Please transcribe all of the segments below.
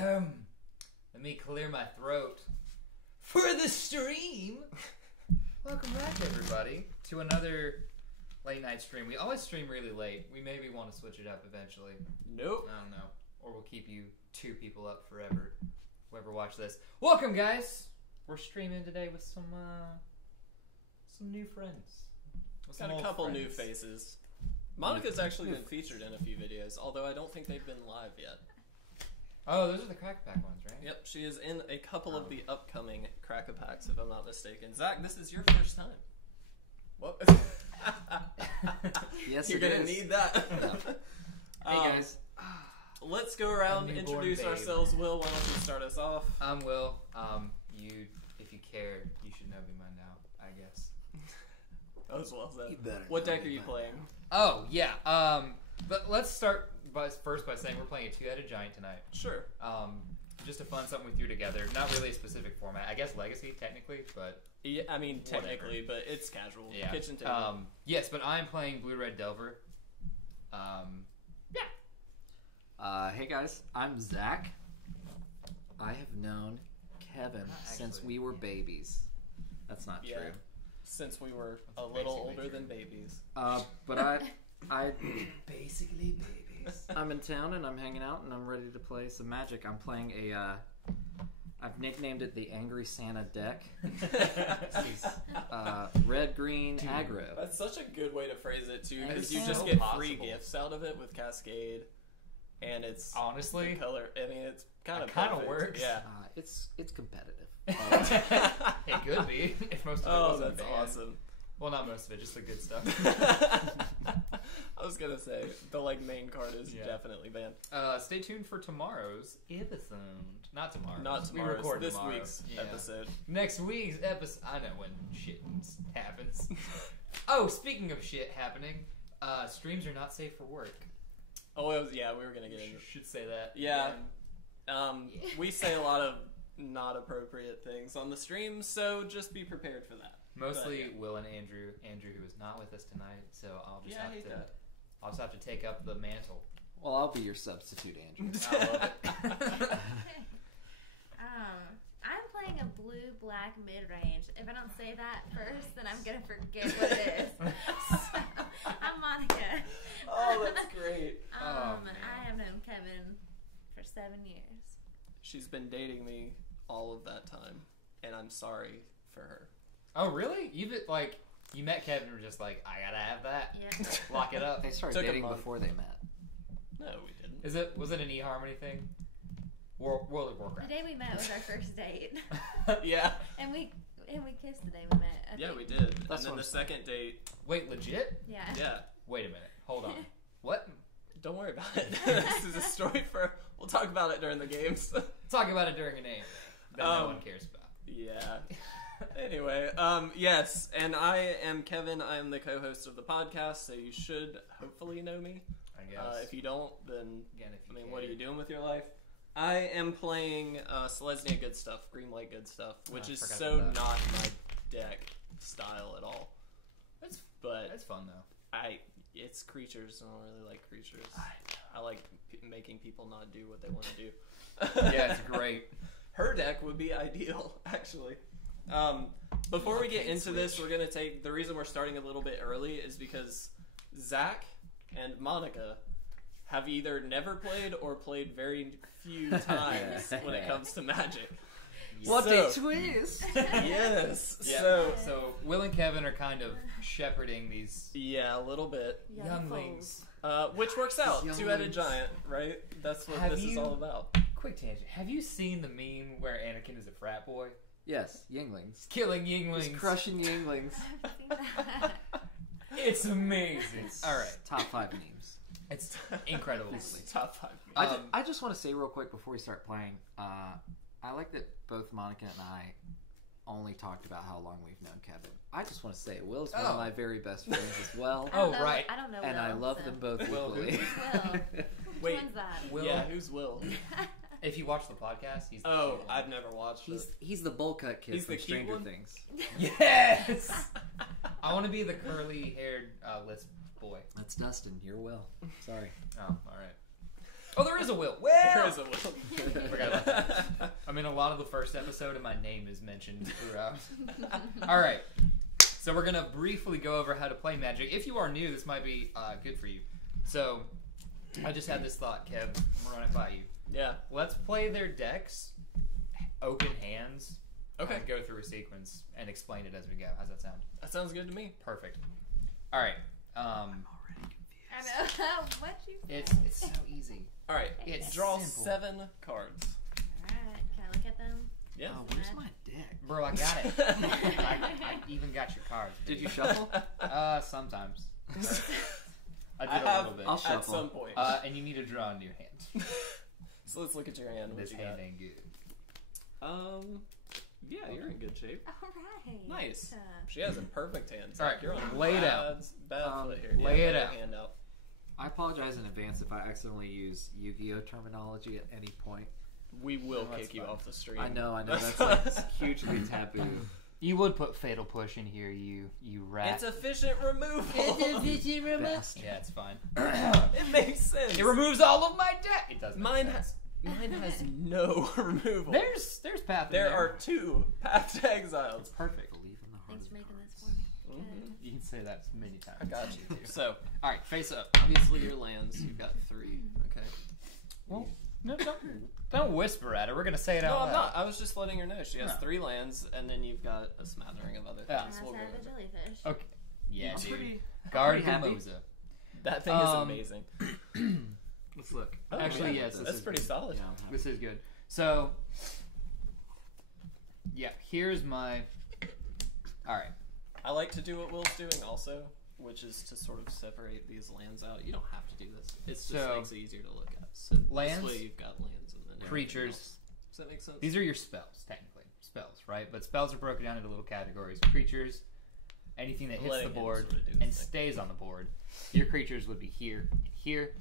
Let me clear my throat for the stream. Welcome back, everybody, to another late night stream. We always stream really late. We maybe want to switch it up eventually. Nope. I don't know. Or we'll keep you two people up forever. Whoever watch this. Welcome, guys. We're streaming today with some new friends. With Got some a old couple new friends. faces. Monica's actually been featured in a few videos, although I don't think they've been live yet. Oh, those are the Crack Pack ones, right? Yep, she is in a couple of the upcoming Crack-a-Packs, if I'm not mistaken. Zach, this is your first time. What? Yes, You're it gonna is. need that. Hey, guys. Let's go around, A newborn introduce babe. ourselves. Will, why don't you start us off? I'm Will. If you care, you should know me by now, I guess. As well as that. You better What know deck me are you by playing? Oh yeah. But let's start first by saying we're playing a two-headed giant tonight. Sure. Just a fun something we threw together. Not really a specific format. I guess Legacy technically, but Yeah, I mean, technically, but it's casual. yeah. Kitchen table. Yes, but I'm playing Blue Red Delver. Hey guys, I'm Zach. I have known Kevin Not since actually. we were babies. That's not Yeah. true. Since we were That's a little basically older true. than babies. But I Basically babies. I'm in town and I'm hanging out and I'm ready to play some Magic. I'm playing I've nicknamed it the Angry Santa deck. Red green aggro. That's such a good way to phrase it too, And because it's you so just get possible. free gifts out of it with Cascade, and it's the Honestly, color. I mean, it's kind It of kinda perfect. works. Yeah. It's competitive. it could be if most of it Oh, wasn't that's banned. awesome. Well, not most of it, just the good stuff. I was gonna say the main card is Yeah. definitely banned. Stay tuned for tomorrow's episode. Not tomorrow. Not We tomorrow's, record this tomorrow. week's Yeah. episode. Next week's episode. I know when shit happens. Oh, speaking of shit happening, streams are not safe for work. Oh, yeah, we were gonna get into. Should say that. Yeah. We say a lot of not appropriate things on the stream, so just be prepared for that. Mostly But, yeah. Will and Andrew. Andrew, who is not with us tonight, so I'll just Yeah, I have hate to. that. I'll just have to take up the mantle. Well, I'll be your substitute, Andrew. I love it. I'm playing a blue-black mid-range. If I don't say that first, then I'm gonna forget what it is. So, I'm Monica. Oh, that's great. Oh, man. I have known Kevin for 7 years. She's been dating me all of that time, and I'm sorry for her. Oh, really? You met Kevin and were just like, I gotta have that. Yeah. Lock it up. They started Took a dating month. before they met. No, we didn't. Was it an eHarmony thing? World of The Warcraft. day we met was our first date, Yeah. and we kissed the day we met. I Yeah, think. we did. That's And what then I'm the second date, Wait, legit? Yeah. yeah. Wait a minute. Hold on. What? Don't worry about it. This is a story for. We'll talk about it during the games. Talk about it during an name that no one cares about. Yeah. Anyway, yes, and I am Kevin. I am the co-host of the podcast, so you should hopefully know me. I guess. If you don't, then Again, if you what are you care. doing with your life? I am playing Selesnya Good Stuff, Greenlight Good Stuff, which I is forgot so about that. not my deck style at all. But That's fun though. it's creatures. I don't really like creatures. I like making people not do what they want to do. Yeah, it's great. Her deck would be ideal, actually. Before we get into this, we're gonna take the reason we're starting a little bit early is because Zach and Monica have either never played or played very few times when it comes to Magic. What So- a twist! Yes. Yeah. So Will and Kevin are kind of shepherding these yeah, a little bit. Young younglings. Which works out. Younglings. Two-headed giant, right? That's what Have this is you- all about. Quick tangent. Have you seen the meme where Anakin is a frat boy? Yes, Yinglings. He's killing He's Yinglings. crushing Yinglings. I've seen that. It's amazing. All right. Top 5 memes. It's incredible. Top 5. I just want to say real quick before we start playing, I like that both Monica and I only talked about how long we've known Kevin. I just want to say Will's one of Oh. my very best friends as well. I don't Oh, know- right. I don't know. And Will, I love so. them both Will who? equally. Will. Which Wait. one's that? Will, Yeah, who's Will? if you watch the podcast, he's the Oh, cute one. I've never watched it. He's the bowl cut kid He's from the cute Stranger one? Things. Yes! I want to be the curly-haired lisp boy. That's Dustin. You're Will. Sorry. Oh, all Oh, there is a will. There is a will. Forgot about that. I mean, a lot of the first episode, and my name is mentioned throughout. All right. So we're going to briefly go over how to play Magic. If you are new, this might be good for you. So I just had this thought, Kev. I'm running it by you. Yeah. Let's play their decks, open hands. Okay. Go through a sequence and explain it as we go. How's that sound? That sounds good to me. Perfect. All right. I know. What you say? It's so easy. All right. It's Draw simple. 7 cards. Alright, can I look at them? Yeah. Oh, where's my deck? Bro, I got it. I even got your cards. Did you shuffle? Sometimes. I did I a have little bit. I'll at shuffle. some point. And you need to draw into your hand. So let's look at your hand. What This you hand got? ain't good. Yeah, you're in good shape. Alright. Nice. She has a perfect hand. All right, You're on lay it out. Bad foot here. lay it lay out. your hand out. I apologize in advance if I accidentally use Yu-Gi-Oh terminology at any point. We will No, that's kick you fine. off the stream. I know. That's like hugely taboo. You would put Fatal Push in here, you rat. It's efficient removal. Best. Yeah, it's fine. It makes sense. It removes all of my deck. It does. Mine has no removal. There's path. There are 2 Path to Exile. It's perfect. Believe in the heart. Thanks for making this for me. Mhm. You can say that many times. I got you. So, All right, face up. obviously your lands, you've got 3. Okay. Well, no, don't whisper at her. We're gonna say it out No, loud. I'm not. I was just letting her know. She has No. 3 lands, and then you've got a smattering of other Yeah. things. Has We'll to go have a over. jellyfish. Okay. Yeah, I'm dude. pretty Guard happy. Gamoza. That thing is Um, amazing. Let's look. Oh, Actually, yeah. yes, this That's is pretty good. solid. Yeah, I'm happy. This is good. So, yeah, here's my. All right. I like to do what Will's doing also, which is to sort of separate these lands out. You don't have to do this. It just So- makes it easier to look at. So Lands, this way you've got lands and then everything creatures. else. Does that make sense? These are your spells, technically. Spells, right? But spells are broken down into little categories. Creatures, anything that hits Letting the him board sort of do his and thing. stays on the board. Your creatures would be here and here.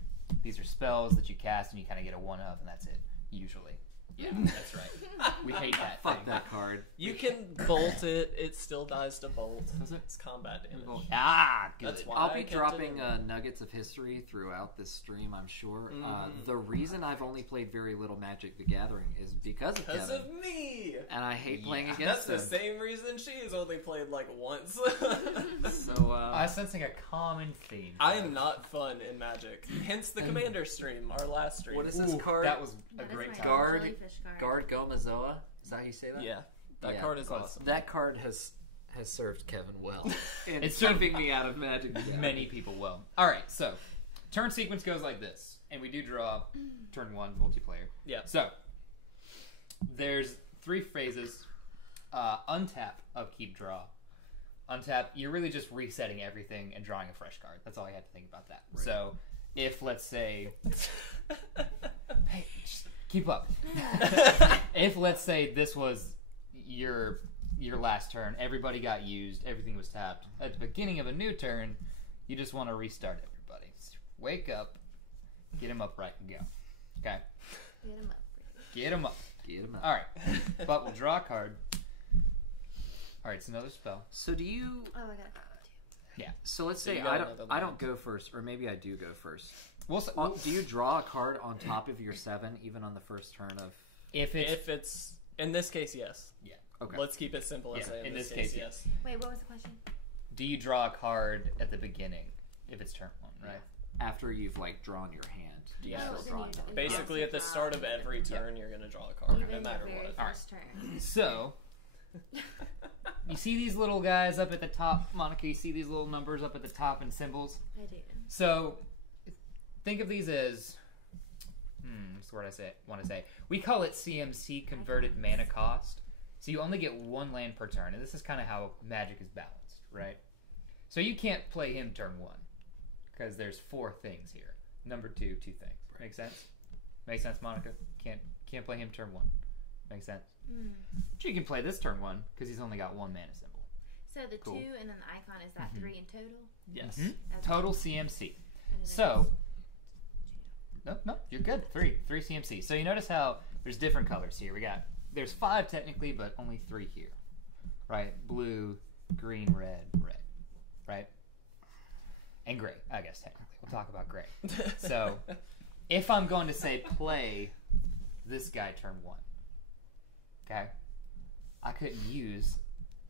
These are spells that you cast and you kind of get a one of, and that's it, usually. Yeah, that's right. We hate that Fuck thing. that card. You can bolt it. It still dies to bolt. Does it? It's combat damage. Ah, good. That's why I'll I be kept dropping it in. nuggets of history throughout this stream, I'm sure. Mhm. The reason I've only played very little Magic the Gathering is because of Because Kevin. of me. And I hate playing Yeah. That's against the him. same reason she's only played like once. So, I'm sensing a common theme. I am not fun in Magic. Hence the Commander stream, our last stream. What is this Ooh, card? That was a That is great my time. Guard- jellyfish card. Guard Gomazoa? Is that how you say that? Yeah, that Yeah, card is close. awesome. That card has served Kevin well. And It's it's served keeping me out of Magic the Gathering. Many people will. All right, so turn sequence goes like this, and we do draw turn 1 multiplayer. Yeah. So there's 3 phases: untap, upkeep, draw. Untap, you're really just resetting everything and drawing a fresh card. That's all you have to think about that. Right. So if let's say, hey, just keep up. If let's say this was your last turn, everybody got used, everything was tapped. At the beginning of a new turn, you just want to restart everybody. So wake up, get him up right and go. Okay, Get him up. get him up. Get him out. All right, but we'll draw a card. All right, it's another spell. So do you... Oh, I got it. So let's So say you got I another don't land. go first, or maybe I do go first. We'll Do you draw a card on top of your 7, even on the first turn of... if it's If it's in this case, yes. Okay. Let's keep it simple and Yeah, say in this case, yes. Wait, what was the question? do you draw a card at the beginning if it's turn 1, right? After you've, like, drawn your hand. Do you Yeah. still Oh, draw then it? you- Basically, at the start of every turn, you're gonna draw a card, Even no matter your very what. first turn. So you see these little guys up at the top, Monica. You see these little numbers up at the top and symbols. I do. So think of these as what's the word want to say? We call it CMC, converted mana cost. So you only get 1 land per turn, and this is kind of how Magic is balanced, right? So you can't play him turn 1 because there's 4 things here. Number 2, 2 things. Make sense? Makes sense, Monica? Can't play him turn 1. Makes sense? But you can play this turn 1 because he's only got 1 mana symbol. So the Cool. 2 and then the icon, is that 3 in total? Yes. Mhm. Okay. Total CMC. And it So, no, you're good. 3 CMC. So you notice how there's different colors here. There's 5 technically, but only 3 here, right? Blue, green, red, right? And gray, I guess technically. We'll talk about gray. So, if I'm going to say play this guy turn 1, okay, I couldn't use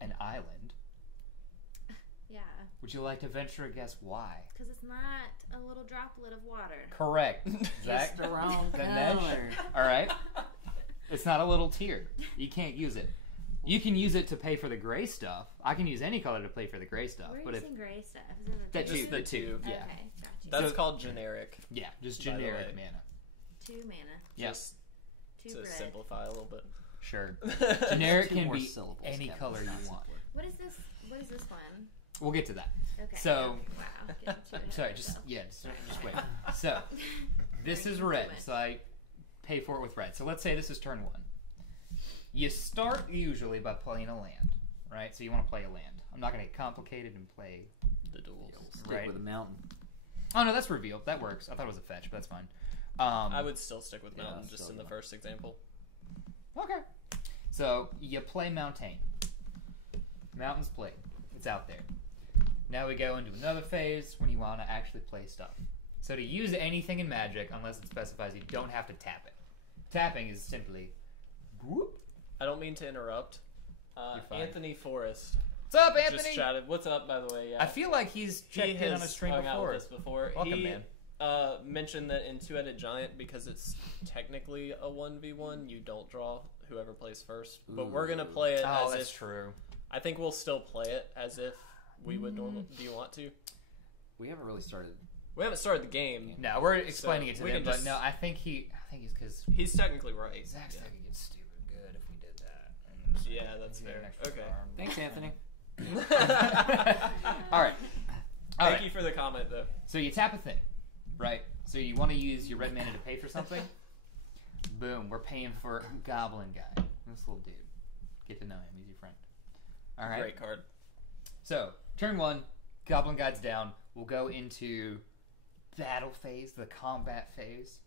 an island. Yeah, Would you like to venture a guess why? because it's not a little droplet of water. Correct. Zach, the wrong Ganesh. color. All right. It's not a little tear. You can't use it. You can use it to pay for the gray stuff. I can use any color to pay for the gray stuff. Where are but you if seeing gray stuff? Is it that Just two, the the two, two. yeah, Okay, got you. That's So- called generic. yeah, just By the generic way. mana. 2 mana. Yeah, Just 2 to red. simplify a little bit. sure. Generic Two can more be syllables, any Kevin, color it's you not want. simpler. What is this? What is this one? We'll get to that. Okay. So- okay, wow. Getting too ahead I'm of sorry, just myself. yeah, just wait. So this is red, so I pay for it with red. So let's say this is turn 1. You start usually by playing a land, right? So you want to play a land. I'm not going to get complicated and play. The duels. Stick Right. with a mountain. Oh no, that's revealed. That works. I thought it was a fetch, but that's fine. I would still stick with Yeah, mountain just still in the do. first example. Okay. So you play Mountain. Mountain's played. It's out there. Now we go into another phase when you want to actually play stuff. So to use anything in Magic, unless it specifies you don't have to tap it. Tapping is simply whoop. I don't mean to interrupt. You're fine. Anthony Forrest What's up, Anthony? just chatted. What's up, by the way? Yeah. I feel like he's checked He in on has a stream hung out with before. us before. Welcome, he man. mentioned that in Two-Headed Giant, because it's technically a 1v1, you don't draw whoever plays first. But we're gonna play it Oh, as that's if. true. I think we'll still play it as if we would normally. Do you want to? We haven't really started. We haven't started the game. No, we're explaining it to we them, can but just- no, I think he's because He's technically right. Zach's Yeah. deck would get stupid good if we did that. Yeah, that's He's got an fair. extra Okay. arm. Thanks, Anthony. All right. All Thank right. you for the comment, though. So you tap a thing, right? So you want to use your red mana to pay for something. Boom, we're paying for Goblin Guy. This little dude. Get to know him. He's your friend. All right. Great card. So turn 1, Goblin Guide's down. We'll go into battle phase, the combat phase,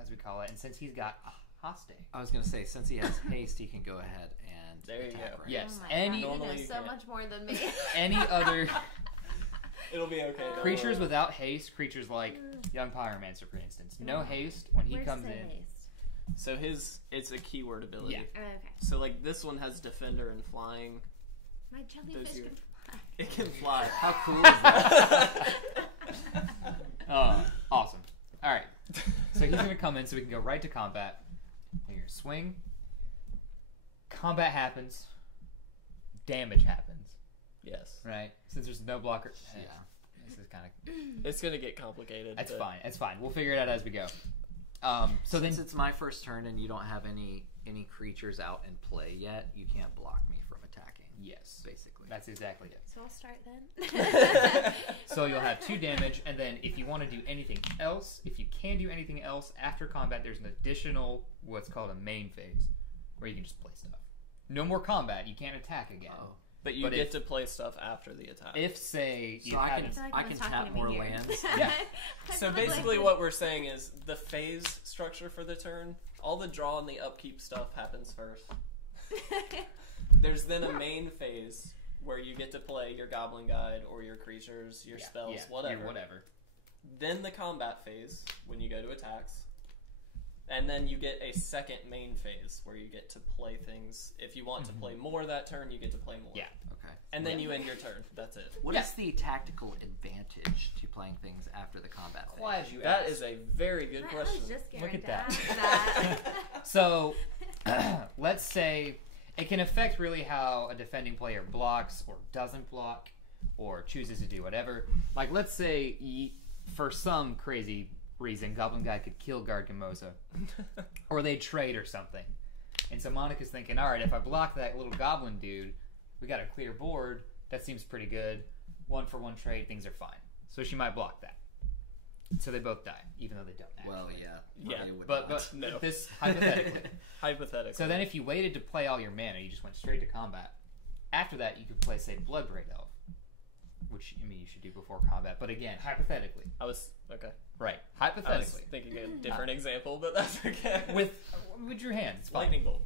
as we call it. And since he's got Hosting, I was gonna say, since he has haste, he can go ahead and There you attack, go. right? yes, Oh my any God, Normally you you know so can't. much more than me. any other It'll be okay. don't creatures worry. without haste, creatures like Young Pyromancer, for instance. No haste when he Where's comes the in. haste? So it's a keyword ability. Yeah. Oh, okay. So like this one has defender and flying. My jellyfish you- can fly. It can fly. How cool is that? Awesome. All right. So he's going to come in so we can go right to combat. We're going to swing. Combat happens. Damage happens. Yes. Right? Since there's no blocker. Yeah. This is kind of... It's gonna get complicated. That's but fine. That's fine. We'll figure it out as we go. So then... Since it's my first turn and you don't have any creatures out in play yet, you can't block me from attacking. Yes. Basically. That's exactly it. So I'll start then. So you'll have 2 damage, and then if you want to do anything else, if you can do anything else after combat, there's an additional, what's called a main phase, where you can just play stuff. No more combat. You can't attack again. Oh. But you But get if- to play stuff after the attack. If, say, you So I had can- I feel like I no can one's tap talking to me more here. lands. Yeah. So basically, what we're saying is the phase structure for the turn. All the draw and the upkeep stuff happens first. There's then a main phase where you get to play your Goblin Guide or your creatures, your spells, whatever. whatever. Then the combat phase when you go to attacks. And then you get a second main phase where you get to play things. If you want to play more that turn, you get to play more. Yeah. Okay. And then you end your turn. That's it. What Yeah. is the tactical advantage to playing things after the combat phase? Glad you That asked. is a very good I question. was just Look scared at to that. ask that. So, let's say it can affect really how a defending player blocks or doesn't block or chooses to do whatever. Like, let's say for some crazy reason, Goblin Guy could kill Gargamosa, or they trade or something. And so Monica's thinking, all right, if I block that little goblin dude, we got a clear board. That seems pretty good. 1-for-1 trade, things are fine. So she might block that. So they both die, even though they don't actually. Well, yeah. Yeah, They would But not. No. this hypothetically. Hypothetically. So then if you waited to play all your mana, you just went straight to combat. After that, you could play, say, Bloodbraid Elf. Which, I mean, you should do before combat. But again, hypothetically. Okay. Right. I was Hypothetically. thinking a different example, but that's okay. With your hand, it's fine. lightning bolt.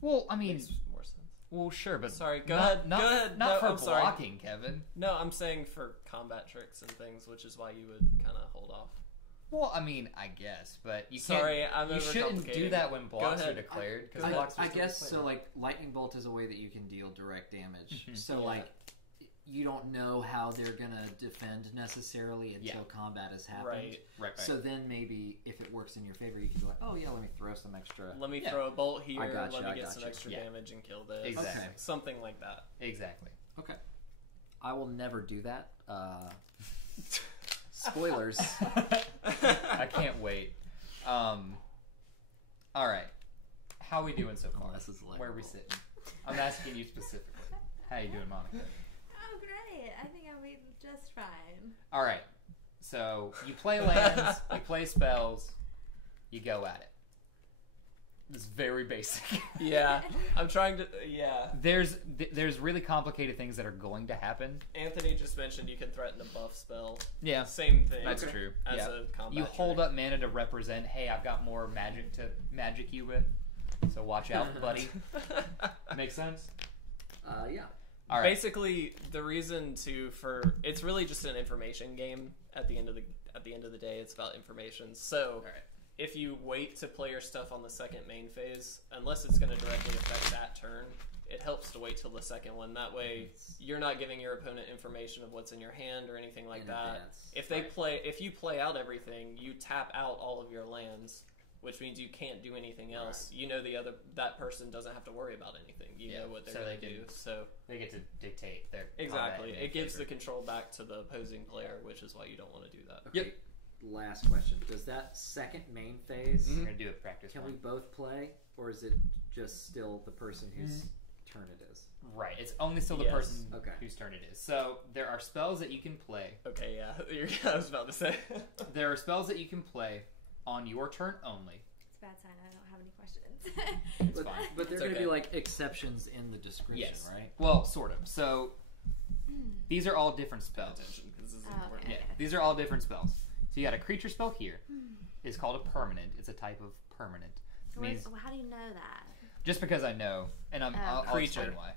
Well, I mean, Makes more sense. well, sure, but Sorry, go not, ahead. Not, Go ahead. not No, for I'm sorry. blocking, Kevin. No, I'm saying for combat tricks and things, which is why you would kind of hold off. Well, I mean, I guess, but you can't. Sorry, I'm You shouldn't do overcomplicating that it. when Go blocks are ahead. declared. Because I, blocks are I still guess declared. so. Like lightning bolt is a way that you can deal direct damage. Mhm. So Yeah. like you don't know how they're gonna defend necessarily until Yeah. combat has happened. Right. Right. So then maybe if it works in your favor, you can be like, oh yeah, let me throw some extra. Let me Yeah. throw a bolt here. I gotcha, let me I get some gotcha. extra Yeah. damage and kill this. Exactly. Okay. Something like that. Exactly. Okay. I will never do that. Spoilers. I can't wait. All right. How are we doing so far? Unless it's Where are we electrical. sitting? I'm asking you specifically. How you doing, Monica? Oh, great. I think I'll be just fine. All right. So you play lands, you play spells, you go at it. It's very basic. Yeah, I'm trying to. Yeah, There's really complicated things that are going to happen. Anthony just mentioned you can threaten a buff spell. Yeah. Same thing. That's true. As Yeah. a combat. You hold trick. up mana to represent, hey, I've got more magic to magic you with. So watch out, buddy. Make sense? Yeah. All right. Basically, the reason for it's really just an information game. At the end of the day, it's about information. So. All right. If you wait to play your stuff on the second main phase, unless it's going to directly affect that turn, it helps to wait till the second one. That way, you're not giving your opponent information of what's in your hand or anything like In that. advance. If you play out everything, you tap out all of your lands, which means you can't do anything else. You know that person doesn't have to worry about anything. You Yeah, know what they're so going they to do. can- So They get to dictate their exactly, combat in it gives favor. the control back to the opposing player, which is why you don't want to do that. Okay. Yep. Last question. Does that second main phase, We're gonna do a practice can one. we both play, or is it just still the person whose turn it is? Right. It's only still the Yes. person Okay. whose turn it is. So there are spells that you can play. Okay, yeah, I was about to say. There are spells that you can play on your turn only. It's a bad sign. I don't have any questions. It's But, fine. but there's It's going to okay. be like exceptions in the description, Yes. right? Well, sort of. So these are all different spells. Attention, 'cause this is Oh, important. Yeah, these are all different spells. So you got a creature spell here. It's called a permanent. It's a type of permanent. It means How do you know that? just because I know, and Oh. I'll explain Creature. why.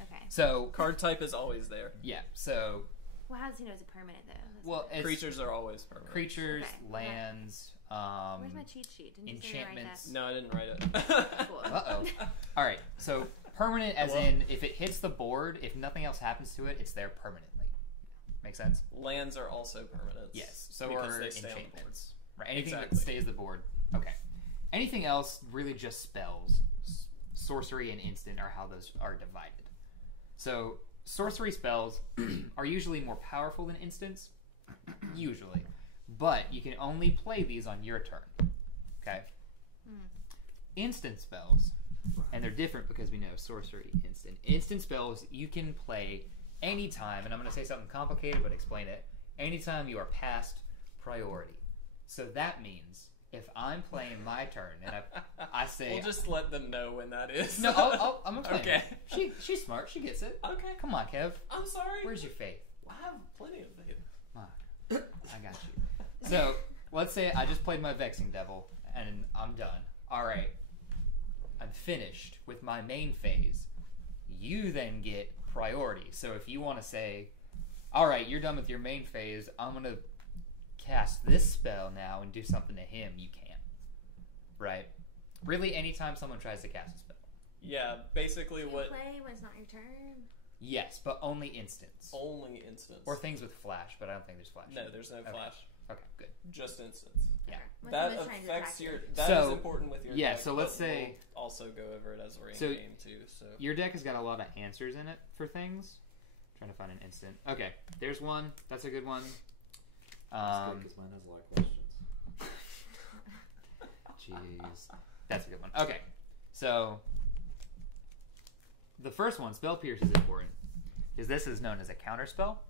Okay. So Card type is always there. yeah. So Well, how does he know it's a permanent though? That's well, weird. it's Creatures are always permanent. creatures, Okay. lands. Where's my cheat sheet? Didn't you say to write enchantments. that? No, I didn't write it. Cool. Uh-oh. All right. So permanent, as Hello? in if it hits the board, if nothing else happens to it, it's there permanently. Make sense? Lands are also permanent. Yes. So because are they stay on the board. enchantments. Right. Anything Exactly. that stays the board. Okay. Anything else, really just spells. Sorcery and instant are how those are divided. So sorcery spells are usually more powerful than instants. Usually. But you can only play these on your turn. Okay? Instant spells, and they're different because we know sorcery, instant. Instant spells you can play anytime, and I'm going to say something complicated, but explain it. Anytime you are past priority. So that means if I'm playing my turn and I say, We'll just let them know when that is. no, I'm going to Okay. She's smart. She gets it. Okay. Come on, Kev. I'm sorry. Where's your faith? I have plenty of faith. Mark, I got you. So let's say I just played my Vexing Devil and I'm done. All right, I'm finished with my main phase. You then get priority. So if you want to say, all right, you're done with your main phase, I'm gonna cast this spell now and do something to him. You can, right? Really, anytime someone tries to cast a spell. Yeah, basically You what play when it's not your turn. Yes, but only instants only instance. or things with flash. But I don't think there's flash. No, there's no Okay. flash. Okay, good. Just instance. Yeah. When That someone's trying to affects attack your. you. That is So, important with your. yeah, deck, so let's but say- we'll also go over it as we're in So- game too. So Your deck has got a lot of answers in it for things. Trying to find an instant. Okay, there's one. That's a good one. That's good 'cause mine has a lot of questions. Jeez, that's a good one. Okay, so the first one, Spell Pierce, is important because this is known as a counter spell.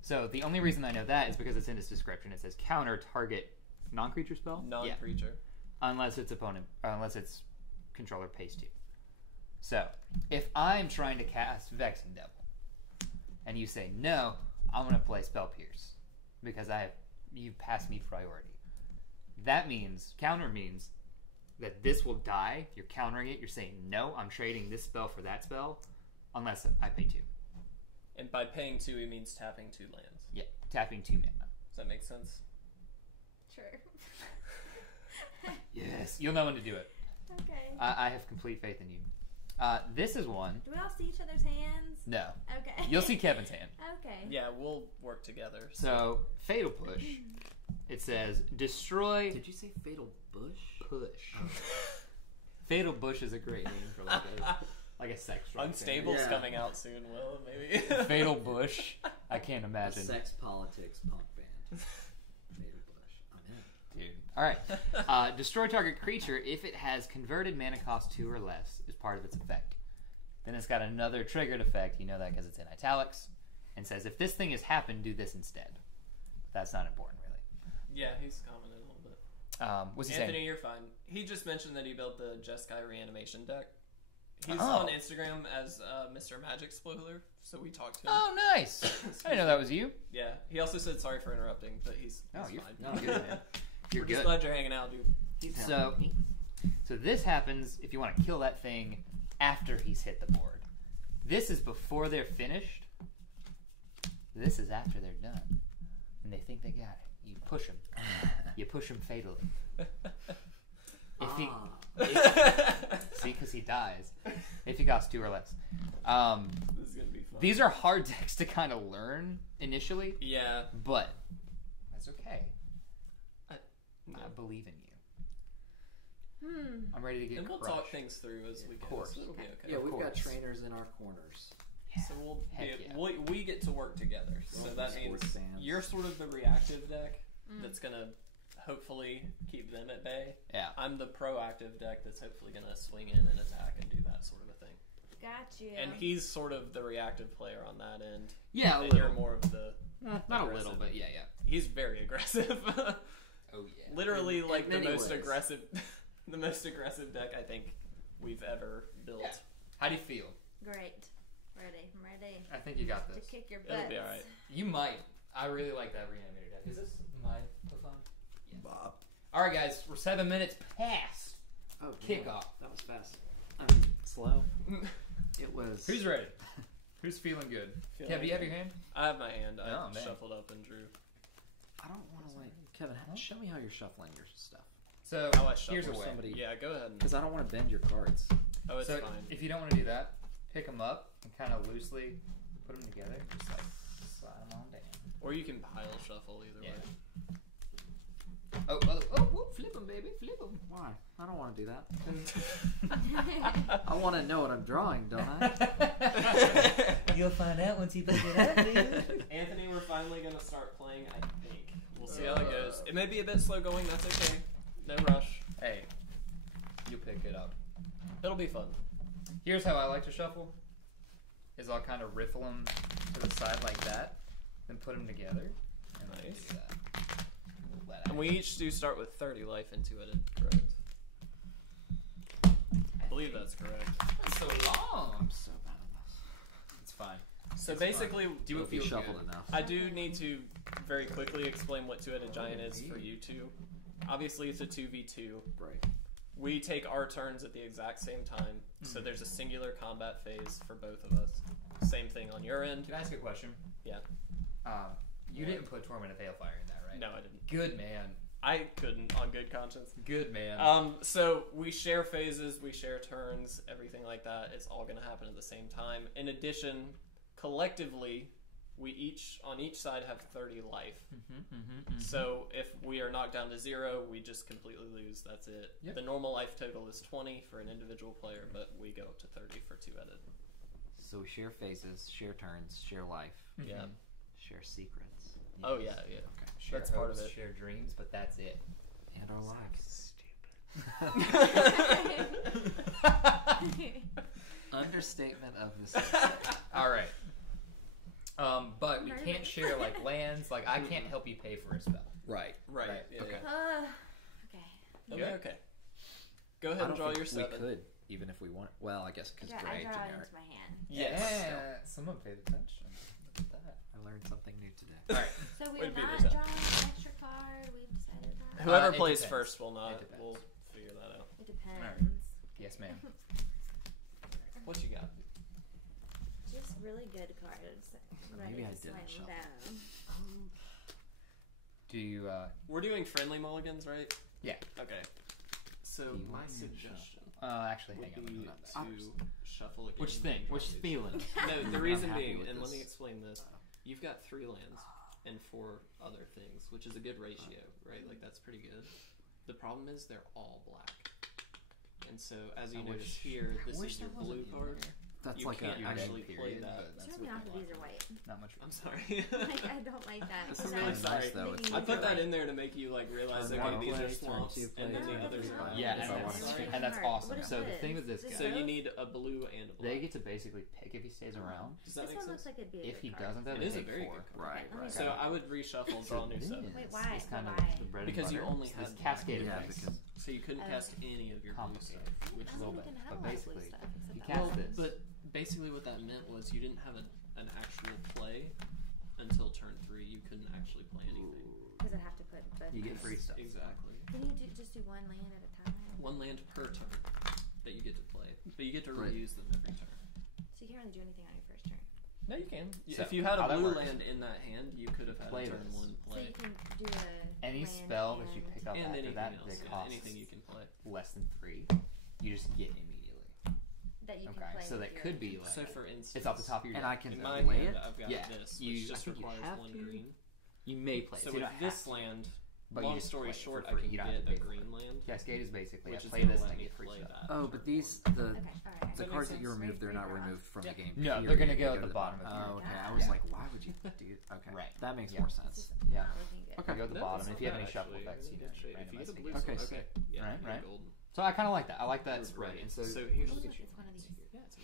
So the only reason I know that is because it's in its description. It says counter target non-creature spell. Yeah. non-creature. Unless its controller pays 2. So, if I'm trying to cast Vexing Devil, and you say no, I'm going to play Spell Pierce because you passed me priority. That means counter means that this will die. You're countering it. You're saying no, I'm trading this spell for that spell, unless I pay 2. And by paying 2, he means tapping 2 lands. Yeah, tapping 2 mana. Does that make sense? True. Yes. You'll know when to do it. Okay. I have complete faith in you. This is one. Do we all see each other's hands? No. Okay. You'll see Kevin's hand. Okay. Yeah, we'll work together. So, Fatal Push. It says, destroy... Did you say Fatal Bush? Push. Fatal Bush is a great name for like a sex rock Unstable's Yeah. coming out soon, Will, maybe. band. Fatal Bush. I can't A imagine. sex politics punk band. Fatal Bush. I'm in. Dude. Alright. Destroy target creature if it has converted mana cost 2 or less is part of its effect. Then it's got another triggered effect. You know that because it's in italics. And says, if this thing has happened, do this instead. That's not important, really. Yeah, he's commented a little bit. What's he Anthony, saying? you're fine. He just mentioned that he built the Jeskai reanimation deck. He's Oh. on Instagram as Mr. Magic Spoiler, so we talked to him. Oh, nice. I didn't know that was you. Yeah, he also said sorry for interrupting, but he's You're fine. no, good, man. You're We're good. just glad you're hanging out, dude. So this happens if you want to kill that thing after he's hit the board. This is before they're finished. This is after they're done. And they think they got it. You push them. You push him fatally. If he, see, because he dies. If he costs 2 or less. This is gonna be fun. These are hard decks to kind of learn initially, Yeah. but that's okay. No. I believe in you. I'm ready to get And we'll crushed. talk things through as we go. course. So it'll be okay. Yeah, we've got course. trainers in our corners. So we'll Heck be, yeah. we get to work together. So that means Sports fans. you're sort of the reactive deck that's gonna hopefully keep them at bay. Yeah. I'm the proactive deck that's hopefully gonna swing in and attack and do that sort of a thing. Got you. And he's sort of the reactive player on that end. Yeah, a and you're little. more of the Not a little, aggressive. but yeah, yeah. He's very aggressive. Oh yeah. Literally, In like the many most ways. aggressive, the most aggressive deck I think we've ever built. Yeah. How do you feel? Great. Ready. I'm ready I think you got to this. kick your It'll butt. be all right. You might. I really like that reanimator deck. Is this my phone? Yes. Bob. All right, guys. We're 7 minutes past Oh, damn. kickoff. That was fast. I mean, slow. It was. Who's ready? Who's feeling good? Feel Kev, do like you have it. your hand? I have my hand. I Oh, man. shuffled up and drew. I don't want to like. Kevin, show me how you're shuffling your stuff. So How I shuffle here's a way. somebody. Yeah, go ahead. Because I don't want to bend your cards. Oh, it's So fine. if you don't want to do that, pick them up and kind of loosely put them together. Just like slide them on down. Or you can pile shuffle either Yeah. way. Oh, whoop, flip them, baby, flip them. Why? I don't want to do that. I want to know what I'm drawing, don't I? You'll find out once you pick it up, dude. Anthony, we're finally gonna start playing. I think we'll see how it goes. It may be a bit slow going. That's okay. No rush. Hey, you pick it up. It'll be fun. Here's how I like to shuffle. Is I'll kind of riffle them to the side like that, then put them together, and then Nice. do that. Let And out. we each do start with 30 life intuited, correct? I believe that's correct. That's so long. I'm so bad at this. It's fine. So It's basically, Do If it you feel shuffled good. enough. I do need to very quickly explain what Two-Headed Giant is for you two. Obviously, it's a 2v2. Right. We take our turns at the exact same time, so there's a singular combat phase for both of us. Same thing on your end. Can I ask you a question? Yeah. You didn't put Torment of Hailfire in that, right? No, I didn't. Good man. I couldn't on good conscience. Good man. So we share phases, we share turns, everything like that. It's all going to happen at the same time. In addition, collectively, we each on each side have 30 life. So if we are knocked down to 0, we just completely lose. That's it. Yep. The normal life total is 20 for an individual player, but we go up to 30 for two-headed. So we share phases, share turns, share life, Yeah. share secrets. Oh yeah, yeah. Okay. Share That's part of hopes, it. Share dreams, but that's it. And our lives. Understatement of the century. All right. But we Nervous. can't share like lands. Like I can't help you pay for a spell. Right. Right. Right, Yeah, okay. Okay. yeah. Good. Okay. Okay. Go ahead I and don't draw think your 7. We could, even if we want. Well, I guess because I gray draw it generic. into my hand. Yes. Yeah. Someone paid attention. Look at that. I learned something new today. All right. So Way we're to beat not us up. drawing an extra card. We've decided that. Whoever It plays depends. first will not. It depends. We'll figure that out. It depends. Yes, ma'am. What you got? Just really good cards. Ready Maybe I to didn't slam shuffle. down. Do you? We're doing friendly mulligans, right? Yeah. Okay. So Feeling my and suggestion Actually, would hang on. be Look at that. to shuffle again. Which thing? Which feeling? No, the reason happy being, with and let this. me explain this. You've got 3 lands and 4 other things, which is a good ratio, right? Like that's pretty good. The problem is they're all black. And so, as you notice here, this is your blue card. That's You like can't a actually period, play that. but It's that's really what not that they these are want. white. Not much. I'm sorry. Like, I don't like that. This is because really I'm nice, sorry. though. It's thinking I these put are that white. in there to make you like realize, Turn okay, one these are play, turn swamps, two and then play, the others turn are. three. Yeah, If I and wanted that's, to. and that's Hard. awesome. What is So the this? thing with this This guy, So you need a blue and a black. they get to basically pick if he stays around. Does that This make one sense? looks like it'd be a If good he card. doesn't, then It they is a take very 4. good card. Right, Let me right. So I would reshuffle and draw a new set. Wait, why? It's kind of Why? the bread and Because you butter. only It's had this cascade Yeah, effect. because So you couldn't Oh. cast any of your blue Complicated. stuff. Which is a little bit. But basically, you Well, cast this. but basically what that meant was you didn't have an actual play until turn 3. You couldn't actually play anything. Because I have to put both. You get cards. free stuff. Exactly. Can you just do one land at a time? 1 land per turn that you get to play. But you get to Right. reuse them every turn. So you can't really do anything on your first turn. No, you can. So, if you had how a that blue works- land in that hand, you could have had Play a turn this. 1 So play. you can do a Any land spell that you and- pick up And after anything that else. that Yeah, costs anything you can play. less than 3, you just get immediately. that you can Okay, play. so with that your- could be like So for instance, it's off the top of your and deck. I can in my play hand, it. I've got Yeah, this, you- which I just think you requires have 1 to. green. You may play it. So you don't with this have to, land, but you long just story play it short, for I free. can You don't get have to a pay for it. green land, Cascade is basically which I is play gonna this and let I me get free play stuff. that. Oh, but these Okay, the alright. the that cards make that you sense? removed, they're not Free removed from Yeah. the game. No, period. they're gonna They go at the bottom of Oh, your okay. deck. I was Yeah. like, why would you do? Okay, Right. that makes Yeah. more This sense. is Yeah. not looking good. Okay. You go at the No, bottom, that's and not if you have bad, any shuffle actually. effects, you You're know, in good shape. If you randomize get a it. blue Okay, sword, sick. okay. Yeah, Right, you're right. golden. So I kind of like that. I like that You're spread. ready. And so, So here's What what if you it's one of these? Yeah, it's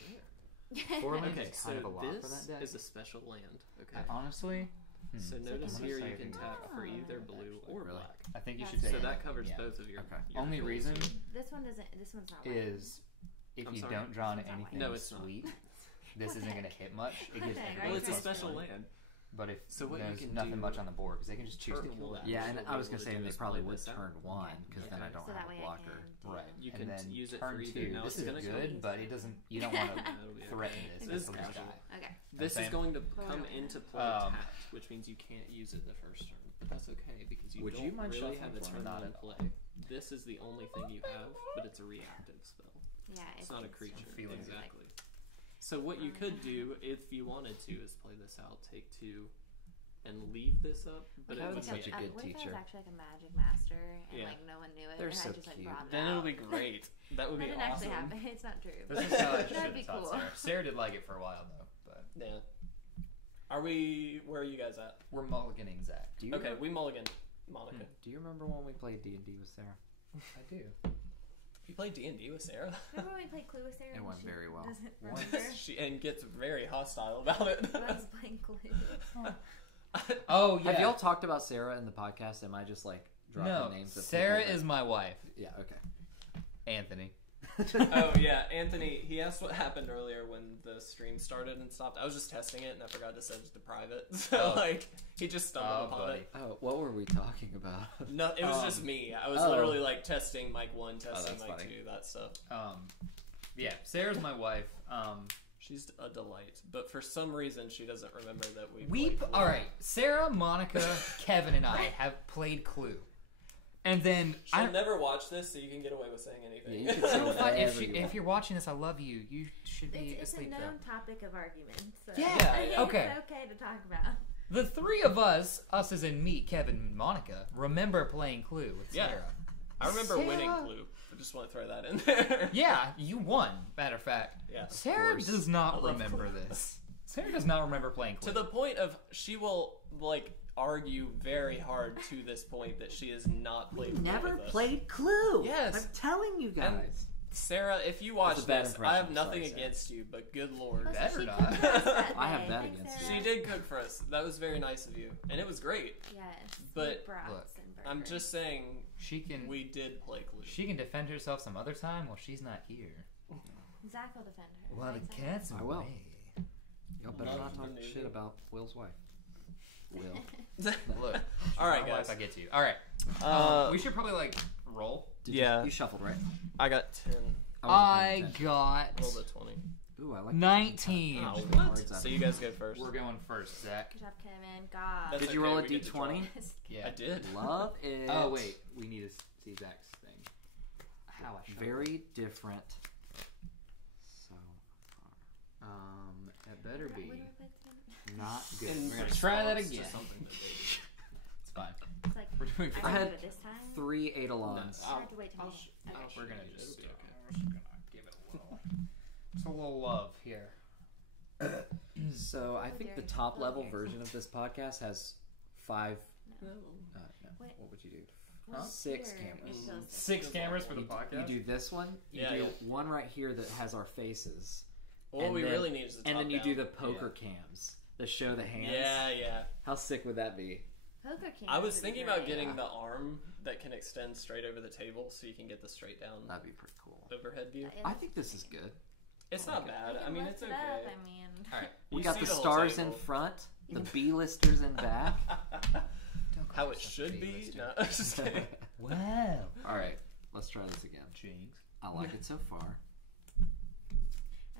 rare. 4 lands Okay, is so kind of a lot for this that deck. is a special land. Okay. Honestly, So I'm notice gonna here say you I can think tap for it's either not, blue actually. or Really? black. I think you That's should So say So that covers yeah. both of your. Okay. your Only goals reason here. This one doesn't. This one's not. white. is if I'm you sorry. don't draw into It's not white. anything No, it's not. sweet, this What isn't the going to heck? hit much. It What gives the heck? everybody Well, it's a plus special 1. land. But if So what you there's can nothing do- much on the board, because they can just choose to Turn kill one. that. Yeah, What and we'll I was be gonna able say to do they is probably play would this out. turn 1 because then I Okay. don't So have that a way I blocker. can do Right. You and can then use it turn for 2. either. Now This it's is gonna good, but it doesn't. You don't want to That'll be okay. threaten this. This This is is casual. guy. Okay. This is Same. going to Hold come on. into play tapped, which means you can't use it the first turn. But that's okay because you Would don't you mind really shuffling have a for me? turn Not one at all. play. This is the only thing you have, but it's a reactive spell. Yeah. It's not a creature. feeling it. Exactly. So what you could do, if you wanted to, is play this out, take 2, and leave this up. But it Kevin's would such be a good what if I teacher. was actually like a magic master and Yeah. like no one knew it They're and so I just like cute. brought it then out? it'll be great. That would That be didn't awesome. actually happen. It's not true. This is how it should That'd have be taught cool. Sarah. Sarah did like it for a while though, but Yeah. Are we? Where are you guys at? we're mulliganing Zach. Do you Okay, we mulligan. Monica, Do you remember when we played D&D with Sarah? I do. you played D&D with Sarah. Remember when we played Clue with Sarah? It and went she very well. Doesn't Once. remember? And gets very hostile about it. I was playing Clue. Oh yeah. Have y'all talked about Sarah in the podcast? Am I just like dropping No, names of Sarah people that- is my wife. Yeah, okay. Anthony. Oh yeah, Anthony. He asked what happened earlier when the stream started and stopped. I was just testing it and I forgot to set it to private. So Oh. like he just stumbled upon buddy. it. Oh, what were we talking about? No, it was just me. I was oh. literally like testing mic 1, testing that's mic funny. 2, that stuff. Yeah, Sarah's my wife. She's a delight, but for some reason she doesn't remember that we. We played Clue. all right. Sarah, Monica, Kevin, and I have played Clue, and then She'll never watch this, so you can get away with saying anything. Yeah, you can say No, fine. whatever you If want. you're watching this, I love you. You should be It's a asleep known though. topic of argument. So Yeah, it's okay. okay to talk about. The three of us as in me, Kevin, and Monica, remember playing Clue with Yeah. Sarah. I remember Sarah- winning Clue. I just want to throw that in there. Yeah, you won. Matter of fact, Yeah. Sarah course. does I not love remember Clue. this. Sarah does not remember playing Clue. To the point of she will like argue very hard to this point that she has not played. Clue Never with us. played Clue. Yes. I'm telling you guys. Sarah, if you watch That's a bad this, I impression. have nothing Sorry, Sarah. against you, but good lord. Also, Better she not. cooked for us that I have day. that Thanks, against Sarah. She did cook for us. That was very nice of you, and it was great. Yes. But- brats Look, and burgers. I'm just saying she can we did play Clue. she can defend herself some other time while she's not here. Zach will defend her. Well, right, the Zach? cat's I will. away. Y'all better Love not talk the shit movie. about Will's wife. Will. Look, All right, my wife, guys. I get to you. All right, we should probably like roll. Did Yeah. You shuffled, right? I got 10. wasn't paying attention. got Roll the 20. Ooh, I like 19. Oh, Just what? cards So out. you guys go first. We're going first, Zach. Good job, Kevin. God. That's Did you okay, roll a we get to draw. d20? Yeah. I did. Love it. Oh wait, we need to see Zach's thing. How I shuffle. Very different. So far. It better What be do we play again? Not good. In We're gonna try that response to again. something that they did. It's fine. It's like, We're doing. I I had had do it this time. 3 Eidolons. I have to wait till I'll me. sh- Okay. I'll We're show gonna you. just. It'll be okay. We're just gonna give it a little love here. So I think the top level version of this podcast has 5. No. No. What? What would you do? Well, 6 here, cameras. maybe those 6 cameras for the You podcast. do this one. You Yeah, do yeah. one right here that has our faces. All And we then- really need is the top And then you down. do the poker cams that show the hands. Yeah. How sick would that be? Poker cams I was would be thinking about great. getting Yeah. the arm that can extend straight over the table so you can get the straight down That'd be pretty cool. overhead view. That is I think this is good. It's I not like it. bad. You I can mean, lift it's it up, okay. I mean, All right. We You got see the whole stars in table. front, the B-listers in back. How it should be. No, just kidding. Wow. All right, let's try this again. Jinx. I like it so far.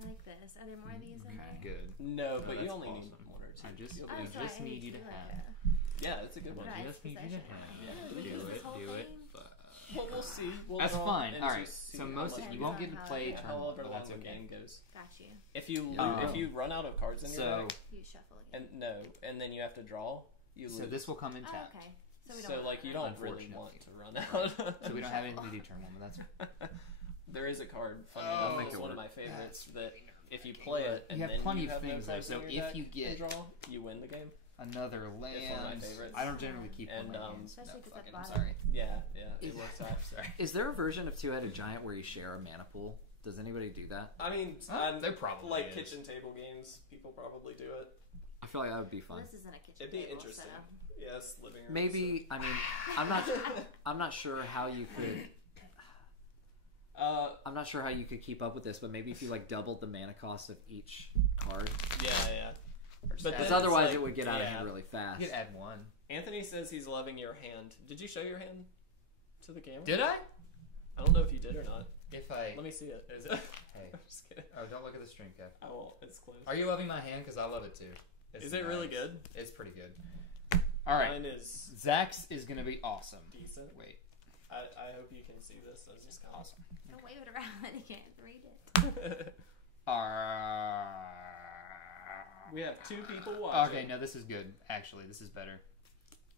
I like this. Are there more of these in there? Good. No, but you that's only need awesome. 1 or 2. I just- You'll Oh, be I so okay. just I need you to do have- that. Yeah, it's a good one. Right. Just need you to possession. have. Yeah. We can use this whole Do it. thing? Well, we'll see. We'll That's draw fine. and All right. just see So how most much you we won't get. get to play Yeah, turn however one, but long that's the okay. game goes. Got you. If you Um, if you run out of cards in your So deck, You shuffle again. and then you have to draw, you lose. so this will come in Oh, tapped. okay. So we don't. So want like that. you don't really Unfortunately. want to run out. So we don't have anything to do turn one, but that's There is a card. Funny Oh. enough, Make it's it one of work. my favorites. That if you nerve-wracking. play it and You have then plenty you of have things, no though, cards so in your if deck you get- and draw, you win the game. another land. It's one of my favorites. I don't generally keep And, one of my um, hands. Especially if it's at fucking, the I'm bottom. sorry. Yeah, it Is- works out. Sorry. Is there a version of Two-Headed Giant where you share a mana pool? Does anybody do that? I mean, There probably like is. kitchen table games, people probably do it. I feel like that would be fun. This isn't a kitchen It'd be table, interesting. So. Yes, living room. Maybe. I mean, I'm not sure how you could. I'm not sure how you could keep up with this, but maybe if you like doubled the mana cost of each card, yeah. But because then it's otherwise like- it would get out of yeah. hand really fast. You could add one. Anthony says he's loving your hand. Did you show your hand to the camera? Did I? I don't know if you did or not. If I. Let me see it. Is it? Hey. I'm just kidding. Oh, don't look at the string cap. I won't. It's close. Are you loving my hand? Because I love it too. It's Is it really nice. good? It's pretty good. All right. Mine is Zach's is gonna be awesome. decent. Wait. I hope you can see this as this comes. Awesome. Don't wave it around. You can't read it. We have 2 people watching. Okay, no, this is good. Actually, this is better.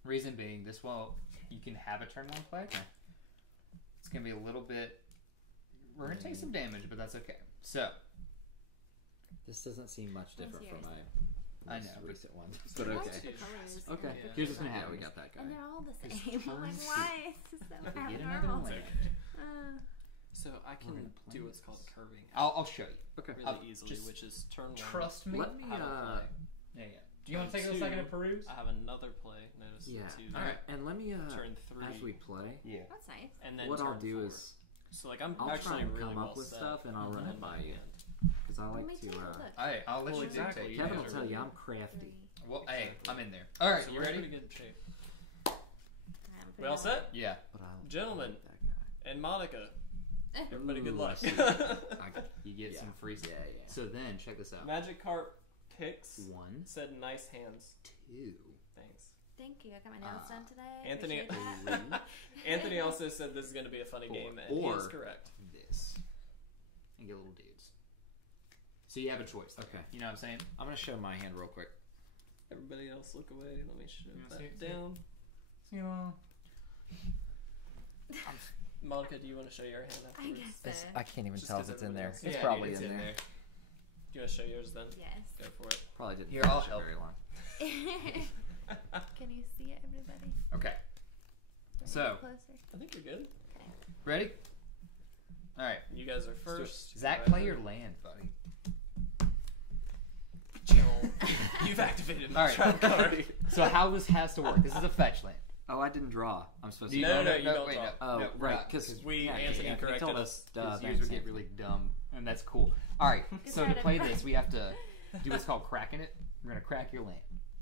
Reason being, this won't. You can have a turn one play. It's gonna be a little bit. We're gonna take some damage, but that's okay. So This doesn't seem much different from my I most know, but- recent ones, but I like okay. the colors. Okay, Yeah. here's what's gonna happen. We got that guy. And they're all the His same. I'm like, turn why is this so Get another abnormal? land. So I can We're gonna play do what's this. called curving I'll show you. Okay. really I'll easily, just which is turn 1. Trust me. Let me. I don't play. Yeah. Do you want to take a Two. second to peruse? I have another play. Notice Yeah. the 2. All right. And let me. Turn 3. As we play, Yeah. That's nice. and then what turn I'll do 4. is So like I'm I'll try actually and really come well up with set stuff and I'll run on it by my you hand. because I Let like me to. take a look. Alright, I'll let Well, you exactly. dictate. Kevin Yeah, will it's tell really you I'm good. crafty. 3. Well, hey, I'm in there. All right, So you we're in ready? pretty good shape. I'm We pretty all good. set? Yeah. But I'll Gentlemen. like that And Monica. Everybody, good Ooh, luck. I see. guy. You get Yeah. some free stuff. Yeah, yeah. So then, check this out. Magic Carp Picks 1, said nice hands. 2. Thanks. Thank you. I got my nails done today. Anthony- Appreciate that. Anthony also said this is going to be a funny 4. game, and he is Or- correct. This. And get little dudes. So you have a choice. Okay. You know what I'm saying? I'm gonna show my hand real quick. Everybody else look away. Let me shove You wanna that see it? down. You know. Monica, do you want to show your hand I afterwards? guess so. I can't even Just tell if 'cause it's in everybody there. else- It's Yeah, probably it's in there. Do you want to show yours then? Yes. Go for it. Probably didn't Here, finish I'll it help. very long. Can you see it, everybody? Okay. Bring it So- closer. I think you're good. Ready? All right. You guys are Let's first. do it. Zach, Go play ahead. your land, buddy. You've activated All my right. trap card. So how this has to work? This is a fetch land. Oh, I didn't draw. I'm supposed Do to. you No, know- no, you don't wait, draw. no. Oh, No, right, because We- Anthony corrected told us. Duh, Because yours thanks, would get Anthony. really dumb, and that's cool. All right, so to try to play crack. this, we have to do what's called cracking it. We're gonna crack your land.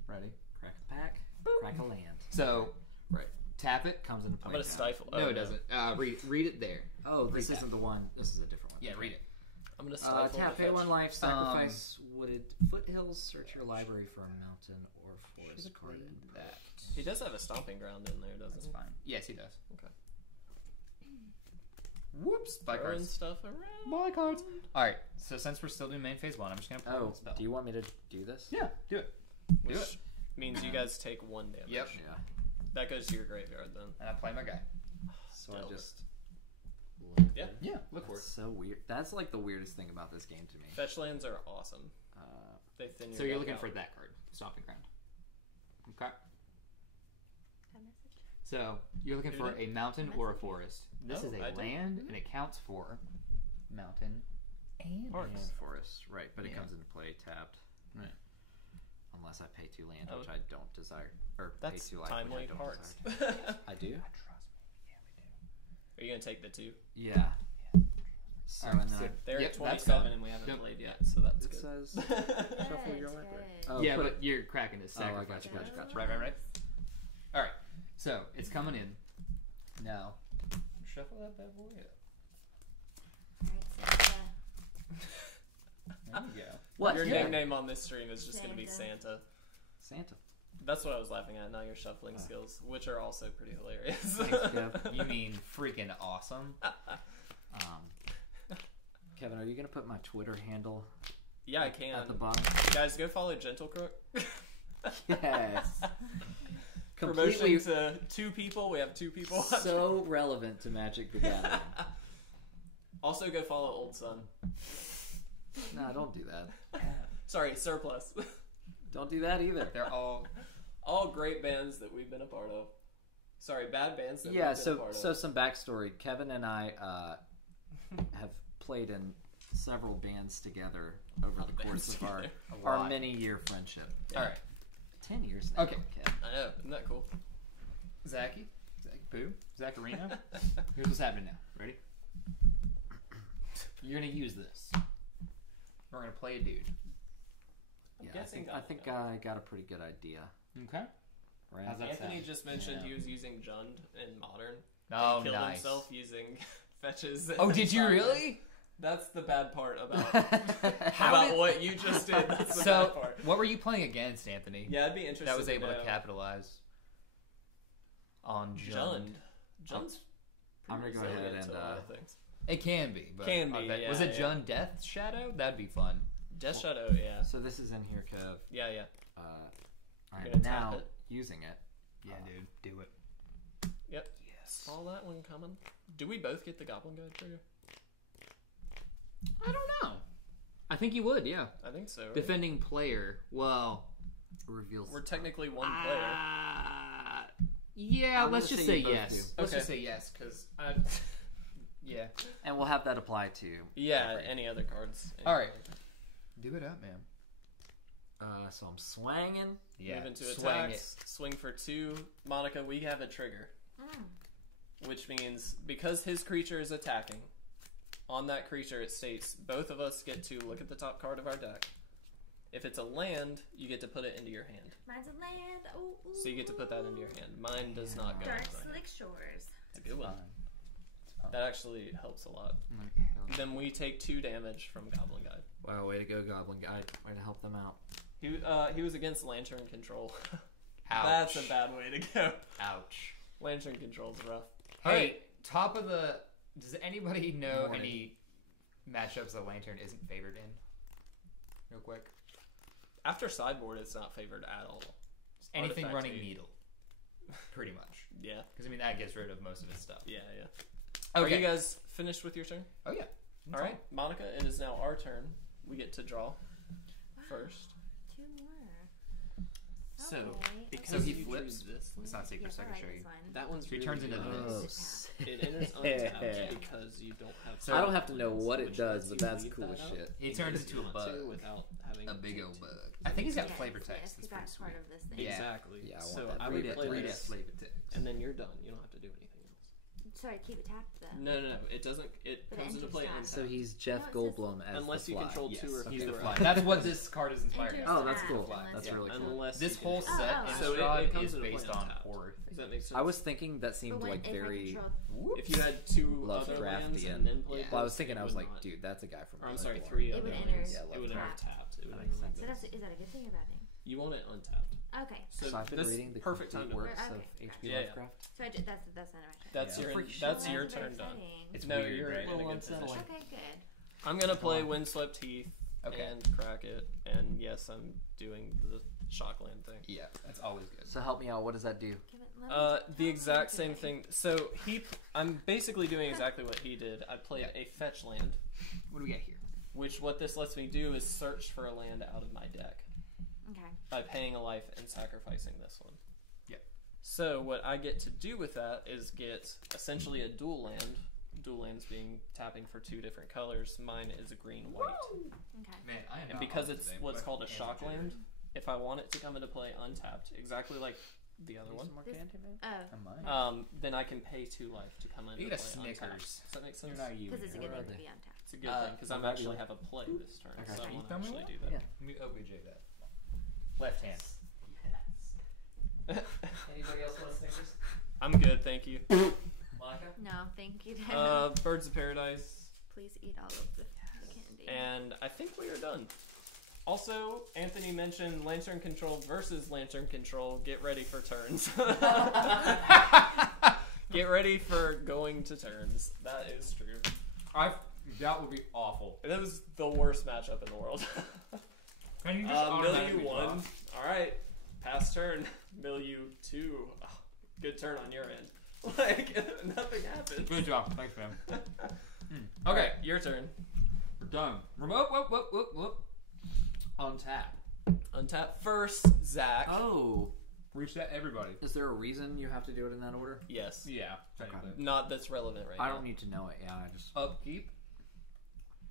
Ready? Crack the pack. Crack a land. So, Right. tap it. Comes into play. I'm gonna now. stifle. No, it doesn't. Read it there. Oh, this Read that. isn't the one. This is a different one. Yeah, read it. I'm gonna stifle tap the pay fetch. 1 life, sacrifice wooded foothills, search your library for a mountain or forest Should've card. played that. He does have a stomping ground in there, doesn't That's he? fine. Yes, he does. Okay. Whoops. Buy Throwing cards. stuff around. Buy cards. All right. So since we're still doing main phase 1, I'm just gonna play Oh, one spell. do you want me to do this? Yeah, do it. Which Do it. means you guys take 1 damage. Yep. Yeah. That goes to your graveyard then. And I play my guy. So Delver. I just. Yeah. Yeah. Look for That's it. so weird. That's like the weirdest thing about this game to me. Fetch lands are awesome. They thin your So you're deck looking out. for that card, Stomping Ground. Okay. That message. So you're looking for a mountain or a forest. This Oh, is I a do. land, and it counts for mountain and Parks. And forest, right? But it Yeah. comes into play tapped. Right. Unless I pay 2 land, Oh. which I don't desire, or That's pay 2 life, timely which I don't parts. desire. I do. Trust me. Yeah, we do. Are you gonna take the 2? Yeah. So Alright, and then so- I, They're Yep, at that's 27 done. and we haven't Yep. played yet, so that's it good. says shuffle your Good, library. good. Oh, Yeah, put but it- you're cracking his Oh, I sacrifice. gotcha, gotcha, gotcha. Right. All right. So it's coming in now. Shuffle that bad boy up. Alright, There you go. What? Your Yeah. nickname on this stream is just gonna be Santa. Santa. Santa. That's what I was laughing at, not your shuffling skills, which are also pretty hilarious. Thanks, Kev. You mean freaking awesome? Kevin, are you gonna put my Twitter handle Yeah, I can. at the bottom? Guys, go follow Gentle Crook. Yes. Promotion Completely to 2 people. We have 2 people watching. so relevant to Magic the Gathering. Also, go follow Old Sun. No, don't do that. Sorry, Surplus. Don't do that either. They're all. All great bands that we've been a part of. Sorry, bad bands that Yeah. we've been a So part so of. some backstory. Kevin and I have played in several bands together over the course of together. our many-year friendship. All right. 10 years now. Okay. Kev. I know, isn't that cool? Zachy? Boo? Zacharino? Here's what's happening now. Ready? You're gonna use this. We're gonna play a dude. Yeah, I guessing think Goblin I got a pretty good idea. Okay. Right? How's that Anthony sound? just mentioned Yeah. he was using Jund in Modern. Oh, He killed nice. himself using fetches. Oh, and did you sideways. really? That's the bad part about How did- what you just did. That's the So, bad part. what were you playing against, Anthony? Yeah, I'd be interested. That was able to know. capitalize on Jund. Jund's I'm gonna pretty go ahead resilient and, to a lot of things. It can be, but Can I be, bet- yeah, was it yeah. Jund Death Shadow? That'd be fun. Death Shadow, yeah. So this is in here, Kev. Yeah. I'm gonna tap now it? using it. Yeah, dude, do it. Yep. Yes. Saw that one coming. Do we both get the Goblin Guide trigger? I don't know. I think you would, yeah. I think so. Right? Defending player. Well, Reveals. We're technically one player. yeah. I'm let's gonna just say say you both yes. do. Let's Okay. just say yes, because I. Yeah. And we'll have that apply to. Yeah, any other cards. All right. Do it up, man. So I'm swanging. Yeah. Move into swing attacks. Swing for 2. Monica, we have a trigger. Which means because his creature is attacking, on that creature it states both of us get to look at the top card of our deck. If it's a land, you get to put it into your hand. Mine's a land. Ooh, ooh, So you get to put that into your hand. Mine does not go Dark into my hand. Slick Shores. It's a good one. Fine. That actually helps a lot. Then we take 2 damage from Goblin Guide. Wow, way to go, Goblin Guy. Way to help them out. He was against Lantern Control. Ouch. That's a bad way to go. Ouch. Lantern Control's rough. Hey, top of the. Does anybody know Morning. any matchups that Lantern isn't favored in? Real quick. After sideboard, it's not favored at all. Anything Artifact running 8. needle. Pretty much. Yeah, Because, I mean, that gets rid of most of his stuff. yeah. Okay. Are you guys finished with your turn? Oh, yeah. All right, Monica, it is now our turn. We get to draw first. 2 more. So, Okay, because So he you flips. drew this, It's not secret, Yes, so I I can like show this you. one. that one's So he really turns into good. this. It enters untapped because you don't have. So- I don't have to know what it which does, lets but you that's leave cool that as out. shit. He If turns you into a want bug. to without having A big to- old bug. I think he's got Yes, flavor yes, text. That's that's pretty part sweet. of this thing. Yeah. Exactly. Yeah, I want so that. I Read would it, play read this, flavor text. and then you're done. You don't have to do anything else. Sorry, keep it tapped though. No. It doesn't. It But it comes into enters play that. untapped. So he's Jeff No, it says- Goldblum as Unless the you Fly. control Yes, two or he's the fewer. Fly. That's what this card is inspired Enters by. Oh, that's tapped cool. unless That's you really cool. control- Unless This you whole control- set Oh, in So it Strahd comes is into play based on untapped. horror. Does that make sense? I was thinking that But seemed when, like if I very. controlled, If you had two other Lovecraftian. lands and then played Well, I was this, thinking, it I was would like, not- dude, that's a guy from. Or I'm sorry, Bloodborne. 3 It other would lands. enter It would enter tapped. tapped. It would That enter makes like sense. so this. is that a good thing or a bad thing? You want it untapped. Okay. So I've been this reading the perfect time complete to works Okay, of gotcha. H.P. Yeah, yeah. Lovecraft. So that's not my turn. That's Yeah. your Freak that's Well, your that's very turn done. exciting. It's No, weird, you're right? in a good unsettling. position. Okay, good. I'm gonna play on. Windswept Heath Okay. and crack it, and yes, I'm doing the Shockland thing. Yeah, that's always good. So help me out. What does that do? Give it, let me The exact do same it. thing. So I'm basically doing exactly what he did. I played a fetch land, What do we got here? which what this lets me do is search for a land out of my deck Okay. by paying a life and sacrificing this one. Yep. So what I get to do with that is get essentially a dual land. Dual lands being tapping for 2 different colors. Mine is a green-white. Okay. Man, I am And not because on it's today. what's My called a hands shock are jittery. land, if I want it to come into play untapped, exactly like the other one, This- Oh, I might. then I can pay 2 life to come into You play get a untapped. Snickers. Does that make sense? You're not you. because it's a good Where thing are to they? be untapped. It's a good thing because I'm I'll actually grab have a play this turn, Okay. so I Can you want to thumb me actually one? do that. Yeah. Let me OBJ that. Left hand. Anybody else want a Snickers? I'm good, thank you. Monica? No, thank you, Dad. Birds of Paradise, Please eat all of the candy. and I think we are done. Also, Anthony mentioned Lantern Control versus Lantern Control. Get ready for turns. Get ready for going to turns. That is true. That would be awful. That was the worst matchup in the world. Can you just Milieu 1. Alright. Pass turn. Milieu 2. Oh, good turn on your end. Like, nothing happened. Good job. Thanks, man. Okay, Alright, your turn. we're done. Remote, whoop. On tap. Untap first, Zach. Oh, Reset everybody. is there a reason you have to do it in that order? Yes. Yeah, technically. Not that's relevant right now. I don't need to know it. Yeah, I just. Upkeep.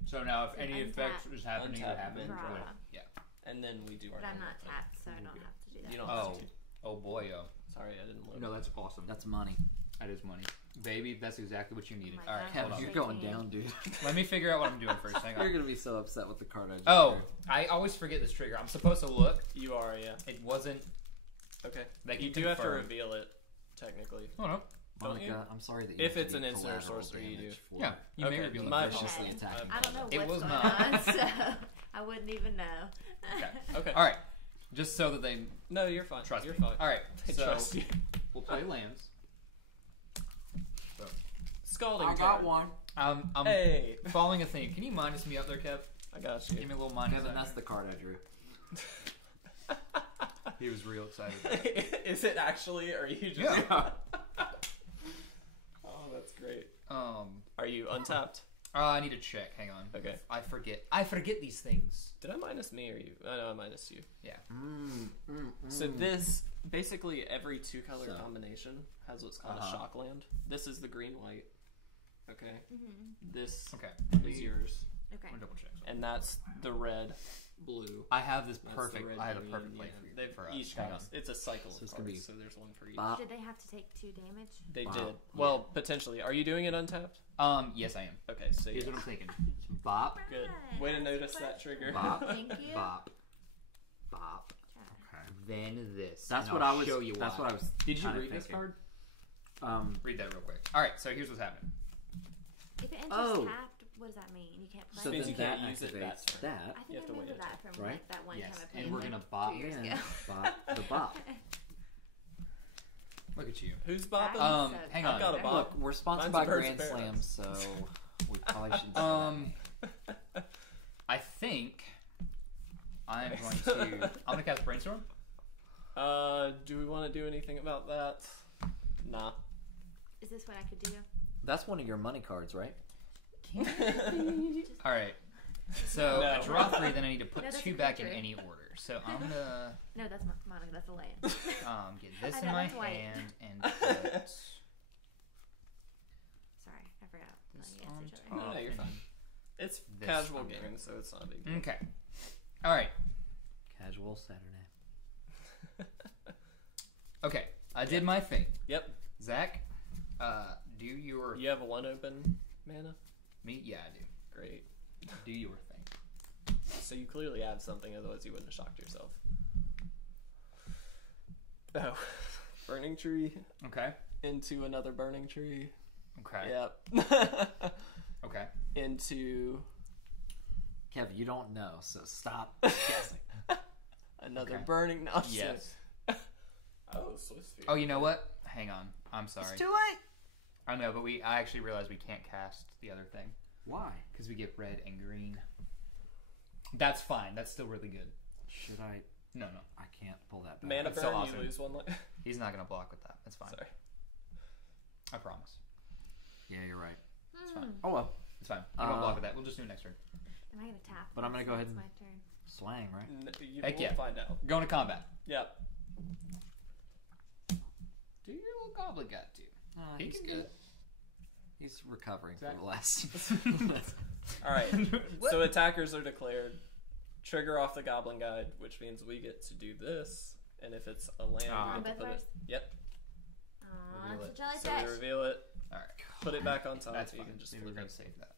So now if So any untap. effect is happening, it Untap, happens. then draw. Good. Yeah. And then we do our But I'm normal not thing. tapped, so I don't have to do that. You don't Oh. have to. Oh boy, yo. Sorry, I didn't look. No, that's awesome. That's money. That is money. Baby, that's exactly what you needed. Oh my Alright, God. hold on. You're going down, dude. Let me figure out what I'm doing first. Hang You're on. gonna be so upset with the card I just Oh, drew. I always forget this trigger. I'm supposed to look. You are, yeah. It wasn't. Okay. Like you you do have to confirmed. reveal it, technically. Oh no. Don't Monica, you? I'm sorry that you If have to it's do an instant or collateral sorcery, you damage do. for Yeah, you may Okay, reveal my it first. viciously Okay. attacking. I don't know It what's was going not. on, so I wouldn't even know. Okay. Okay. Alright. Just so that they No, you're fine. trust You're me. fine. Alright. I So trust you. we'll play lands. Scalding I got turn. one. I'm Hey. following a theme. Can you minus me up there, Kev? I got Give you. me a little minus. Kevin, up that's there. the card I drew. He was real excited. Is it actually, or are you just... Yeah. Oh, that's great. Um. Are you untapped? I need to check. Hang on. Okay. I forget these things. Did I minus me or you? I know I minus you. So Mm. this, basically every 2-color So. combination has what's called a Uh-huh. shock land. This is the green-white. Okay. Mm-hmm. This Okay. is yours. Okay. I'm gonna double check. And that's the red, blue. I have this That's perfect. the red, I have a green, perfect play yeah. for you. They've for us. each Hang got on. it's a cycle So of it's gonna cards, be so there's one for each. Bop. Did they have to take 2 damage? They Wow. did. Well, potentially. Are you doing it untapped? Yes, I am. Okay, so Here's yeah. what I'm thinking. Bop, Good. Right, Way to that's notice a that question. trigger. bop, Thank you. bop, bop. Then this. That's and what I'll I was. Show you That's why. what I was. Did you kinda read this thinking. card? Read that real quick. All right. So here's what's happening. If it enters Oh. tapped, what does that mean? You can't play So it? means then you can't that use it activates that turn. that. I You think have I to wait remember a that from right? like that one Yes, time I played. and we're like gonna bop 2 years in. ago. Bop the bop. Look at you. Who's bopping? So Hang I've on. got a bop. Look, we're sponsored Mine's by a Birds of Grand Paradise. Slam, so we probably shouldn't. Say I think I'm going to. I'm gonna cast brainstorm. Do we want to do anything about that? Nah. Is this what I could do? That's one of your money cards, right? All right. So No. I draw 3, then I need to put No, that's 2 a back in creature. any order. So I'm gonna No, that's Monica. That's a land. get this I in know, my that's white. hand and put Sorry, I forgot. This Playing on against each top. other. No, you're fine. It's This casual under. gaming, so it's not a big deal. Okay. All right. Casual Saturday. Okay. I did my thing. Yep. Zach, Do your You have one open mana? me? Yeah, I do. Great. Do your thing. So you clearly have something, otherwise you wouldn't have shocked yourself. Oh. Burning tree Okay. into another burning tree. Okay. Yep. Okay. Into Kevin, you don't know, so stop guessing. another Okay. burning. No, I'm just Yes. kidding. Oh, Swiss sphere. Oh, you know what? Hang on. I'm sorry. It's too late. I know, but I actually realized we can't cast the other thing Why? because we get red and green. That's fine. That's still really good. Should I? No. I can't pull that back. Mana That's burn, so awesome. you lose one. He's not gonna block with that. That's fine. Sorry. I promise. Yeah, you're right. It's fine. Oh well. It's fine. You won't block with that. We'll just do it next turn. Am I gonna tap? But I'm gonna go ahead It's and- my turn. Slang, right? You Heck will yeah. find out. Going to combat. Yep. Do your little goblin guy too. He He's can good. do- He's recovering Exactly. from the last. All right. So attackers are declared. Trigger off the Goblin Guide, which means we get to do this. And if it's a land, Ah. we get to Both put it. first? Yep. Aw, Reveal it's it. a jelly So we fish. reveal it, All right. put it back on top. That's so fine. you can just We're flip gonna it. save that.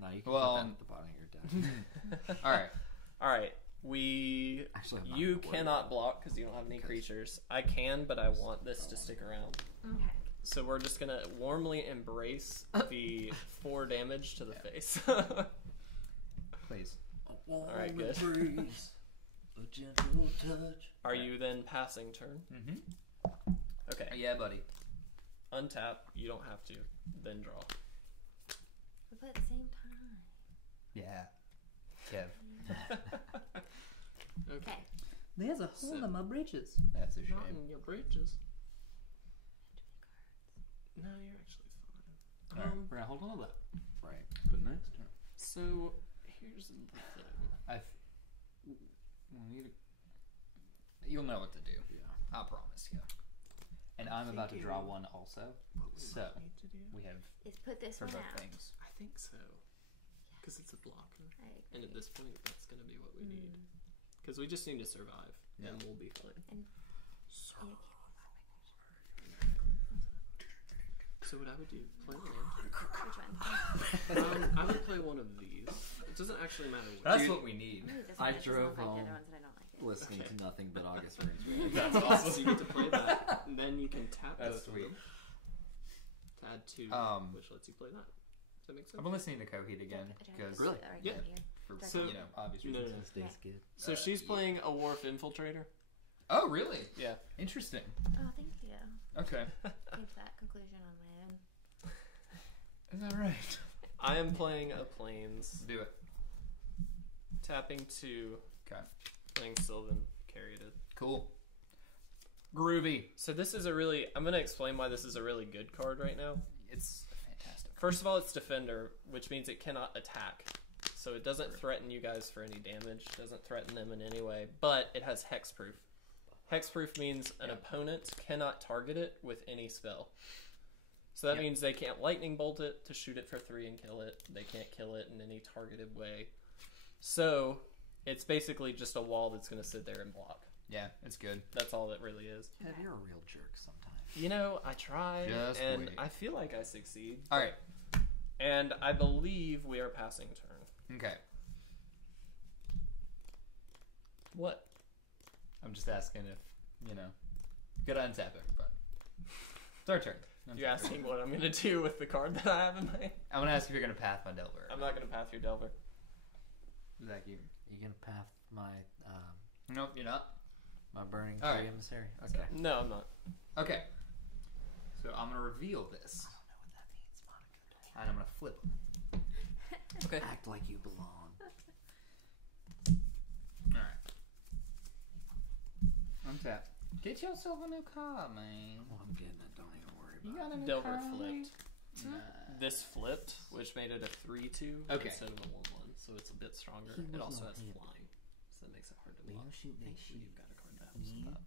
No, you can Well, put that at the bottom of your deck. All right. All right. We. Actually, I'm not You gonna worry cannot about block because you don't have any Because- creatures. I can, but I want this to stick around. Okay. So we're just gonna warmly embrace the 4 damage to the face. Please. All right, good. Breeze, a gentle touch. Are you then passing turn? Mm-hmm. Okay. Yeah, buddy. Untap. You don't have to. Then draw. We play at the same time. Yeah. Kev. Okay. There's a hole in my bridges. That's a shame. Not in your bridges. No, you're actually fine. All right. We're gonna hold on to that. Right. But next turn. So here's the thing. You'll know what to do. Yeah. I promise you. And I'm about to draw one also. So Need to do? we have Is put this for one both out. things. I think so. Because it's a blocker. I agree. And at this point, that's going to be what we need. Because we just need to survive. Yeah. And we'll be fine. So what I would do, play land. Which one? I would play one of these. It doesn't actually matter what. That's Dude, what we need. Really doesn't I matter, it doesn't drove look like the home. other ones and I don't like it. Listening Okay. to nothing but August Rings. That's awesome. So you get to play that, and then you can tap That's both of sweet. them to add 2, which lets you play that. Does that make sense? I've been listening to Coheed again because Really? Yeah. for So- obvious No, reasons. no, no. This day's good. So she's playing a Wharf Infiltrator. Oh, really? Yeah. Interesting. Oh, thank you. Okay. Came to that conclusion on my own. Is that right? I am playing a Plains. Do it. Tapping 2. Okay. Playing Sylvan. Carried it. Cool. Groovy. So this is a really... I'm going to explain why this is a really good card right now. It's fantastic. First of all, it's Defender, which means it cannot attack. So it doesn't threaten you guys for any damage. Doesn't threaten them in any way. But it has Hexproof. Hexproof means an opponent cannot target it with any spell. So that means they can't lightning bolt it to shoot it for 3 and kill it. They can't kill it in any targeted way. So it's basically just a wall that's going to sit there and block. Yeah, it's good. That's all it really is. Yeah, you're a real jerk sometimes. You know, I try, Just and wait. I feel like I succeed. All right. And I believe we are passing turn. Okay. What? I'm just asking if, good untap everybody. It's our turn. You're asking what I'm going to do with the card that I have in my hand? I'm going to ask if you're going to path my Delver. I'm not going to path your Delver. Zach, you. You gonna path my Nope, you're not. my burning All tree right. emissary? Okay. No, I'm not. Okay. So I'm going to reveal this. I don't know what that means, Monica. And I'm going to flip them. Okay. Act like you belong. Alright. Untap. Get yourself a new car, man. Well, I'm getting it. Don't even worry You about got a new Delver car, flipped. man? This flipped, which made it a 3-2 Okay. instead of a 1-1, so it's a bit stronger. He It was also not has happy. flying, so that makes it hard to Nah. block. Shoot, they Thankfully, shoot. you've got a card that helps with that.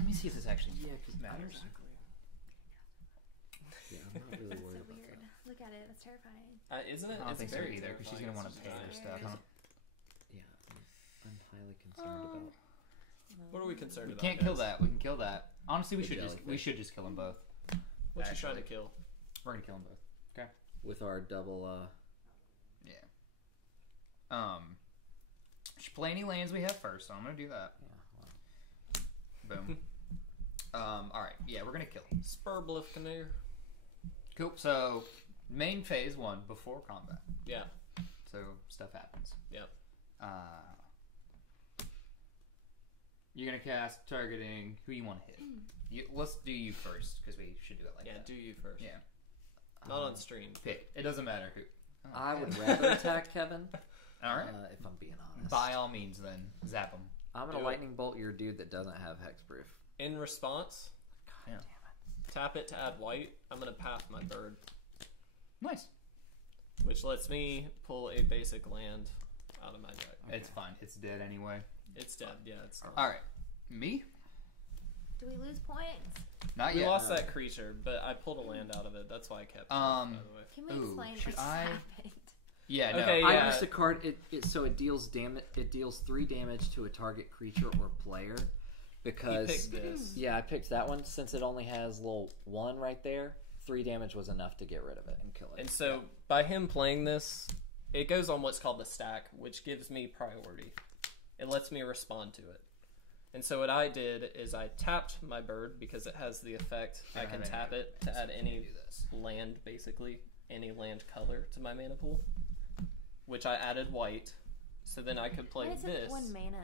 Let me see if this actually Yeah, 'cause matters. Yeah, I'm not really That's worried so about weird. that. Look at it. That's terrifying. Isn't it? I don't It's think so very either, because she's terrifying. going to want It's to pay her just stuff. Huh? Yeah, I'm highly concerned about. What are we concerned We about? can't kill guys? that. We can kill that. Honestly, we The should just jellyfish. kill them both. What you trying to actually. kill? We're gonna kill them both. With our double. Should play any lands we have first, so I'm gonna do that. Yeah. Boom. All right. Yeah, we're gonna kill. Spurblifkaneer. Cool. So, main phase 1 before combat. Yeah. So stuff happens. Yep. You're gonna cast targeting who you want to hit. Let's do you first because we should do it like Yeah, that. do you first. Yeah. Not on stream. Pick. It doesn't matter who. Oh, I okay. would rather attack Kevin. All right. If I'm being honest. By all means, then zap him. I'm gonna Do it. lightning bolt your dude that doesn't have hexproof. In response, Yeah. tap it to add white. I'm gonna path my bird, Nice. which lets me pull a basic land out of my deck. It's fine. It's dead anyway. It's dead. Yeah, it's gone. All right. Me? Do we lose points? Not We yet. lost that creature, but I pulled a land out of it. That's why I kept it, by the way. Can we Ooh, explain should what's I- happened? Yeah. No. Okay, I yeah. used a card. So it deals damage. It deals 3 damage to a target creature or player. You Because picked this. yeah, I picked that one since it only has little 1 right there. 3 damage was enough to get rid of it and kill it. And so, by him playing this, it goes on what's called the stack, which gives me priority. It lets me respond to it. And so what I did is I tapped my bird because it has the effect I can tap it to add any do this. land, basically, any land color to my mana pool, which I added white. So then I could play Why is it this. 1 mana?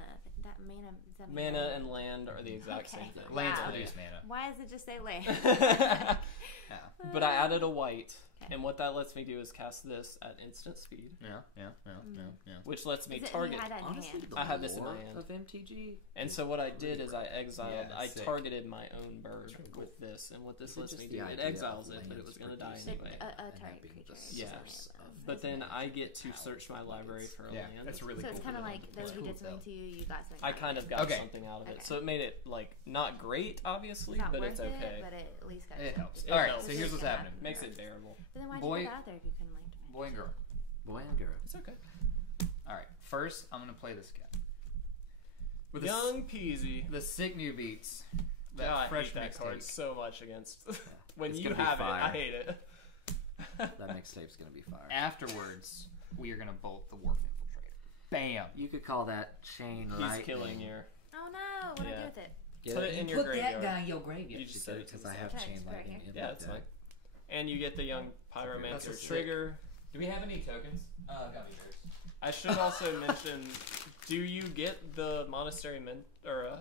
That mana. Is that Mana and land are the exact Okay. same thing. Lands Wow. produce mana. Why does it just say land? Yeah. But I added a white, Okay. and what that lets me do is cast this at instant speed, Yeah. which lets me Is it- you target. had that in Honestly, hand? the I had this in my lore hand. of MTG. And so what I did is I exiled. Yeah, I sick. targeted my own bird That's really cool. with this, and what this Is it lets just me the do, it idea of exiles it, but it lands was going to die producing- anyway. A And target that being creature. the is Yeah. just land. But then I get to search my library for a Yeah. land. That's really So cool. it's kind of like That's those who cool did as something hell. to you, you got something. I out of kind it. of got Okay. something out of it, Okay. so it made it like not great, obviously, It's not but worth it's okay. it, but it at least got It you. helps. It All right. helps. So here's what's happening. Makes it bearable. But then why'd Boy- you put it out there if you couldn't land it? Boy and girl. Boy and girl. It's okay. All right. First, I'm gonna play this guy with Young Peasy. the sick new beats. That God, I fresh hate that card mixtape. so much against. when It's you gonna be have it, fire. I hate it. That mixtape's gonna be fire. Afterwards, we are gonna bolt the Wharf Infiltrator. Bam. You could call that chain He's lightning. killing your. Oh no! What do I Yeah. do with it? Get Put it in your graveyard. in your graveyard. You just set it to because the I side. have Okay, chain it's right lightning here. in Yeah, my it's deck. fine. And you get the young That's pyromancer a sick- trigger. Do we have any tokens? Gummy bears. I should also mention, do you get the monastery or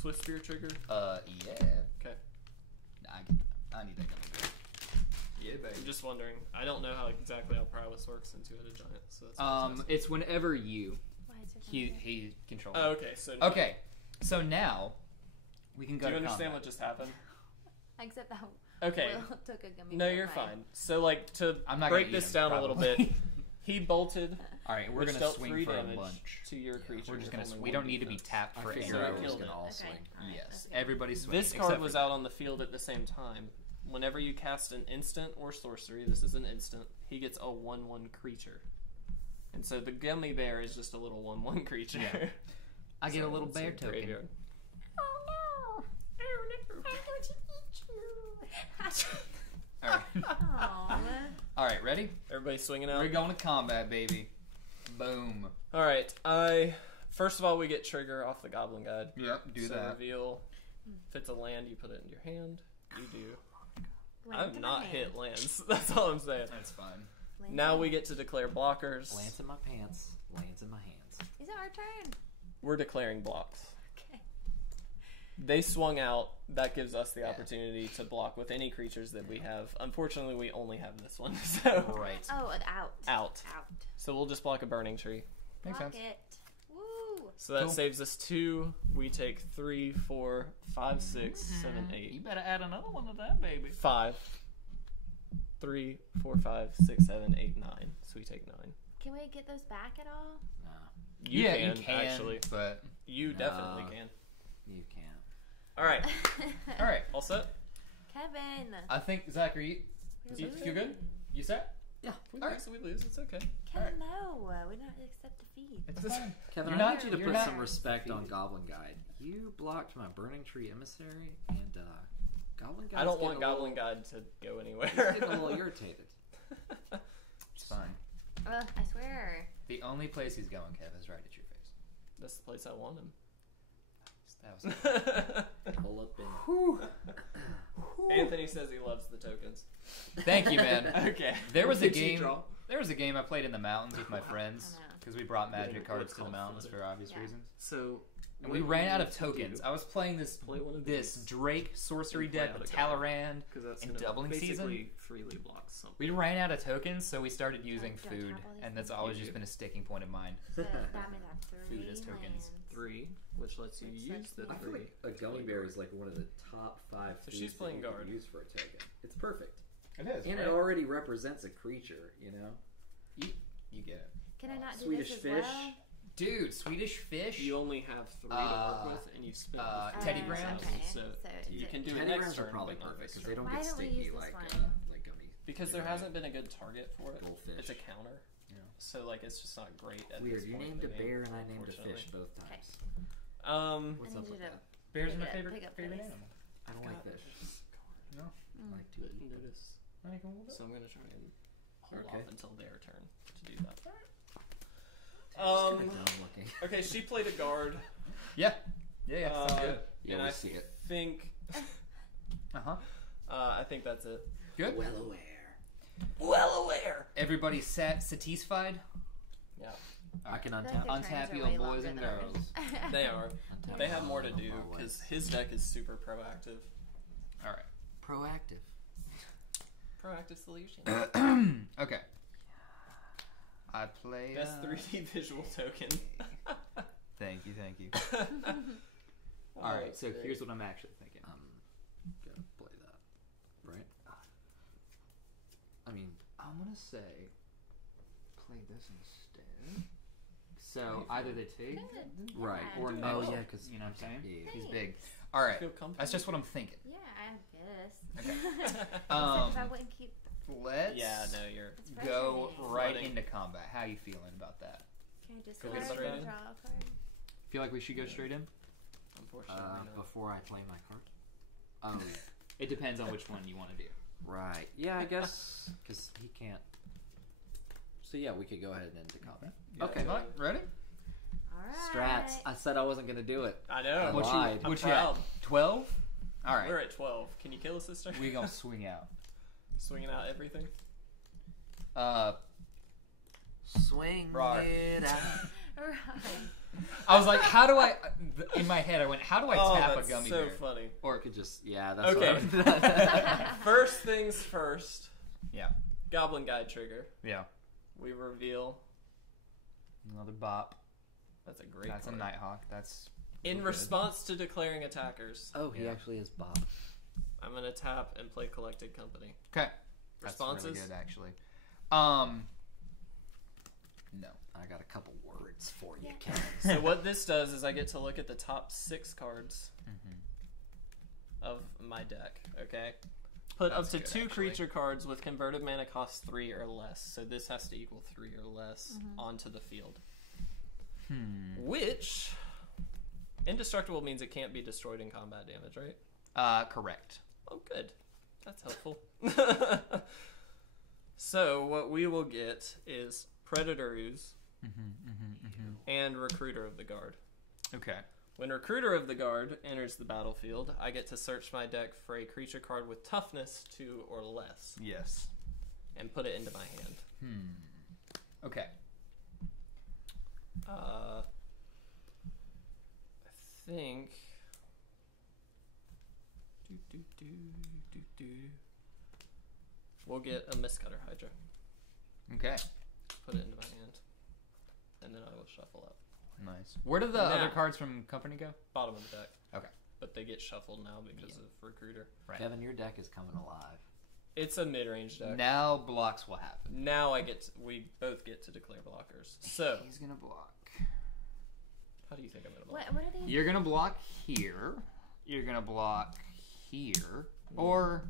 Swift Spear trigger? Yeah. Okay. I need that gummy bear. Yeah, I'm baby. just wondering. I don't know how exactly how prowess works in Two-Headed Giant, so that's why I was asking. It's whenever you Why is there he something he controls. Oh, okay. So Okay. So now we can Do go you to understand combat. what just happened? there? Except that Okay. Will took a gummy. No, bear you're bite. fine. So like to I'm not break gonna eat this him, down a little probably. bit, he bolted. All right, we're which gonna dealt swing 3 for a damage bunch. to your creature. We're just with gonna. only We 1 don't need to be defense. tapped for I every figured I was killed gonna it. all Okay. swing. Alright, Yes, okay. everybody's swinging. This except card was for out on the field at the same time. Whenever you cast an instant or sorcery, this is an instant, he gets a 1/1 creature. And so the gummy bear is just a little 1/1 creature. Yeah. I get So a little it's bear in token. graveyard. Oh no! I'm going to eat you. All right. Aw. All right, ready? Everybody swinging out. We're going to combat, baby. Boom. All right. First of all, we get trigger off the Goblin Guide. Yep. Do so that. reveal. If it's a land, you put it in your hand. You do. Land I've in not my hit hand. lands. That's all I'm saying. That's fine. Land Now in- we get to declare blockers. Lance in my pants. Lands in my hands. Is it our turn? We're declaring blocks. Okay. They swung out. That gives us the Yeah. opportunity to block with any creatures that we have. Unfortunately, we only have this one. So Right. Oh, an out. out. Out. So we'll just block a burning tree. Makes Block sense. it. Woo! So that Cool. saves us 2. We take 3, 4, 5, 6, 7, 8. You better add another one to that, baby. 5. 3, 4, 5, 6, 7, 8, 9. So we take 9. Can we get those back at all? No, You yeah, can, you can actually. but You No. definitely can. you can't. All right. all right. All set? Kevin. I think Zach, are you We're you good? you set? Yeah. If we All lose, we lose. It's okay. Kevin, no. We don't accept defeat. It's fine. Kevin, You're I not- need you to you're put not some respect on defeated. Goblin Guide. You blocked my Burning Tree Emissary, and Goblin Guide's I don't want getting a Goblin little- Guide to go He's anywhere. getting a little irritated. It's fine. I swear. The only place he's going, Kev, is right at your face. That's the place I want him. That was Pull up in. Anthony says he loves the tokens. Thank you, man. Okay. There was a Did you game. draw? There was a game I played in the mountains with my friends I know. because we brought magic What's cards to the called mountains flooded. for obvious Yeah. reasons. So And we ran out of tokens. I was playing this Play one of this these. Drake sorcery And play deck out with a card. Talleyrand. Because that's in gonna doubling basically season? freely blocks something. We ran out of tokens, so we started using Don't food, tap all these and that's things. always You just do. been a sticking point of mine. So that means I have 3 Food as tokens. lands. 3, which lets you Which use lets the me- I feel 3. like a gummy bear is like one of the top 5 So foods she's that playing you can guard. use for a token. It's perfect. It is, And it already represents a creature, you know? You get it. Can I not do Swedish this as fish. well? Dude, Swedish fish. You only have 3 to work with, and you spend Teddy Oh, Grahams? Okay. So is you it- can do it Teddy next Grahams turn, are probably but not perfect this because they turn. don't Why get don't we sticky use this like one? gummy. Because there hasn't been a good target for it. Goldfish. It's a counter. Yeah. So like it's just not great at Weird. this You point named a in the game, bear and I named a unfortunately. fish both times. What's I up need with you to- that? Bears are Pick my up- favorite pick up favorite face. animal. I don't like fish. No. I like to eat them. Notice. I think a little bit. So I'm gonna try and hold Okay. off until their turn to do that. It's kinda dumb looking. Okay, she played a guard. Yeah. Yeah. Sounds good. Yeah, and we I see it. think I think that's it. Good. Well aware. Well aware. Everybody satisfied? Yeah, I can I feel untap. like the Untap turns are your way boys longer and than ours. girls. they are. Untap They my have more to phone, do my because wife. his deck is super proactive. All right. Proactive. Proactive solution. Okay. I play. Best 3D visual token. Thank you. Oh, All right. that's So great. here's what I'm actually thinking. I'm gonna play that. Right? I mean, I'm gonna say play this instead. So either they take Good. Right. Yeah. or do no. well. yeah, because You know what I'm saying? Yeah. He's Thanks. big. All right. Feel comfortable? That's just what I'm thinking. Yeah, I guess. Okay. Except if I Um, wouldn't keep. let's Yeah, no, you're. It's go frustrating. right Flooding. into combat. How you feeling about that? Can I just Go card straight and in. draw a card? Feel like we should go straight in? Unfortunately, no. before I play my card. Oh, it depends on which one you want to do. Right. Yeah, I guess because he can't. So yeah, we could go ahead and into combat. Yeah, Okay, go Mike, ahead. ready? Alright. Strats. I said I wasn't gonna do it. I know. What you- I'm What you proud. at? 12? All right. We're at 12. Can you kill a sister? We gonna swing out. Swinging out everything. Swing Rawr. it out. Right. I was like, how do I? In my head, I went, how do I Oh, tap a that's gummy so bear? funny. Or it could just that's Okay. what I First things first. Yeah. Goblin Guide trigger. Yeah. We reveal. Another bop. That's a great That's card. a Nighthawk. That's In good. response to declaring attackers, Oh, he Yeah. actually is Bob. I'm gonna tap and play Collected Company. Okay. Responses? That's really good, actually. No. I got a couple words for you, Yeah. Ken. So what this does is I get to look at the top 6 cards of my deck. Okay. Put That's up to good, 2 actually. creature cards with converted mana cost 3 or less. So this has to equal 3 or less onto the field. Which indestructible means it can't be destroyed in combat damage, right? Correct. Oh, good. That's helpful. So what we will get is Predator Ooze and Recruiter of the Guard. Okay. When Recruiter of the Guard enters the battlefield, I get to search my deck for a creature card with toughness 2 or less Yes. and put it into my hand. Okay. I think. We'll get a Mistcutter Hydra. Okay. Put it into my hand. And then I will shuffle up. Nice. Where do the Now. other cards from Company go? Bottom of the deck. Okay. But they get shuffled now because of Recruiter. Right. Kevin, your deck is coming alive. It's a mid-range deck. Now blocks will happen. Now we both get to declare blockers. So, He's gonna block. how do you think I'm going to block? What are these? You're gonna block here. You're gonna block here. Or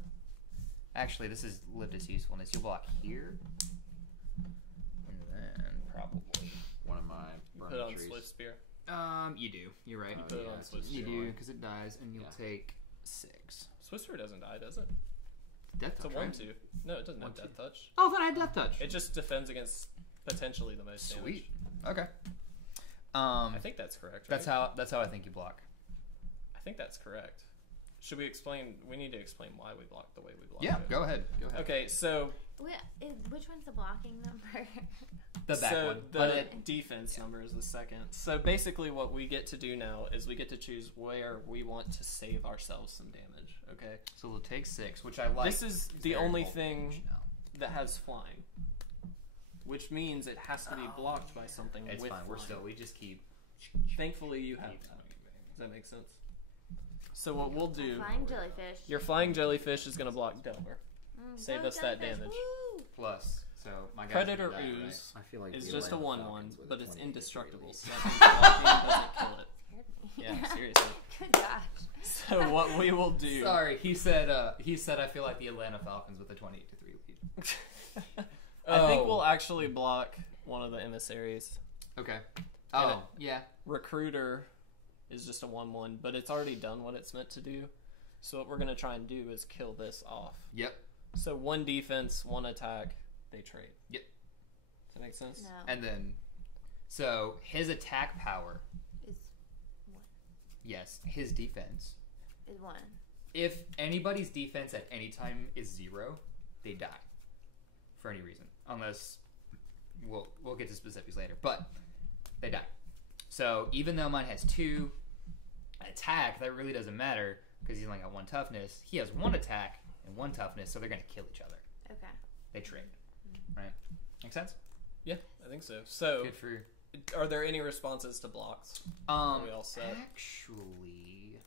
actually, this is lived its usefulness. You'll block here. And then probably. One of my Put it on trees. Swift Spear. You do. You're right. You put it on Swift You Spear. do because it dies, and you'll Yeah. take 6. Swiss Root doesn't die, does it? Death It's a touch, 1/2. right? No, it doesn't have 1/2. Death Touch. Oh, then I had death touch. It just defends against potentially the most damage. Sweet. Okay. I think that's correct. Right? That's how I think you block. I think that's correct. Should we explain? We need to explain why we block the way we block. Yeah, it. go ahead. Okay, so Which one's the blocking number? The back so one. the But it, defense number is the second. So basically, what we get to do now is we get to choose where we want to save ourselves some damage. Okay, so we'll take 6, which I like. this is the very only bold thing range now. that has flying, which means it has to be blocked by something It's with fine. We're flying. we just keep. Thankfully, you have that. Does that make sense? So what we'll do? Flying jellyfish. Your flying jellyfish is going to block Delver. Save go us that jellyfish, damage. woo! Plus, so my guy's Predator gonna die, Ooze I feel like is the just a Atlanta 1/1, Falcons with a but it's 20 indestructible. lead. So that means blocking doesn't kill it. Scared me. Yeah, seriously. Good gosh. So what we will do? Sorry, he said I feel like the Atlanta Falcons with a 28-3 lead. I think Oh. we'll actually block one of the emissaries. Okay. And Oh, yeah. Recruiter is just a 1/1, but it's already done what it's meant to do. So what we're gonna try and do is kill this off. Yep. So 1 defense, 1 attack, they trade. Yep. Does that make sense? No. And then, so his attack power, Is yes. His defense. is 1. If anybody's defense at any time is 0, they die for any reason, unless we'll get to specifics later. But they die. So even though mine has 2 attack, that really doesn't matter because he's only got 1 toughness. He has 1 attack and 1 toughness, so they're gonna kill each other. Okay. They trade, right? Make sense? Yeah, I think so. So Good for. are there any responses to blocks? Are we all set? Actually,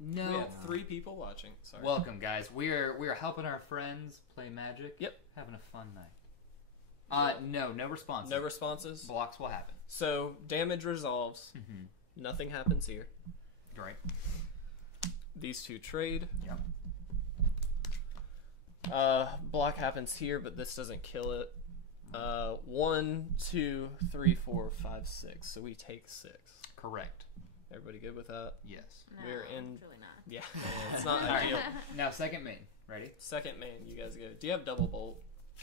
We no. have 3 people watching. Sorry. Welcome, guys. We're helping our friends play Magic. Yep. Having a fun night. No responses. No responses. Blocks will happen. So damage resolves. Mm-hmm. Nothing happens here. Right. These 2 trade. Yep. Block happens here, but this doesn't kill it. 1, 2, 3, 4, 5, 6. So we take 6. Correct. Everybody good with that? Yes. No, We're in- It's really not. Yeah, it's not All right. ideal. Now, second main. Ready? Second main, you guys go. Do you have double bolt?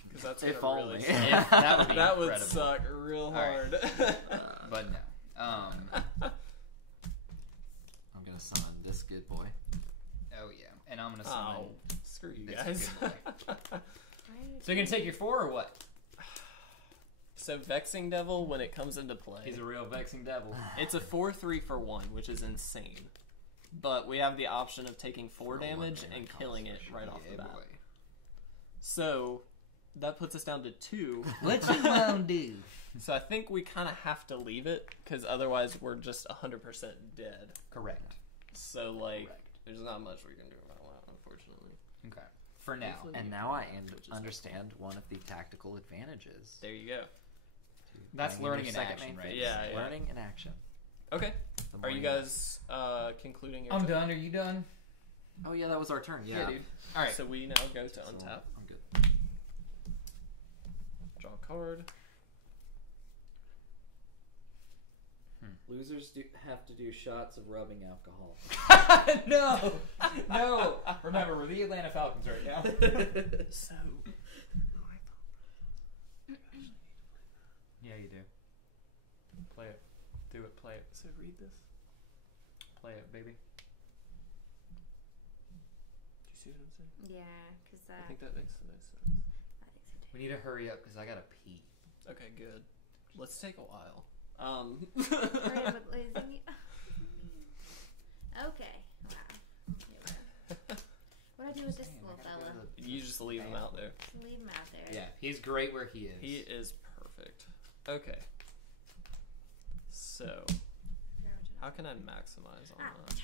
Because that's If gonna only. really If that would be that would incredible. suck real All right. hard. But no. I'm gonna summon this good boy. Oh yeah. And I'm gonna summon. Oh, screw you this guys. good boy. So you're gonna take your 4 or what? So Vexing Devil, when it comes into play, He's a real vexing devil. it's a 4/3 for 1, which is insane. But we have the option of taking 4 For one damage thing, and that killing it costs right off the Yeah, bat. boy. So that puts us down to 2. What you gonna do? So I think we kind of have to leave it because otherwise we're just 100% dead. Correct. So like, Correct. there's not much we can do about that, unfortunately. Okay. For now. Hopefully- And now I Which is understand one of the tactical advantages. There you go. That's Playing learning your in second action, main right? phase. Yeah, yeah. Learning in action. Okay. The Are you more guys concluding your I'm turn? done. Are you done? Oh yeah, that was our turn. Yeah, dude. All right. So we now go to So, untap. I'm good. Draw a card. Losers have to do shots of rubbing alcohol. No. No. Remember, we're the Atlanta Falcons right now. So Yeah, you do. Play it. Do it. Play it. so read this. Play it, baby. Do you see what I'm saying? Yeah, because I think that makes the most sense. I think so too. We need to hurry up because I gotta pee. Okay, good. Let's take a while. Hurry up, lazy. Okay. Wow. What do I do with this little fella? You just leave him out there. Just leave him out there. Yeah, he's great where he is. He is perfect. Okay. So, how can I maximize on that?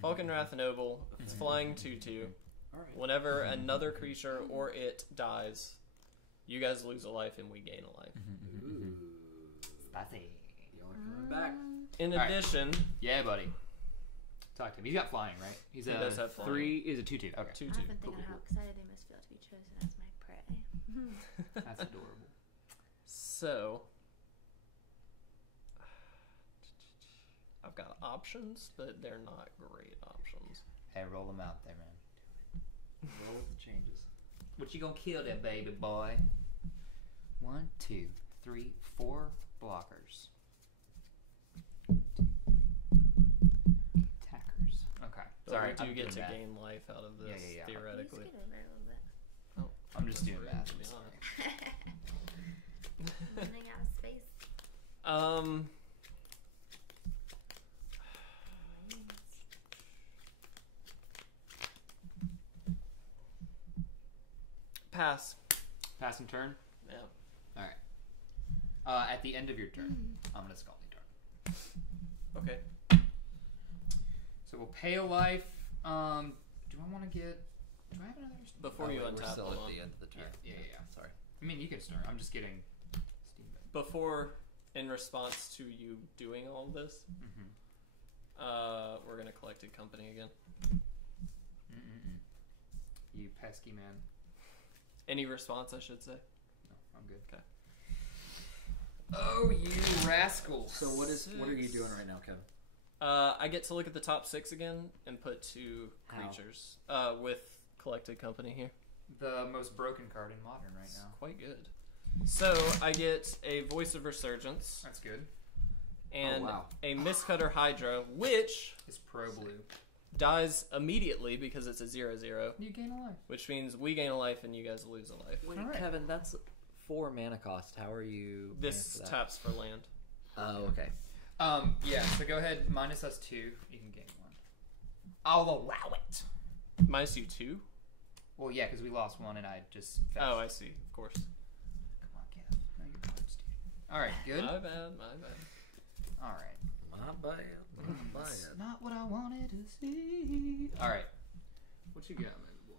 Falcon Wrath Noble, it's flying 2/2. All right. Whenever another creature or it dies, you guys lose a life and we gain a life. Spicy. Y'all are coming back. In All right. addition, Yeah, buddy. Talk to him. He's got flying, right? He's He a does have flying. 3. He's a 2/2. Okay, 2/2. I've been thinking how excited they must feel to be chosen as my prey. that's adorable. So, I've got options, but they're not great options. Hey, roll them out there, man. Roll with the changes. What you gonna kill that baby boy? 1, 2, 3, 4 blockers. Attackers. Okay. But Sorry, we do I'm get to doing math. gain life out of this, Yeah. theoretically. You just get over there a little bit. Oh, I'm just doing rude, math. to I'm be sorry. Running out of space. Pass. Passing turn. Yeah. All right. At the end of your turn, I'm gonna Scalding Dart. Okay. So we'll pay a life. Do I want to get? Do I have another? Before you We're untap, still hold at on. the end of the turn. Yeah. Sorry. I mean, you can start. I'm just getting steam. Before, in response to you doing all of this, Mm-hmm. we're gonna collected company again. You pesky man. Any response, I should say. No, I'm good. Okay. Oh, you rascals! So what are you doing right now, Kevin? I get to look at the top 6 again and put 2 How? creatures with collected company here. The most broken card in Modern right It's now. quite good. So I get a Voice of Resurgence That's good. and Oh, wow. a Mistcutter Hydra, which It's pro blue. dies immediately because it's a 0/0, You gain a life. which means we gain a life and you guys lose a life. Wait, Alright. Kevin, that's 4 mana cost. How are you? This paying for that? taps for land. Oh, okay. Yeah. So go ahead, minus us 2. You can gain 1. I'll allow it. Minus you 2? Well, yeah, because we lost 1 and I just. Oh, I see. Of course. Come on, Kev. Know your cards, dude. All right. Good. My bad. My bad. All right. Not bad. Not It's bad. not what I wanted to see. All right. What you got, baby boy?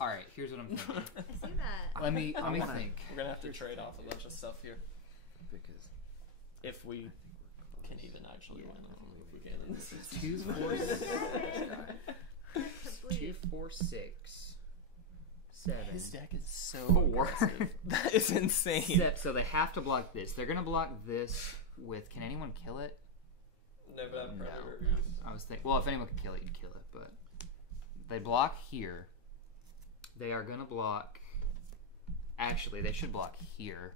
All right. Here's what I'm thinking. I see that. Let me wanna- think. We're gonna have to trade off a bunch of stuff here Because if we can even actually win. I don't know if we can. This is 2, 4, 2, Please. 4, 6, 7. His deck is so 4. aggressive. That is insane. So they have to block this. They're gonna block this with. Can anyone kill it? No, but I've No. Predator reviews. I was thinking. Well, if anyone could kill it, you'd kill it. But they block here. They are gonna block. Actually, they should block here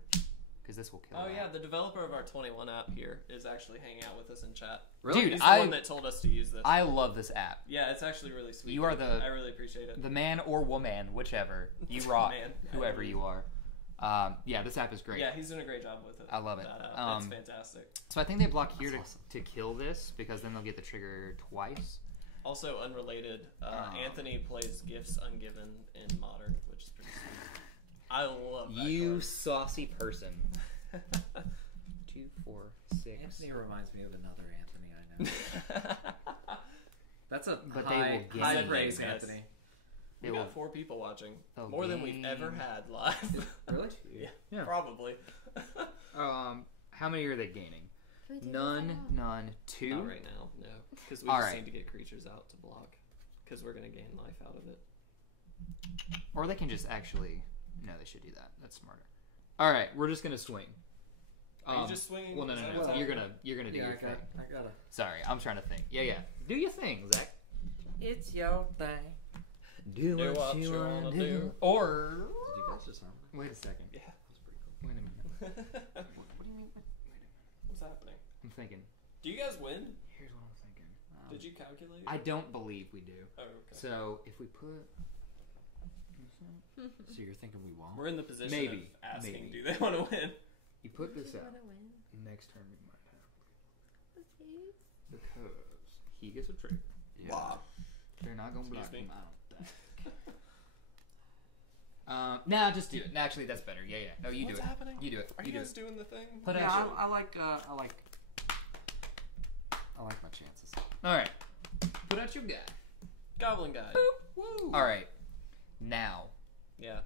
because this will kill. Oh that. yeah, the developer of our 21 app here is actually hanging out with us in chat. really, Dude, He's the I- one that told us to use this. I love this app. Yeah, it's actually really sweet. You are the- I really appreciate it. The man or woman, whichever you rock, Man. whoever you are. Yeah, this app is great. Yeah, he's doing a great job with it. I love it. That app. Um, it's fantastic. So I think they block here That's awesome. to kill this because then they'll get the trigger twice. Also unrelated, Anthony plays Gifts Ungiven in Modern, which is pretty sweet. I love that You saucy person. card. 2, 4, 6. Anthony reminds me of another Anthony I know. That's a But they high, will high gain. praise, Yes. Anthony. We They got will- 4 people watching. they'll More than we've ever gain- had live. Really? Yeah. Probably. How many are they gaining? Can we do this None, now? none, 2. Not right now, no. Because we All just right. need to get creatures out to block. Because we're going to gain life out of it. Or they can just actually. No, they should do that. That's smarter. All right, we're just gonna swing. Are you just swinging? Well, no, Is no, that no. what's You're happening? gonna do Yeah, your I thing. gotta. Sorry, I'm trying to think. Yeah. Do your thing, Zach. It's your thing. Do Do what you wanna do. Or Did you guys just harmonize? wait a second. Yeah. That's pretty cool. Wait a minute. What do you mean? What's happening? I'm thinking. Do you guys win? Here's what I'm thinking. Did you calculate? I don't believe we do. Oh, okay. So if we put. So you're thinking we won't? We're in the position Maybe, of asking, maybe. do they want to win? You put this You out. wanna win? Next turn we might have. Okay. Because he gets a trigger. Yeah. They're not gonna Excuse block me? him, I don't think. Nah, just do it. No, actually, that's better. Yeah. No, you What's do it. happening? You do it. Are You you do guys it. doing the thing? Put Yeah, action. I like my chances. All right. Put out your guy. Goblin guy. Woo. All right. Now Yeah.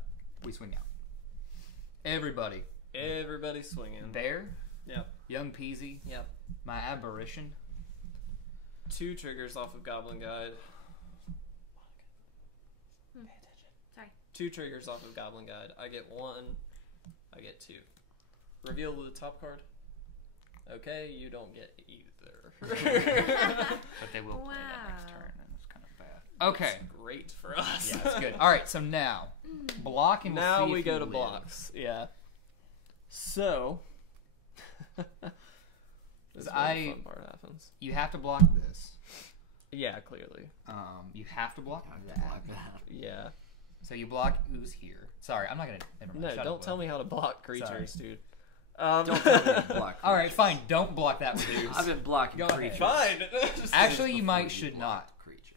we swing out. Everybody. Everybody's swinging. Bear. Yep. Young Peasy. Yep. My aberration. 2 triggers off of Goblin Guide. Hmm. Pay attention. Sorry. 2 triggers off of Goblin Guide. I get 1. I get 2. Reveal the top card. Okay, you don't get either. But they will play that next Wow. turn, and it's kind of bad. Okay. It's great for us. Yeah, that's good. All right, so now block and we'll Now see we if go you to live. blocks. Yeah. So. This is where I- the fun part happens. You have to block this. Yeah, clearly. You have to block that. Block that. Yeah. So you block Ooze here. Sorry, I'm not gonna. Never mind. No, Shut don't up, tell Will. me how to block creatures, Sorry. dude. Don't tell me to block. All right, fine. Don't block that with Ooze. I've been blocking Go ahead. creatures. Fine. Actually, you Before might should block not. Creature.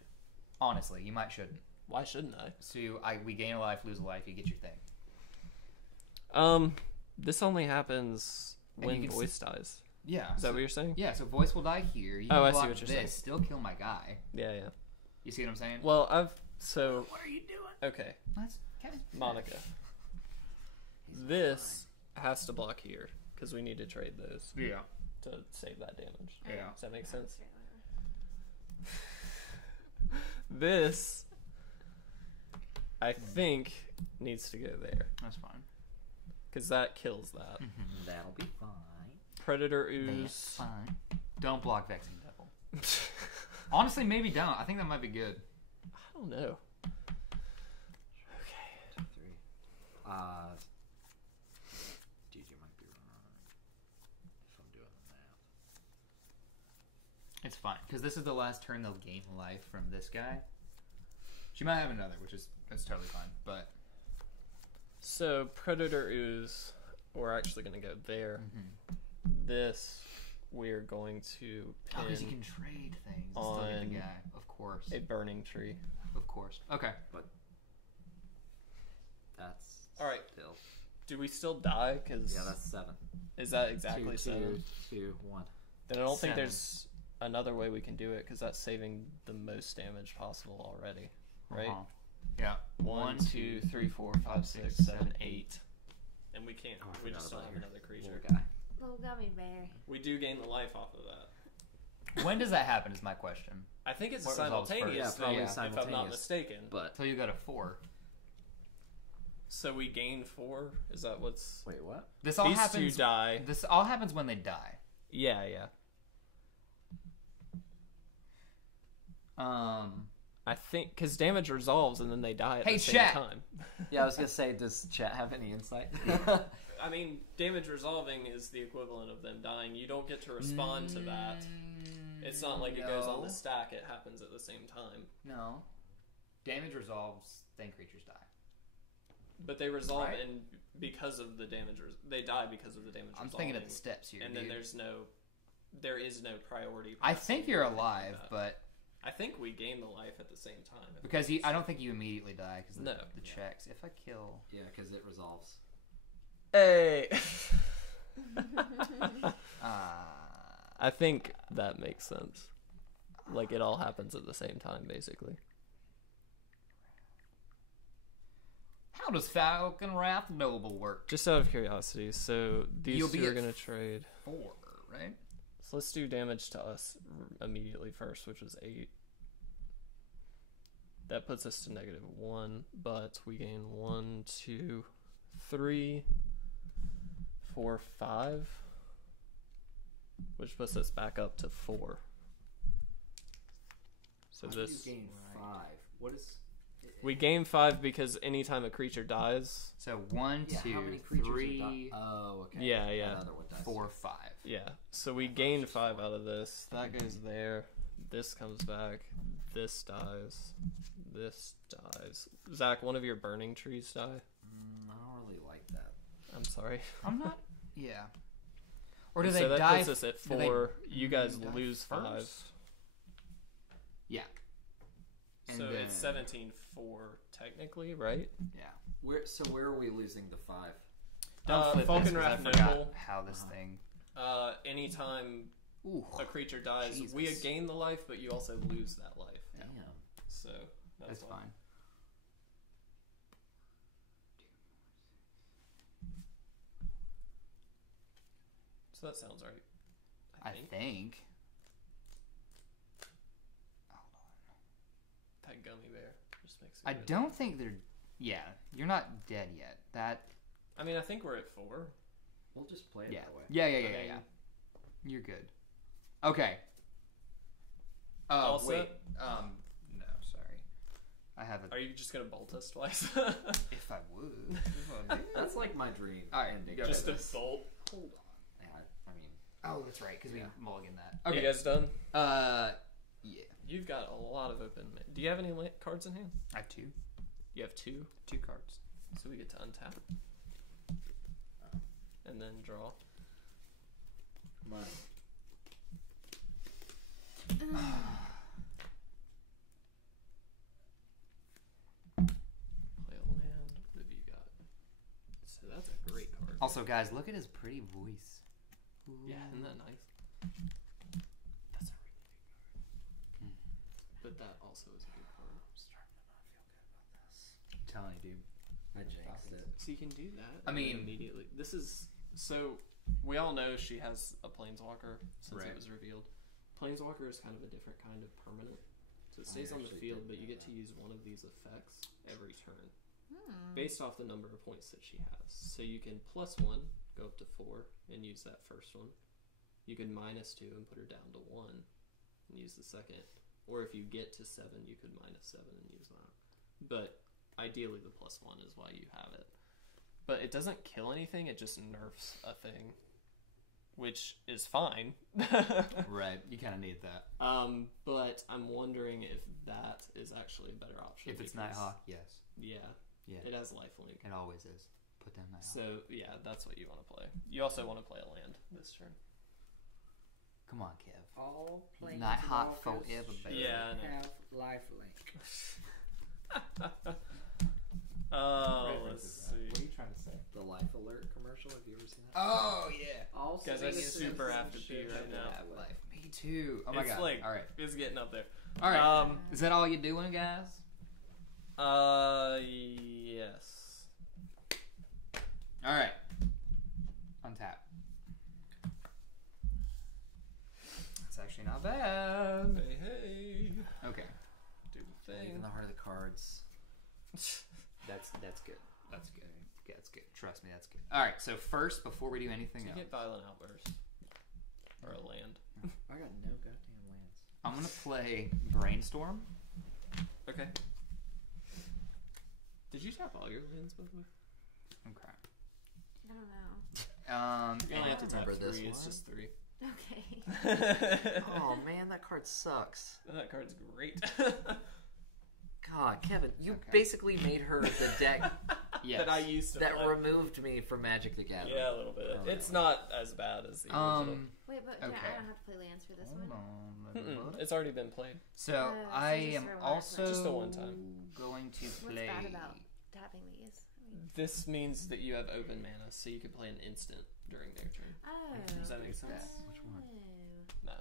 Honestly, you might shouldn't. Why shouldn't I? So we gain a life, lose a life. You get your thing. This only happens And when you can voice dies. Yeah. Is that what you're saying? Yeah. So voice will die here. You Oh, can I see block what you're this, saying. Still kill my guy. Yeah, yeah. You see what I'm saying? Well, What are you doing? okay, That's kind of Monica. This has to block here because we need to trade those Yeah. to save that damage. Yeah. Does that make sense? This, I think, needs to go there That's fine. because that kills that. That'll be fine. Predator That's ooze. fine. Don't block Vexing Devil. Honestly, maybe don't. I think that might be good. I don't know. 2, 3. DJ might be wrong if I'm doing the math. It's fine because this is the last turn they'll gain life from this guy. She might have another, that's totally fine. But So Predator ooze, we're actually gonna go there. This, we're going to because you pin can trade things. And still get on the guy. Of course. a burning tree. Of course. Okay. That's All right. still. Do we still die? Cause Yeah, that's 7. is that exactly 2, 7? 2, 1. Then I don't think 7. there's another way we can do it because that's saving the most damage possible already, right? Uh-huh. Yeah. 1, 2, 3, 4, 5, 6, 7, 8. And we can't. Oh, I we forgot just don't about have your another creature. Little guy. Little gummy bear. We do gain the life off of that. When does that happen? Is my question. I think it's a What resolves first? simultaneous Yeah, thing, probably if I'm not simultaneous. mistaken. But So you go to 4. So we gain 4. Is that what's? wait, what? This all These happens. two die. This all happens when they die. Yeah, yeah. I think because damage resolves and then they die at Hey, the same chat. time. Yeah, I was gonna say, does chat have any insight? I mean, damage resolving is the equivalent of them dying. You don't get to respond to that. It's not like it goes on the stack. It happens at the same time. No. Damage resolves, then creatures die. But they resolve Right. and because of the damage. They die because of the damage. I'm resolving. thinking of the steps here. And then dude. there is no priority. I passing think you're or anything like alive, that. but I think we gain the life at the same time. because I don't think you immediately die because No. the checks. If I kill, Yeah, because it resolves. Hey. uh, I think that makes sense. Like it all happens at the same time, basically. how does Falcon Wrath Noble work? Just out of curiosity, so You'll these be two are at gonna trade. 4, right? So let's do damage to us immediately first, which was 8. That puts us to -1, but we gain 1, 2, 3, 4, 5, which puts us back up to 4. So How this do you gain 5? What is? we gain 5 because anytime a creature dies, So 1, Yeah, how many 2, creatures are 3, oh, okay. Yeah, yeah. Another one dies. 4, 5. yeah. So we gain 5 out of this. That goes there. This comes back. This dies. This dies. Zach, one of your burning trees die. I don't really like that. I'm sorry. I'm not. Yeah. Or do so they that die? puts us at do they 4. You guys die lose 5. first? Yeah. And So then- it's 17-4 technically, right? Yeah. Where are we losing the 5? Don't flip Falcon this 'cause I Wrath forgot Noble. how this thing. Anytime Ooh. a creature dies, we Jesus. gain the life, but you also lose that life. Damn. So That's why. fine. So that sounds right. I think. That gummy bear just makes it I good. don't think they're. Yeah, you're not dead yet. That. I mean, I think we're at 4. We'll just play it Yeah. that way. Yeah. I mean, You're good. Okay. Oh, All wait. set? No, sorry. I have a... Are you just gonna bolt us twice? If I would. That's like my dream. All right, ending. go just a ahead. bolt. Hold on. Yeah, I mean, Oh, that's right, because Yeah. we mulligan that. Are Okay. you guys done? Yeah. You've got a lot of open. Do you have any cards in hand? I have two. You have 2, Two cards. so we get to untap and then draw. mine. Play a land. What have you got? So that's a great card. Also, guys, look at his pretty voice. Yeah, isn't that nice? That's a really big card. But that also is a good card. I'm starting to not feel good about this. I'm telling you, dude. I jinxed it. So you can do that. I and then mean- immediately. This is so. We all know she has a planeswalker since Right. it was revealed. Planeswalker is kind of a different kind of permanent, so it stays on the actually field, didn't but you know get to that. use one of these effects every turn, Hmm. based off the number of points that she has. So you can +1, go up to 4, and use that first one. You can -2 and put her down to 1, and use the second. Or if you get to 7, you could -7 and use that. But ideally, the +1 is why you have it. But it doesn't kill anything; it just nerfs a thing, which is fine. Right. You kind of need that. But I'm wondering if that is actually a better option. If it's because- Nighthawk, yes. yeah, Yeah. it has lifelink. It always is. Put down Nighthawk. So yeah, that's what you want to play. You also want to play a land this turn. Come on, Kev. All Nighthawk planeswalkers forever, baby. Yeah, I know. have lifelink. Let's see. What are you trying to say? The Life Alert commercial. Have you ever seen that? Oh, yeah. All Guys, I citizens super have to should pee right have now. that way. Life. Me too. Oh, my It's God. like- All right. It's getting up there. All right. Is that all you're doing, guys? Yes. All right. Untap. That's actually not bad. Hey. Okay. Do the Even thing. the heart of the cards. That's good. That's good. Yeah, that's good. Trust me, that's good. All right. So first, before we do anything Do you else, get Violent Outburst? Or a land? I got no goddamn lands. I'm gonna play Brainstorm. Okay. Did you tap all your lands, by the way? Okay. I don't know. You only have to tap Remember this 3, it's one? just 3. Okay. Oh man, that card sucks. That card's great. God, Kevin, you Okay. basically made her the deck Yes. That I used to that play. removed me from Magic the Gathering. Yeah, a little bit. Oh, It's not as bad as the original. Wait, but Okay. I don't have to play lands for this Hold one. on. let me Mm-mm, look. it's already been played. So so I just am for one also play. Just a one time. going to What's play. bad about tapping these? I mean, This means that you have open mana, so you can play an instant during their turn. oh. Does that make sense? Which one? No.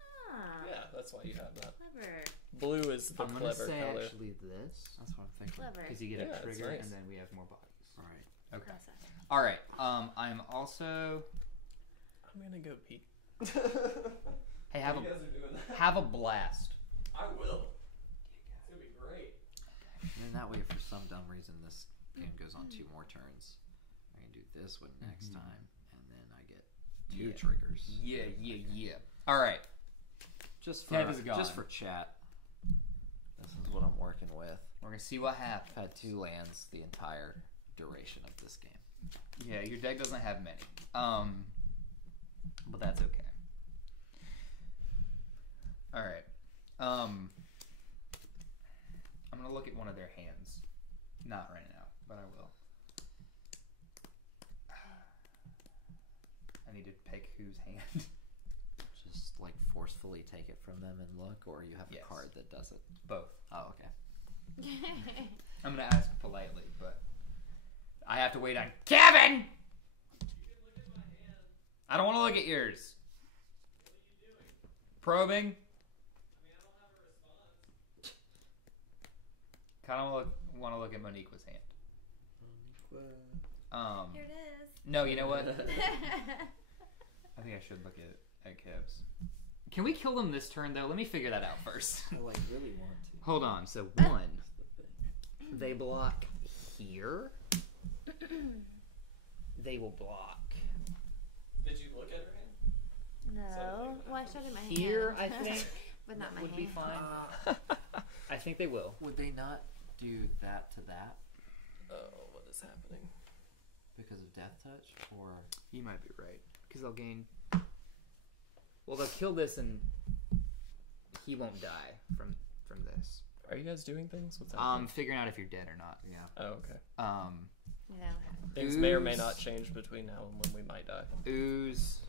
Ah, Yeah, that's why you have that. clever. Blue is the I'm gonna clever say color. actually this That's what I'm thinking. Clever. because you get Yeah, a it's trigger nice. and then we have more bodies. All right. Okay. Process. All right. I'm also. I'm gonna go pee. Hey, have you a guys are doing that. have a blast. I will. It's gonna be great. And then that way, for some dumb reason, this game goes on 2 more turns. I can do this one next Mhm. time, and then I get 2 Yeah. triggers. Yeah. All right. Just Kev is gone. just for chat. This is what I'm working with. We're gonna see what I've happens. had 2 lands the entire duration of this game. Yeah, your deck doesn't have many. But that's okay. All right. I'm gonna look at one of their hands. Not right now, but I will. I need to pick whose hand. Just like forcefully take it from them and look, or you have a Yes. card that does it. Both. Oh, okay. I'm gonna ask politely, but I have to wait on Kevin. I don't want to look at yours. Probing. Kind of want to look at Moniqua's hand. Here it is. No, you know what? I think I should look at Kev's. Can we kill them this turn though? Let me figure that out first. I like really want to. Hold on. So one, They block here. they will block. Did you look at her hand? No. Well, I showed in my hand. Here, I think, but not my would hand. be fine. I think they will. Would they not do that to that Oh, what is happening? because of death touch? Or You might be right. Because they'll gain... Well, they'll kill this and he won't die from this. Are you guys doing things? What's happening? Figuring out if you're dead or not. yeah, Oh, okay. Yeah. Things may or may Ooze. not change between now and when we might die. Ooze.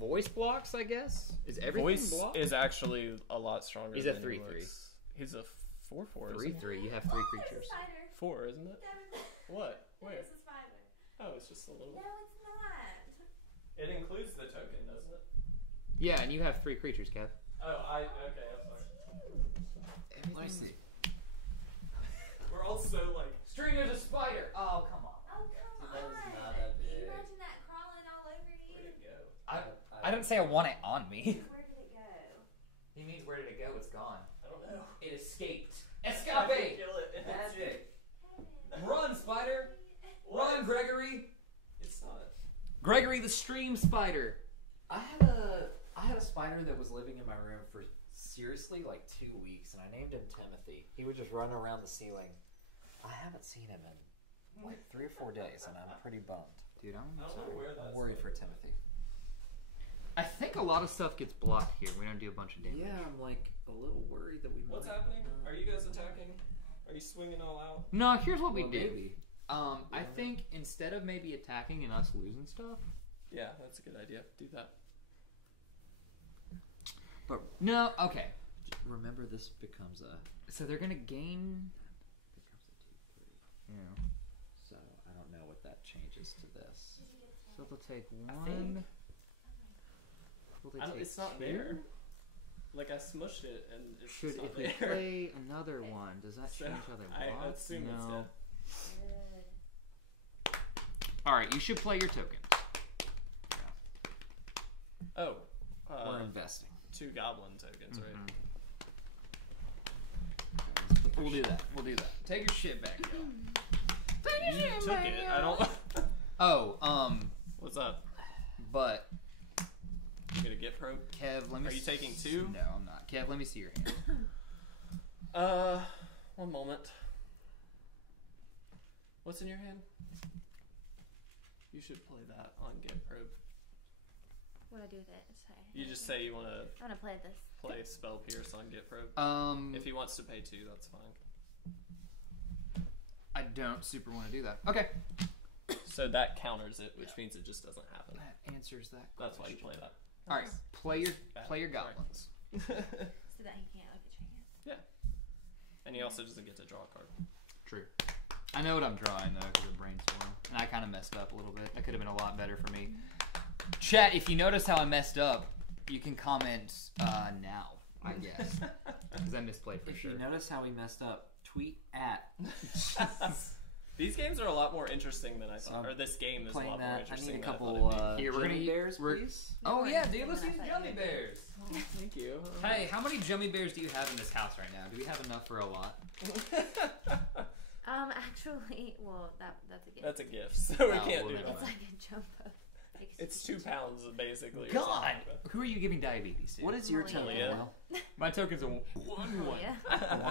Voice blocks, I guess? Is everything Voice blocked? is actually a lot stronger. He's a than he 3/3. looks. He's a 4/4. 3/3. You have 3 creatures. 4, isn't it? What? Where? This is fiber. Oh, it's just a little. No, it's not. It includes the token, doesn't it? Yeah, and you have 3 creatures, Kev. Oh, okay. I'm sorry. let me see. We're all so like. Stringer's a spider! Oh, come on. Oh, come That was on. not that Can you big. imagine that crawling all over you? Where'd it go? I didn't say I want it on me. Where did it go? He means where did it go? It's gone. I don't know. It escaped. I can Escape! kill it. Magic. Kevin. Run, spider! Run, Gregory! It's not. Gregory the stream spider. I had a spider that was living in my room for seriously like 2 weeks, and I named him Timothy. He would just run around the ceiling. I haven't seen him in like 3 or 4 days, and I'm pretty bummed. Dude, I'm I don't know where that's. I'm worried for Timothy. I think a lot of stuff gets blocked here. We don't do a bunch of damage. Yeah, I'm like a little worried that we. What's might happening? not. Are you guys attacking? Are you swinging all out? No, here's what we Well, do. maybe. I think instead of maybe attacking and us losing stuff. Yeah, that's a good idea. Do that. No, okay. Remember, this becomes a. So they're gonna gain. Becomes a 2/3. Yeah. So I don't know what that changes to this. So they'll take I 1. think- Will they I don't, take it's not 2? there. Like I smushed it and it's Should just not if we there. play another one, does that So, change how they I block? assume it's no. dead. Good. All right, you should play your tokens. Oh, We're investing. 2 goblin tokens, right? We'll do that. We'll do that. Take your shit back, yo. You took it. I don't. Oh, What's up? but You gonna get probe? Kev, let me. Are you taking 2? No, I'm not. Kev, let me see your hand. 1 moment. What's in your hand? You should play that on get probe. What do I do with it? Sorry. You just say you want to I want to play this. play spell pierce on get probe. If he wants to pay 2, that's fine. I don't super want to do that. Okay. So that counters it, which means it just doesn't happen. That answers that. That's why you question. play that. All right, play your Bad. goblins. So that he can't look at your hand. And he also doesn't get to draw a card. True. I know what I'm drawing though because of brainstorm, and I kind of messed up a little bit. That could have been a lot better for me. Chat, if you notice how I messed up, you can comment now. I guess because I misplayed for If sure. you notice how we messed up, tweet at. These games are a lot more interesting than I So thought. Or this game is a Playing lot more that. I interesting need a than I thought couple. it'd be. Here, we're gonna Gummy eat- bears, we're- please. Oh No yeah, worries. dude, let's I'm use not gummy fighting. bears. Thank you. Hey, how many gummy bears do you have in this house right now? Do we have enough for a lot? Actually, well, that's a gift. That's a gift, so we Oh, can't well, do never that. It's like a jumbo. It's 2 pounds basically. or God, something. who are you giving diabetes to? What is your Malia. token, Malia. Will? My token's a 1/1. Yeah.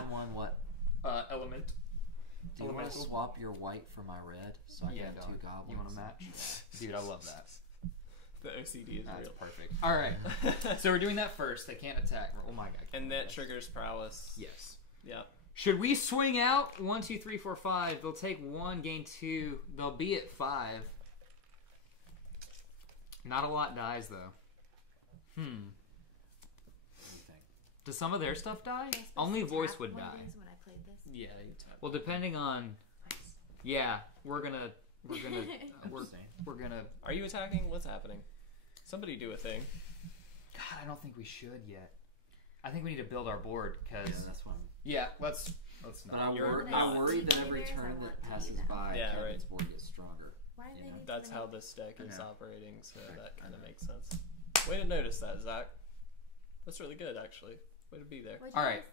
1/1 what? Element. Do you want to Elemental. swap your white for my red so I Yeah, can have 2 dog. goblins? You want to match? Dude, I love that. The OCD is That's real. perfect. All right, so we're doing that first. They can't attack. Oh my god. And that triggers prowess. Yes. Yeah. Should we swing out? 1, 2, 3, 4, 5. They'll take 1, gain 2. They'll be at 5. Not a lot dies though. What do you think? Does some of their stuff die? Am I supposed Only to voice tap would one of die. these when I played this? Yeah, you tap. Well, depending on. Yeah, we're gonna. We're Interesting. we're gonna. Are you attacking? What's happening? Somebody do a thing. God, I don't think we should yet. I think we need to build our board Yeah, because. that's what I'm. Yeah, let's But not. You're I'm not. worried that Gummy every bears, I turn want that to do passes that. by, Yeah, Kevin's board gets stronger. Why do You they know. need That's to how make- this deck is Yeah. operating, so Right. that kind of makes sense. Way to notice that, Zach. That's really good, actually. Way to be there. What'd All you right.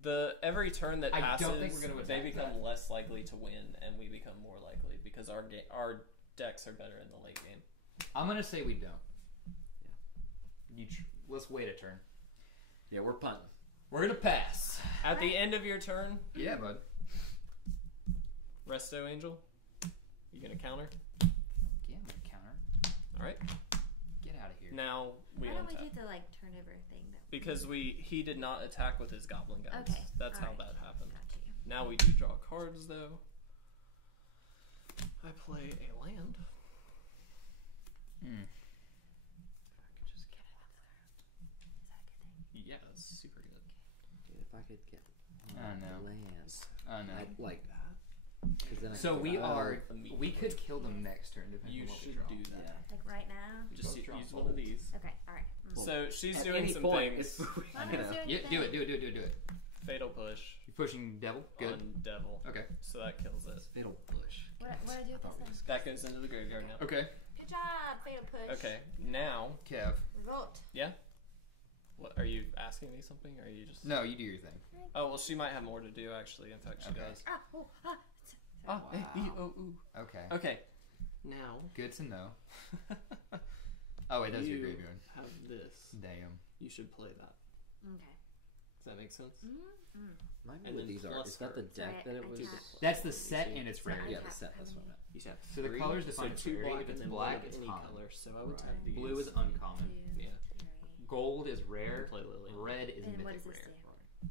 The every turn that I passes, don't think we're gonna they attack become that. less likely to win, and we become more likely because our decks are better in the late game. I'm gonna say we don't. let's wait a turn. Yeah, we're punting. We're gonna pass. At the end of your turn, Yeah, bud. Resto Angel, you gonna counter? Yeah, I'm gonna counter. All right. Get out of here. Now we Why don't we untap. do the like turnover thing? Because he did not attack with his goblin guns. Okay, That's how alright. that happened. Got you. Now we do draw cards though. I play a land. Mm. Just get it up there. Is that a good thing? Yeah, that's super good. Dude, if I could get I know. lands, I know. I'd like because then I So could we go, oh, are. immediately. We could kill them next turn, depending You on what we should draw. do that. Yeah. Like right now? Just Both draw use one of these. Okay, alright. So she's at doing any some point, things. if we- Why you don't know. we do Yeah, anything? do it. Do it. Fatal push You're pushing devil. Good. on devil. Okay. So that kills it. Fatal push. What do I do with this thing? That goes into the graveyard now. Okay. Good job, fatal push. Okay, now Kev. Revolt. what are you asking me something, or are you just? No, you do your thing. Oh well, she might have more to do actually. In fact, she Okay. does. Ah, oh, ah. Ah, Wow. ooh. Okay. Okay. Now Good to know. Oh wait, that's your you graveyard. have this. Damn. You should play that. Okay. Does that make sense? Remind me And what then these are. plus Is that the cards. deck Sorry, that it I was? did. That's the set and its So I rarity. Yeah, the tap set. how That's what I many? meant. You should have So the three, colors define so its two rarity. black If it's and then black, one of it's any common. color. So I would Right. tap these. Blue is uncommon. Yeah. Gold is rare. Play Lily. Red is And what mythic does this rare. do?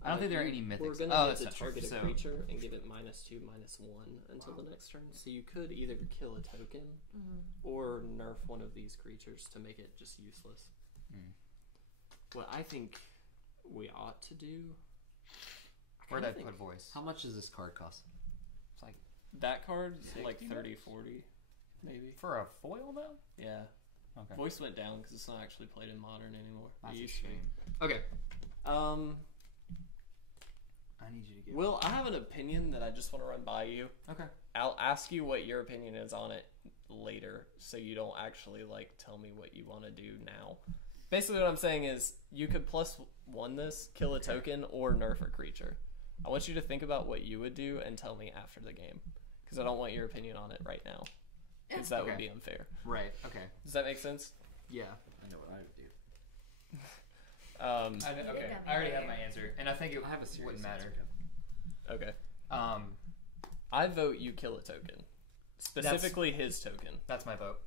I don't think there are any mythics. We're gonna Oh, need that's to not true. target a So- creature and give it -2/-1 until the next turn. So you could either kill a token or nerf one of these creatures to make it just useless. What I think we ought to do. Where'd kinda I put think voice? How much does this card cost? It's like that card like 60 30, 40, maybe. for a foil though. Yeah. Okay. Voice went down because it's not actually played in Modern anymore. That's It a used to be. shame. Okay. I need you to get. Will, I have an opinion that I just want to run by you. Okay. I'll ask you what your opinion is on it later, so you don't actually like tell me what you want to do now. Basically, what I'm saying is you could +1 this, kill a token, or nerf a creature. I want you to think about what you would do and tell me after the game, because I don't want your opinion on it right now, because that would Okay. be unfair. Right. Okay. Does that make sense? Yeah. I know what I would do. Okay. I already have my answer, and I think it I have a serious wouldn't matter. Okay. Um, I vote you kill a token, specifically his token, that's my vote.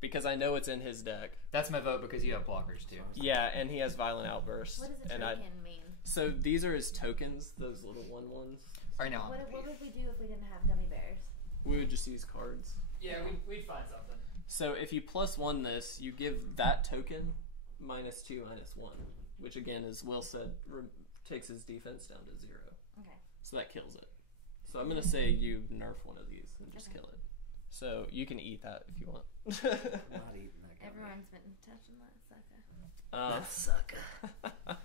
because I know it's in his deck. That's my vote because you have blockers too. Yeah, and he has violent outbursts. What does a and token mean? So these are his tokens, those little ones. All right, now. What would we do if we didn't have gummy bears? We would just use cards. Yeah, we'd find something. So if you +1 this, you give that token -2/-1, which again, as Will said, takes his defense down to 0. Okay. So that kills it. So I'm gonna say you nerf one of these and just Okay. kill it. So you can eat that if you want. I'm not eating that guy. Everyone's been touching that sucker. Sucker.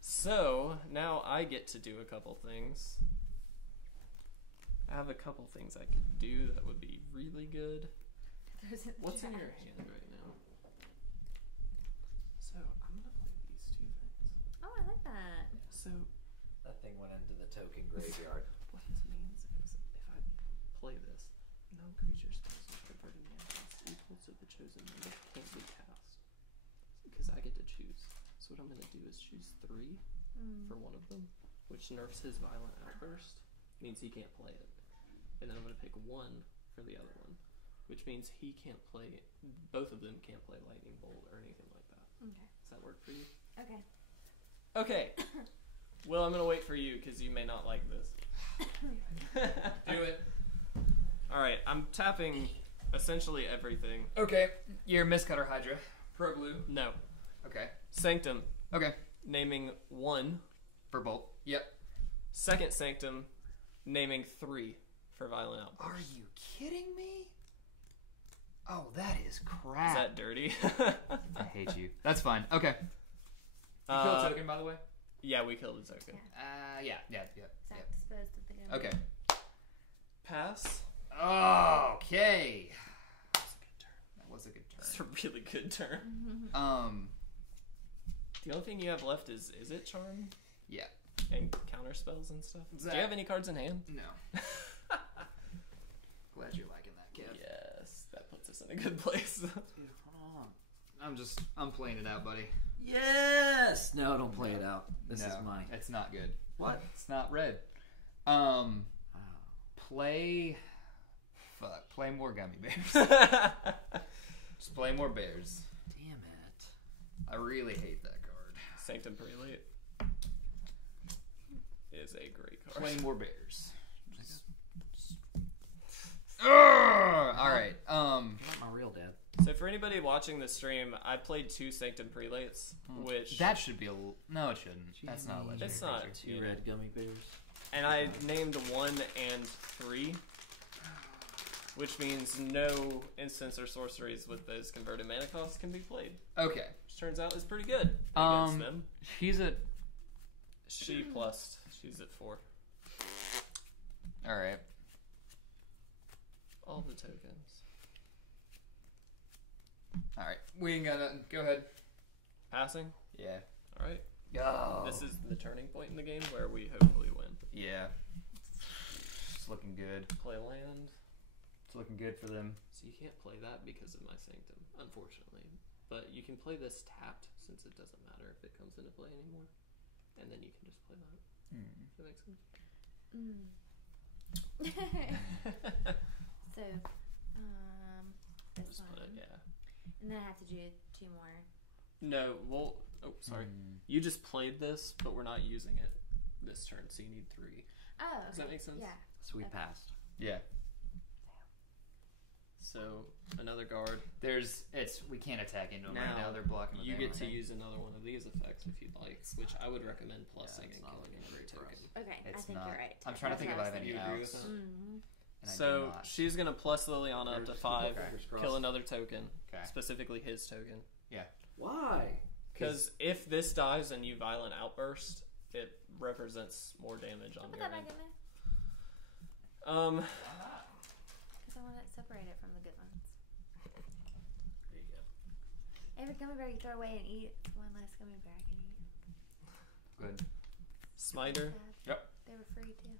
So now I get to do a couple things. I have a couple things I could do that would be really good. Throws it What's in trash. your hand right now? So I'm gonna play these two things. Oh, I like that. So That thing went into the token graveyard. what this means is if I play this, no creature spells which convert into animals equal to the chosen number can't be cast. Because I get to choose. So what I'm gonna do is choose 3 for one of them, which nerfs his violent outburst. Means he can't play it. And then I'm gonna pick 1 for the other one, which means he can't play. Both of them can't play lightning bolt or anything like that. Okay. Does that work for you? Okay. Okay. Well, I'm gonna wait for you because you may not like this. Do it. All right, I'm tapping essentially everything. Okay. Your Mistcutter Hydra. Pro blue. No. Okay. Sanctum, Okay. naming 1. For bolt. Yep. Second Sanctum, naming 3 for violent outburst. Are you kidding me? Oh, that is crap. Is that dirty? I hate you. That's fine. Okay. You killed a token, by the way? Yeah, we killed a token. Yeah. Zach disposed of the gummy. Okay. Pass. Okay. That was a good turn. It's a really good turn. The only thing you have left is it charm? Yeah. And counter spells and stuff. Zach. Do you have any cards in hand? No. Glad you're liking that, Kev. Yes, that puts us in a good place. Dude, hold on. I'm playing it out, buddy. Yes. No, don't play it out. This is mine. It's not good. What? It's not red. Play more gummy bears. Just play more bears. Damn it. I really hate that card. Sanctum Prelate is a great card. Play more bears. All right. Not my real dad. So for anybody watching the stream, I played 2 Sanctum Prelates, which That should be no, it shouldn't. That's not a legendary. It's not. creature. Two red gummy bears. and I named 1 and 3, which means no instants or sorceries with those converted mana costs can be played. Okay. Which turns out is pretty good against them. She's at. She plus. She's at 4. All right. All the tokens. All right. We ain't got nothing. Go ahead. Passing. Yeah. All right. Go. This is the turning point in the game where we hopefully win. Yeah. It's looking good. Play land. It's looking good for them. So you can't play that because of my Sanctum, unfortunately. But you can play this tapped since it doesn't matter if it comes into play anymore. And then you can just play that. Does that make sense? So, this Just put it, one. yeah. And then I have to do 2 more. No, well, oh, sorry. You just played this, but we're not using it this turn, so you need 3. Oh, okay. Does that make sense? Yeah. So we Okay. passed. Yeah. So, another guard. We can't attack into them right now. They're blocking the You thing, get I to think. use another one of these effects if you'd like, which I would recommend plussing it's and not killing looking every great for token. us. Okay, I It's think not. you're right. I'm trying to think if I have any You agree with outs. that? Mm-hmm. and I do So, not. she's going to plus Liliana up to 5, kill another token, Okay. specifically his token. Why? Because if this dies and you Violent Outburst, it represents more damage on Put your that back end. in there. Because I want to separate it from the good ones. There you go. Every gummy bear you throw away and eat, it's one less gummy bear I can eat. Good. Smiter, Sad. They were free too.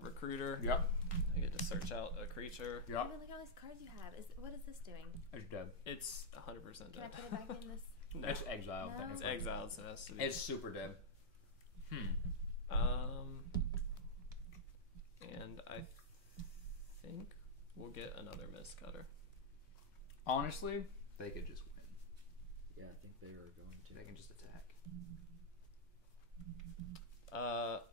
Recruiter. Yep. I get to search out a creature. Yep. I mean, look at all these cards you have. What is this doing? It's dead. It's 100% Can I dead. put it back in this? No, It's exiled. No. it's technically. exiled, so it has to be. It's super dead. And I think we'll get another Mist Cutter. Honestly, they could just win. Yeah, I think they are going to. They can just attack.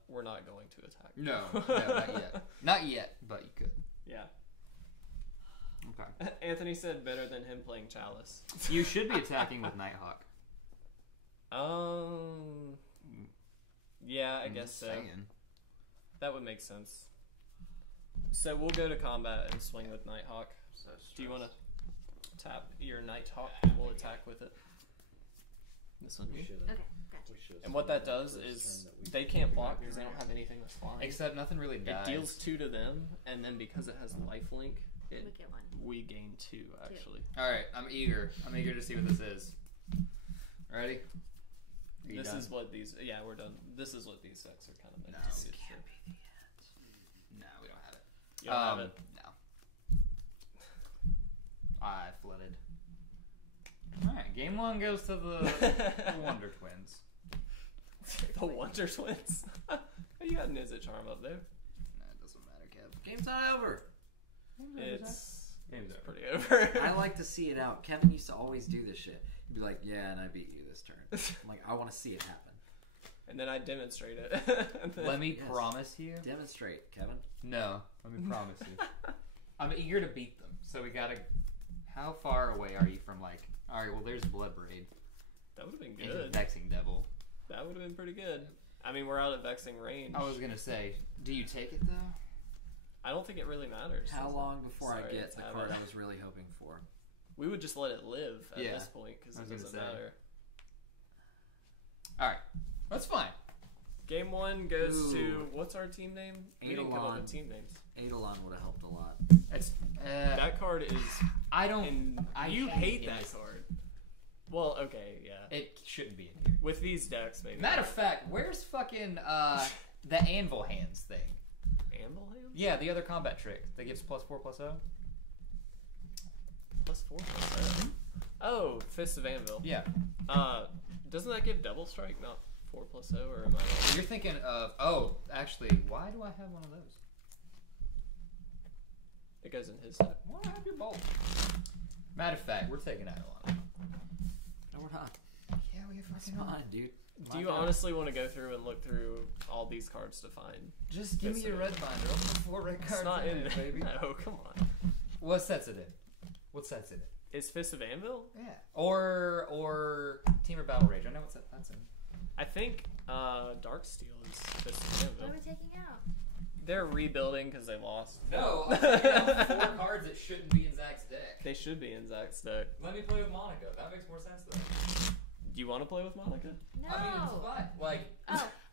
We're not going to attack. No, not yet. Not yet, but you could. Yeah. Okay. Anthony said better than him playing Chalice. You should be attacking with Nighthawk. Yeah, I I'm guess just so. saying. That would make sense. So we'll go to combat and swing with Nighthawk. Do you want to tap your Nighthawk? We'll attack with it. This one. We should Okay, gotcha. And what that does is they can't block because they don't have anything that's flying. Except nothing really dies. It deals 2 to them, and then because it has lifelink, We get 1. we gain 2 actually. All right, I'm eager. I'm eager to see what this is. Ready? Are you This done? is what these. Yeah, we're done. This is what these sets are kind of meant No, to it do. can't be the end. No, we don't have it. You don't have it. No. I flooded. All right, game 1 goes to the Wonder Twins. The Wonder Twins. You got Nizzit Charm up there. No, it doesn't matter, Kev. Game's not over. It's Game's over. pretty over. I like to see it out. Kevin used to always do this shit. He'd be like, "Yeah, and I beat you this turn." I'm like, "I want to see it happen." And then I demonstrate it. And then- Let me Yes. promise you. Demonstrate, Kevin. No, let me promise you. I'm eager to beat them. So we gotta. How far away are you from like? All right, well, there's Blood Braid. That would have been Into good. Vexing Devil. That would have been pretty good. I mean, we're out of vexing range. I was gonna say, do you take it though? I don't think it really matters. How long before Sorry, I get let's the have card it. I was really hoping for? We would just let it live at Yeah, this point because I it was doesn't gonna say. matter. All right, that's fine. Game 1 goes Ooh. to what's our team name? We didn't come up Eidolon. with team names. Eidolon would have helped a lot. It's. That card is. I don't. You hate that it. card. Well, okay, yeah. It shouldn't be in here. With these decks, maybe. Matter of fact, where's fucking the Anvil Hands thing? Anvil Hands? Yeah, the other combat trick that gives +4/+0. plus 4+0. Oh, Fist of Anvil. Yeah. Doesn't that give double strike, not 4+0, or am I wrong? You're thinking of, actually, why do I have one of those? It goes in his set. Why do I have your bolt? Matter of fact, we're taking Eidolon. No, we're not. Yeah, we have It's fine, dude. Do you honestly want to go through and look through all these cards to find? Just give me Fist your of red Anvil? binder. Open the 4 red cards. It's not in there, there, baby. No, come on. What sets it in? What sets it in? Is Fist of Anvil? Yeah. Or Team or Battle Rage. I know what's that's in. I think Darksteel is Fist of What Anvil. are we taking out? They're rebuilding because they lost. No, I'm taking out 4 cards that shouldn't be in Zach's deck. They should be in Zach's deck. Let me play with Monica. That makes more sense though. Do you want to play with Monica? No. I mean, it's fine. Like,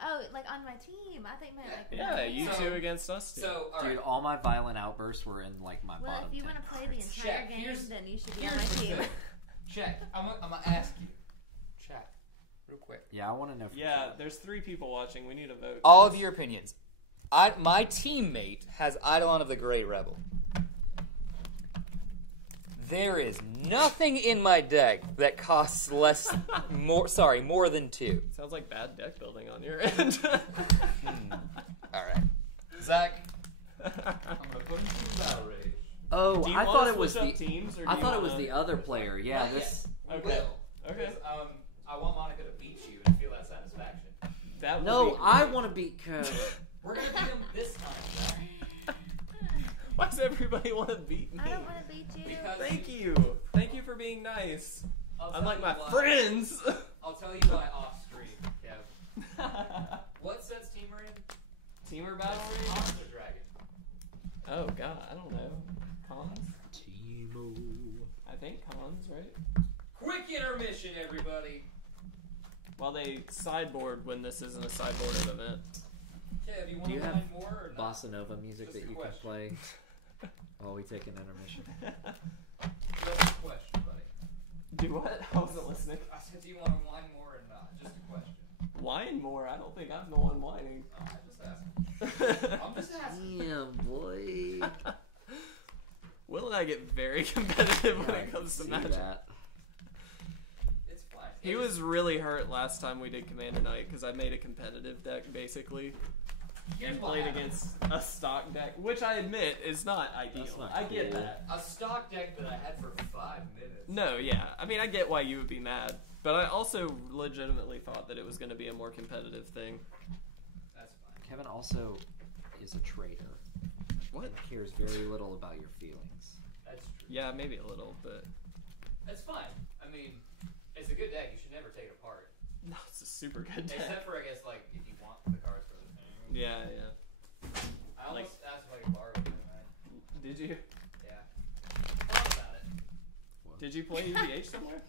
Oh, like on my team. I think my like. Yeah, you So- two against us two. so all right. Dude, all my violent outbursts were in like my Well, bottom if you 10 want to play the cards. entire Check. game, Here's- then you should be on Here's my the team. thing. Check. I'm gonna ask you. Chat, real quick. Yeah, I want to know. For yeah, sure. there's 3 people watching. We need a vote. All of your opinions. My teammate has Eidolon of the Great Rebel. There is nothing in my deck that costs more than 2. Sounds like bad deck building on your end. All right, Zach. I'm gonna put him through Battle Rage. Oh, Do you I wanna thought it was switch up the. teams, or do I you thought it was wanna- the other player. Yeah, Not this. yet. Okay. We will. Okay. Because, I want Monica to beat you and feel that satisfaction. That would No, be I great. want to beat Code. We're gonna beat him this time, Zach. Why does everybody want to beat me? I don't want to beat you. Because Thank you. Thank you for being nice. I'll I'm tell like you my why. friends. I'll tell you why off stream, Kev. What sets team are in? Teamer battle rage? Monster Dragon. Oh god, I don't know. Cons? Timo. I think cons, right? Quick intermission, everybody. While they sideboard when this isn't a sideboarded event. Kev, you want Do you to have find more or not? Bossa Nova music Just that a you question. can play while we take an intermission. Just a question, buddy. Do what? I wasn't listening. I said, do you want to whine more or not? Just a question. Whine more? I don't think I'm the one whining. Oh, I just asked. I'm just asking. Damn, boy. Will and I get very competitive when I it comes to see Magic. that. It's fine. He was really hurt last time we did Commander Night because I made a competitive deck basically Here's and what played happened. against a stock deck, which I admit is not ideal. That's not I get cool. that. A stock deck that I had for 5 minutes. No, yeah. I mean, I get why you would be mad, but I also legitimately thought that it was going to be a more competitive thing. That's fine. Kevin also is a traitor. What? And cares very little about your feelings. That's true. Yeah, maybe a little, but That's fine. I mean, it's a good deck. You should never take it apart. no, it's a super good deck. Except for, I guess, like, if you want the cards for the thing. Yeah, yeah. I almost asked if I could borrow it. Did you? Yeah. Thought about it. Did you play EVH somewhere?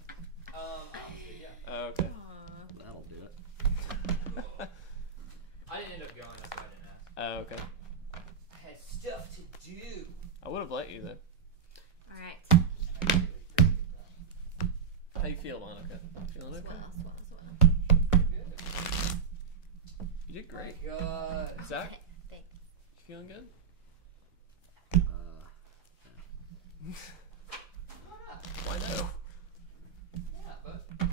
Honestly, yeah. Oh, okay. Aw. That'll do it. I didn't end up going, that's why I didn't ask. Oh, okay. I had stuff to do. I would have let you then. All right. And I didn't really appreciate that. How you feel, Monica? Feeling okay? Swell. Good. You did great. My God. Zach, Thanks. you feeling good? Why not? Why no? Yeah, but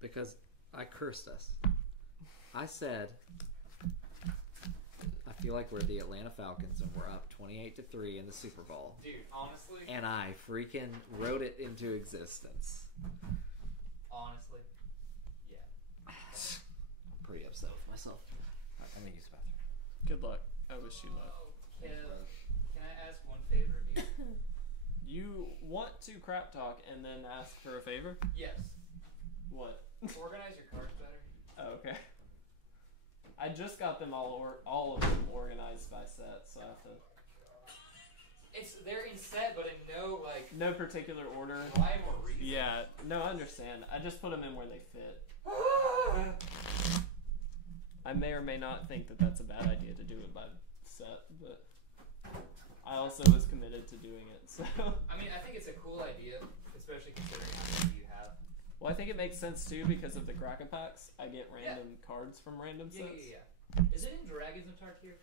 Because I cursed us. I said, I feel like we're the Atlanta Falcons and we're up 28-3 in the Super Bowl. dude, honestly, And I freaking wrote it into existence. honestly, yeah. I'm pretty upset with myself. I'm gonna use the bathroom. Good luck. I wish you luck. Oh, Kev, can I ask one favor of you? You want to crap talk and then ask for a favor? Yes. What? Organize your cards better. Oh, okay. I just got them all of them organized by set, so I have to. They're in set, but in no No particular order. rhyme or reason. Yeah, no, I understand. I just put them in where they fit. I may or may not think that that's a bad idea to do it by set, but I also was committed to doing it, so. I mean, I think it's a cool idea, especially considering how many you have. Well, I think it makes sense too because of the Kraken packs. I get random cards from random Yeah, sets. yeah, yeah. Is it in Dragons of Tarkir?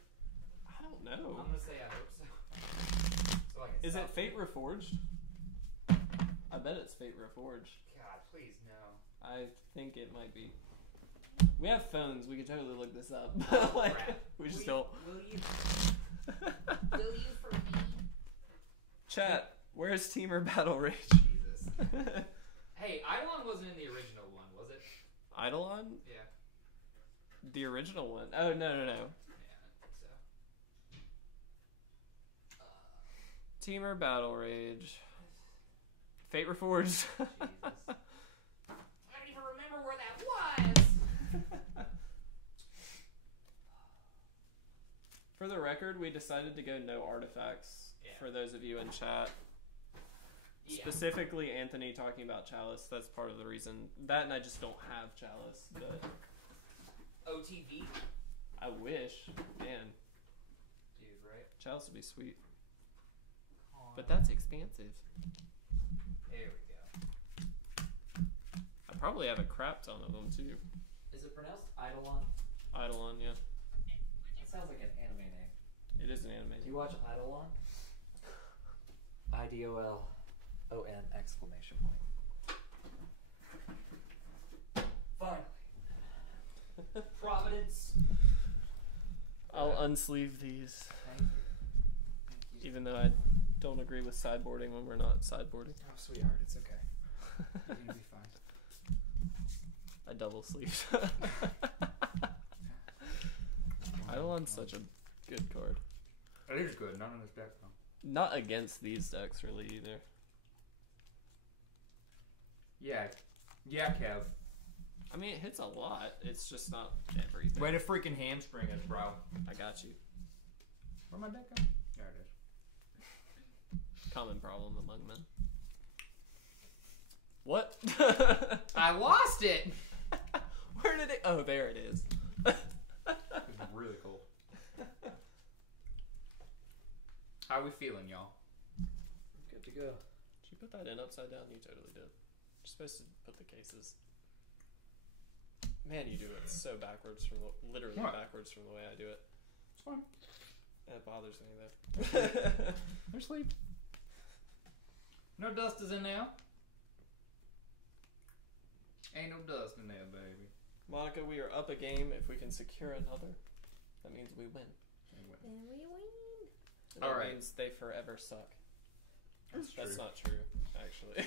I don't I'm know. gonna say I hope so. So I can Is it stop Fate it. Reforged? I bet it's Fate Reforged. God, please no. I think it might be. We have phones. We could totally look this up. Like, Crap. we just don't. Will you for me? Chat. Where's Teamer Battle Rage? Jesus. Hey, Eidolon wasn't in the original one, was it? Eidolon? Yeah. The original one. Oh no. Yeah, I think so. Teamer Battle Rage. Fate Reforged. Jesus. I don't even remember where that was. For the record, we decided to go no artifacts. Yeah. For those of you in chat. Yeah. Specifically, Anthony talking about Chalice. That's part of the reason. That and I just don't have Chalice. But OTV? I wish. Man, Dude, right? Chalice would be sweet. But that's expansive. There we go. I probably have a crap ton of them too. Is it pronounced Eidolon? Eidolon, yeah. That sounds like an anime name. It is an anime. Do you watch Eidolon? IDOLON exclamation point. Finally. Providence. I'll unsleeve these. Thank you. Thank you. Even though I don't agree with sideboarding when we're not sideboarding. Oh, sweetheart, it's okay. You're gonna be fine. I double sleeve. Eidolon's such a good card. It is good, not in this deck though. Not against these decks really either. Yeah. Yeah, Kev. I mean, it hits a lot. It's just not everything. Way to freaking hamstring us, bro. I got you. Where'd my deck go? There it is. Common problem among men. What? I lost it! Where did it? Oh, there it is. It's really cool. How are we feeling, y'all? Good to go. Did you put that in upside down? You totally did. You're supposed to put the cases. Man, you do it so backwards from literally What? backwards from the way I do it. It's fine. It bothers me though. They're asleep. No dust is in there. Ain't no dust in there, baby. Monica, we are up a game. If we can secure another, that means we win. Then we win. And All that right. means they forever suck. That's That's true. not true, actually.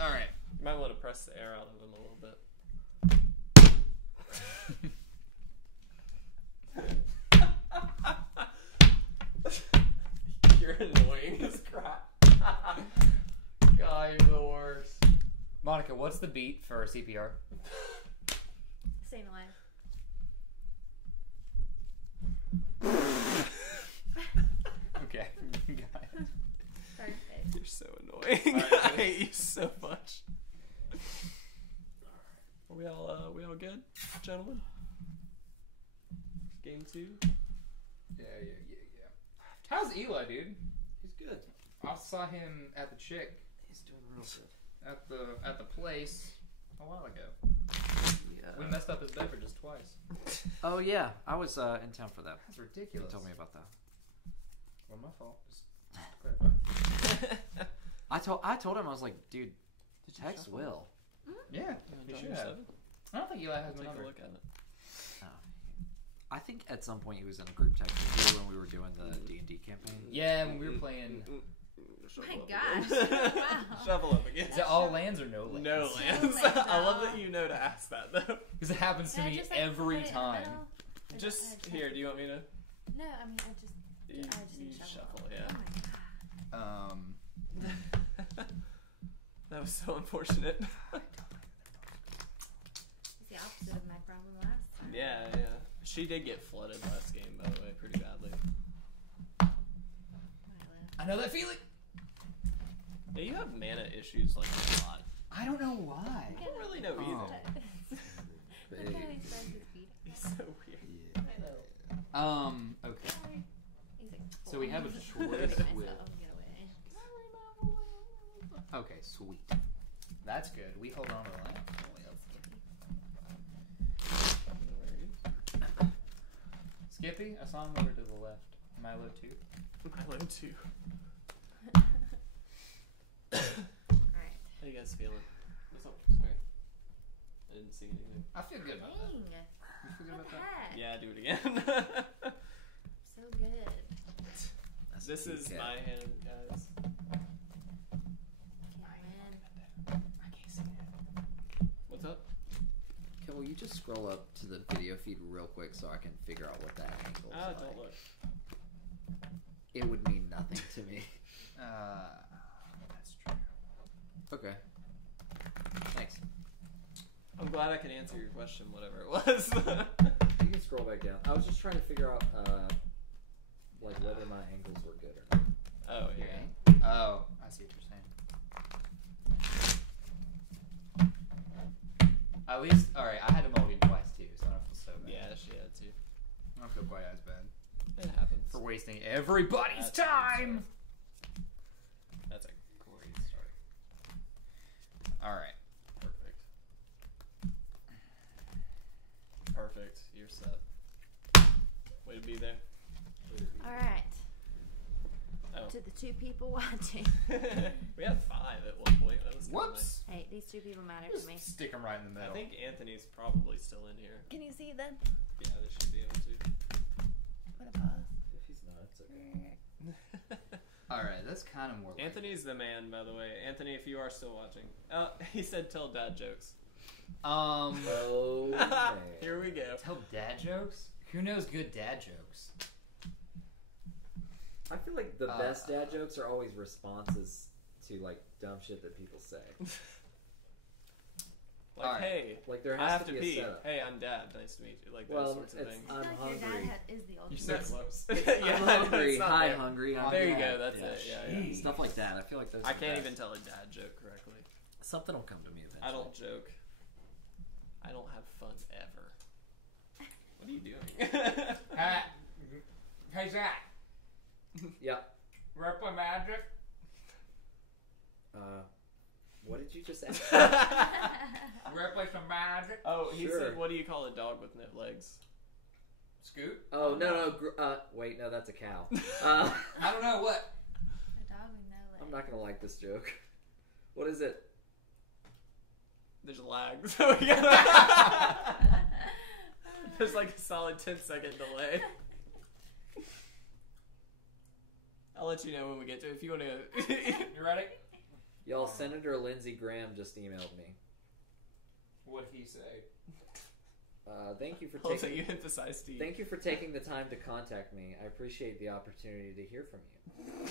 All right. You might want to press the air out of them a little bit. You're annoying as crap. God, you're the worst. Monica, what's the beat for CPR? Staying alive. Okay. Got it. Perfect. You're so annoying. Alright, I hate you so much. Are we all good, gentlemen? Game 2. Yeah. How's Eli, dude? He's good. I saw him at the chick He's doing real good. at the place a while ago. Yeah. We messed up his beverages twice. Oh yeah, I was in town for that. That's He ridiculous. told me about that. Well, my fault. Just to clarify. I told him, I was like, dude, text shuffle? Will. Yeah, he should have. I don't think Eli has my Take number. a look at it. Oh. I think at some point he was in a group text with you when we were doing the D&D campaign. Yeah, when we were playing. My gosh. Wow. Shuffle up again. Is it all lands or no lands? No lands. lands, I love no. that you know to ask that though. Because it happens to Can I me just, like, every put it in the time. middle? Or Just I here. Do you want me to? No, I mean I just You, need you to shuffle. Oh Yeah. my god. That was so unfortunate. It's the opposite of my problem last time. Yeah. She did get flooded last game, by the way, pretty badly. When I left. I know that feeling. Yeah, you have mana issues like a lot. I don't know why. I don't really know either. Look how he spreads his feet. He's so weird. Okay. He's like, So we have a "Boy." choice Myself, with. get away. Okay, sweet. That's good. We hold on to the land. Skippy, I saw him over to the left. Milo too. Milo too. How you guys feeling? What's up? Sorry. I didn't see anything. I feel good about that. Dang. You feel good What about the that? heck? Yeah, do it again. So good. That's This a is cat. my hand, guys. Can't win. What's up? Okay, will you just scroll up to the video feed real quick so I can figure out what that angle is like? Don't look. It would mean nothing to me. That's true. Okay. Thanks. I'm glad I can answer your question, whatever it was. You can scroll back down. I was just trying to figure out, like, whether my angles were good or not. Oh, Your yeah. aim? Oh, I see what you're saying. At least, alright, I had to mulligan twice too, so I don't feel so bad. Yeah, she had to. I don't feel quite as bad. It happens. For wasting everybody's That's a good time! start. That's a great start. Alright. Perfect. Perfect. You're set. Way to be there. All right. Oh. To the 2 people watching. We had 5 at one point. That was kinda Whoops! Hey, these 2 people matter Just to me. stick them right in the nice. middle. I think Anthony's probably still in here. Can you see them? Yeah, they should be able to. What a pause. If he's not, it's okay. Alright, that's kind of more like Anthony's the man, by the way. Anthony, if you are still watching. He said tell dad jokes. Okay. Here we go. Tell dad jokes? Who knows good dad jokes? I feel like the best dad jokes are always responses to, like, dumb shit that people say. Like, Alright. hey, Like, there I has have to to be pee. a setup. Hey, I'm dad. Nice to meet you. Like Well, those sorts of it's- things. I I'm feel like hungry. your dad is the You're ultimate. so That's- close. Yeah, I'm I know, hungry. it's not Hi, there. hungry. I'm There you dad. go. That's it. Yeah. Stuff like that. I feel like those. I are the can't best. even tell a dad joke correctly. Something will come to me eventually. I don't joke. I don't have fun ever. What are you doing? Hey Zach, Yep. we're playing Magic. What did you just ask? We're play some Magic. Oh, he Sure. said, what do you call a dog with no legs? Scoot? Oh no. Wait, no, that's a cow. I don't know what. A dog with no legs. I'm not gonna like this joke. What is it? There's lag, so we gotta... There's like a solid 10-second delay. I'll let you know when we get to it. If you want to... You ready? Y'all, Senator Lindsey Graham just emailed me. What'd he say? Thank you for Also, taking. you emphasize Steve. Thank you for taking the time to contact me. I appreciate the opportunity to hear from you.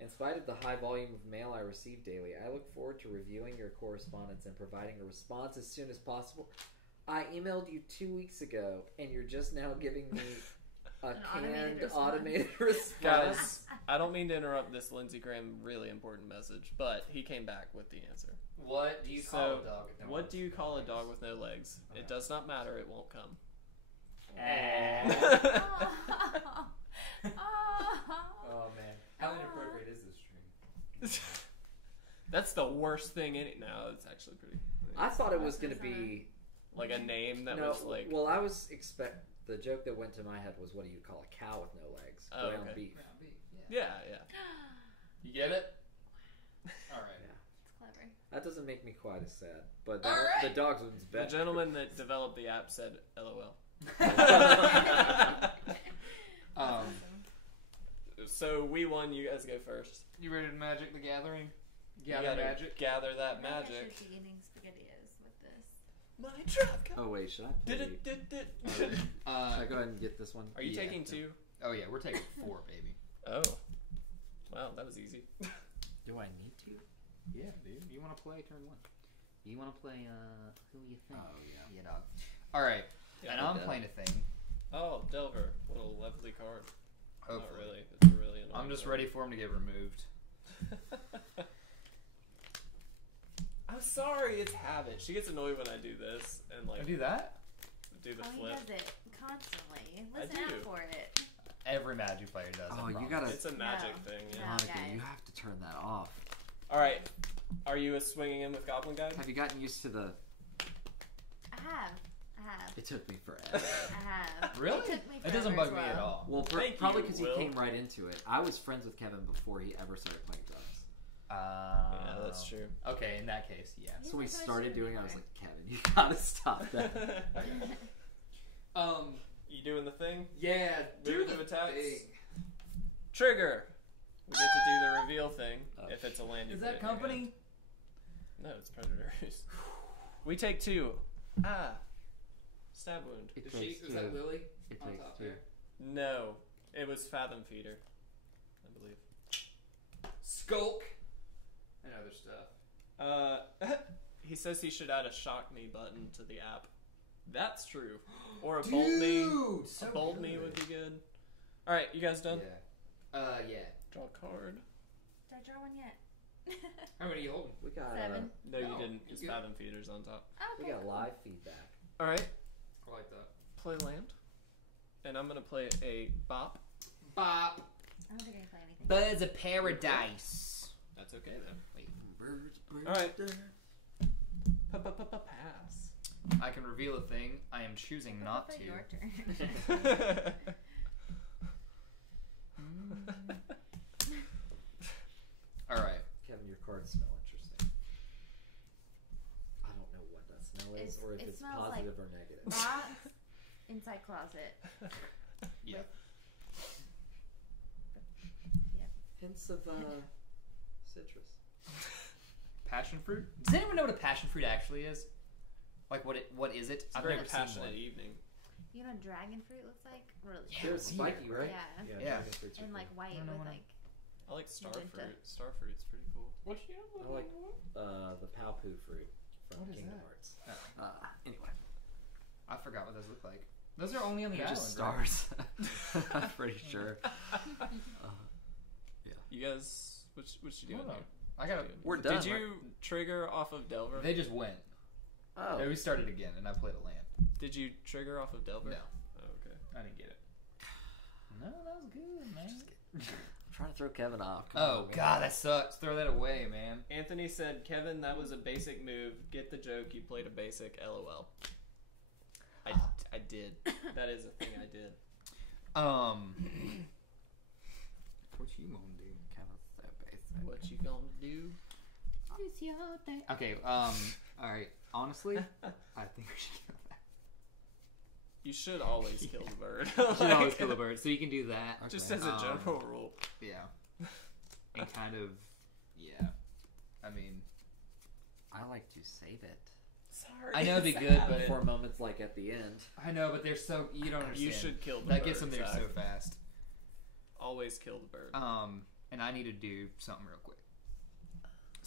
In spite of the high volume of mail I receive daily, I look forward to reviewing your correspondence and providing a response as soon as possible. I emailed you 2 weeks ago, and you're just now giving me a An canned automated automated response. Guys, I don't mean to interrupt this Lindsey Graham really important message, but he came back with the answer. What do you call So, a dog? with no what legs? do you call a dog with no legs? It does not matter, it won't come. Oh man, how inappropriate is this stream? That's the worst thing in it. No, it's actually pretty. I thought it was going to be Like a name that no. was like. Well, I was the joke that went to my head was, what do you call a cow with no legs? Oh, Ground okay. beef. Ground beef, yeah. Yeah, yeah. You get it? All right. It's clever. That doesn't make me quite as sad, but All right. the dog's one's The better. gentleman that developed the app said LOL. So we won, you guys go first. You ready to Magic the Gathering? You Gather gotta magic. Gather that I think I magic. should be eating SpaghettiOs with this. My trap. Oh wait, should I? Did play- it, did it. Should I go ahead and get this one? Are you Yeah. taking 2? Oh yeah, we're taking 4, baby. Oh. Wow, that was easy. Do I need to? Yeah, dude. You want to play turn 1? You want to play? Who you think? Oh yeah. Yeah, dog. All right. Yeah, and we're I'm done. playing a thing. Oh, Delver. What a lovely card. Not Hopefully. really. It's a really annoying I'm just card. ready for him to get removed. I'm sorry, it's habit. She gets annoyed when I do this and like I do that do the Oh, he flip. does it constantly. I Listen do. out for it. every Magic player does. Oh, I you promise. gotta- It's a magic No. thing. Yeah. No. Monica, guys. you have to turn that off. All right. Are you swinging in with Goblin Guide? Have you gotten used to the? I have. It took me forever. I have. Really? It took me It doesn't forever bug as me at well. all. Well, Thank probably you, because he Will. came right into it. I was friends with Kevin before he ever started playing drums. Yeah, that's true. Okay, in that case, yeah. So we That's what I started should've doing. I been was there. like, Kevin, you gotta stop that. You doing the thing? Yeah, Move to attacks. Trigger. We get to do the reveal thing Oh, if it's a land. you Is put that in your hand. company? No, it's predators. We take 2. Stab wound. It Is takes two. that Lily? It on takes top 2. there? No, it was Fathom Feeder, I believe. Skulk and other stuff. He says he should add a shock me button to the app. That's true. Or a bolt me. Dude, so A bolt me good. would be good. All right, you guys done? Yeah. Draw a card. Did I draw one yet? How many are you holding? We got 7. No, you No, didn't. you Because good. Fathom Feeder's on top. we Okay. got live feedback. All right, I like that. play land. And I'm going to play a bop. Bop. I don't think I can play anything. Birds of Paradise. That's okay, then. Wait. Birds, birds, All right. birds. Pass. I can reveal a thing. I am choosing not to. Your turn. All right. Kevin, your cards smell interesting. I don't know what that smell is, or if It it's smells positive or negative. Box inside closet. Yeah. Hints of citrus. Passion fruit. Does anyone know what a passion fruit actually is? Like what is it? It's a very passionate evening. You know what dragon fruit looks like? Really Yeah, They're weird, spiky, right? Yeah. Yeah. dragon fruits are And like cool. white I don't know with what like I like star Magenta. fruit. Star fruit's pretty cool. What you I like the Palpu fruit from What is Kingdom that? Hearts. Oh. Anyway, I forgot what those look like. Those are only on the they're island. just right? stars. I'm pretty sure. You guys, what you doing Hold on. here? I got. We're done. Did you trigger off of Delver? They just went. Oh, We started again, and I played a land. Did you trigger off of Delver? No, Oh, okay. I didn't get it. No, that was good, man. I'm trying to throw Kevin off. Come Oh on, man. God, that sucks. Throw that away, man. Anthony said, Kevin, that was a basic move. Get the joke. You played a basic. LOL. I did. That is a thing I did. What you gonna do? Kevin's so basic. What you gonna do? it's your thing. Okay. All right. Honestly, I think we should kill that. You should always kill the bird. Should always kill a bird, so you can do that. Just Okay. as a general rule. Yeah. And kind of, yeah. I mean, I like to save it Sorry. I know it'd be good, but for moments like at the end. I know, but they're so you don't understand. You should kill the That bird. gets them there Zach. so fast. Always kill the bird. And I need to do something real quick.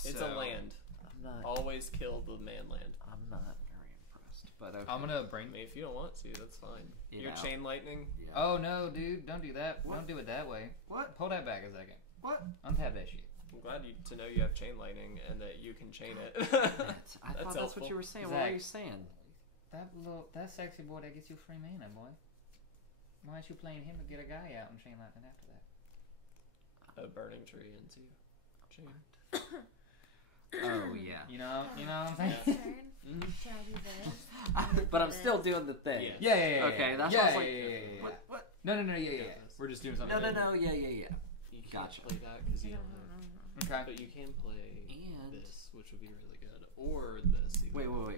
It's So, a land. I'm not. Always kill the man land. I'm not very impressed, but okay. I'm gonna I bring. mean, if you don't want to, that's fine. You Your know. chain lightning. Yeah. Oh no, dude! Don't do that. What? Don't do it that way. What? Pull that back a second. What? Untap that shit. I'm glad to know you have chain lightning and that you can chain it. I thought that's helpful. what you were saying. What Zach. were you saying? That sexy boy that gets you free mana, boy. Why aren't you playing him to get a guy out and chain lightning after that? A burning tree into chain. Oh yeah. You know what I'm My saying? turn. Mm-hmm. Should I do this? But I'm still doing the thing. Yeah. Yeah. Okay, that's yeah, what I was like. yeah. What? What? No, yeah. Yeah. We're just doing something. No. different. Yeah. You can't Gotcha. play that because you don't have. Okay. But you can play And this, which would be really good, or this. either wait. one.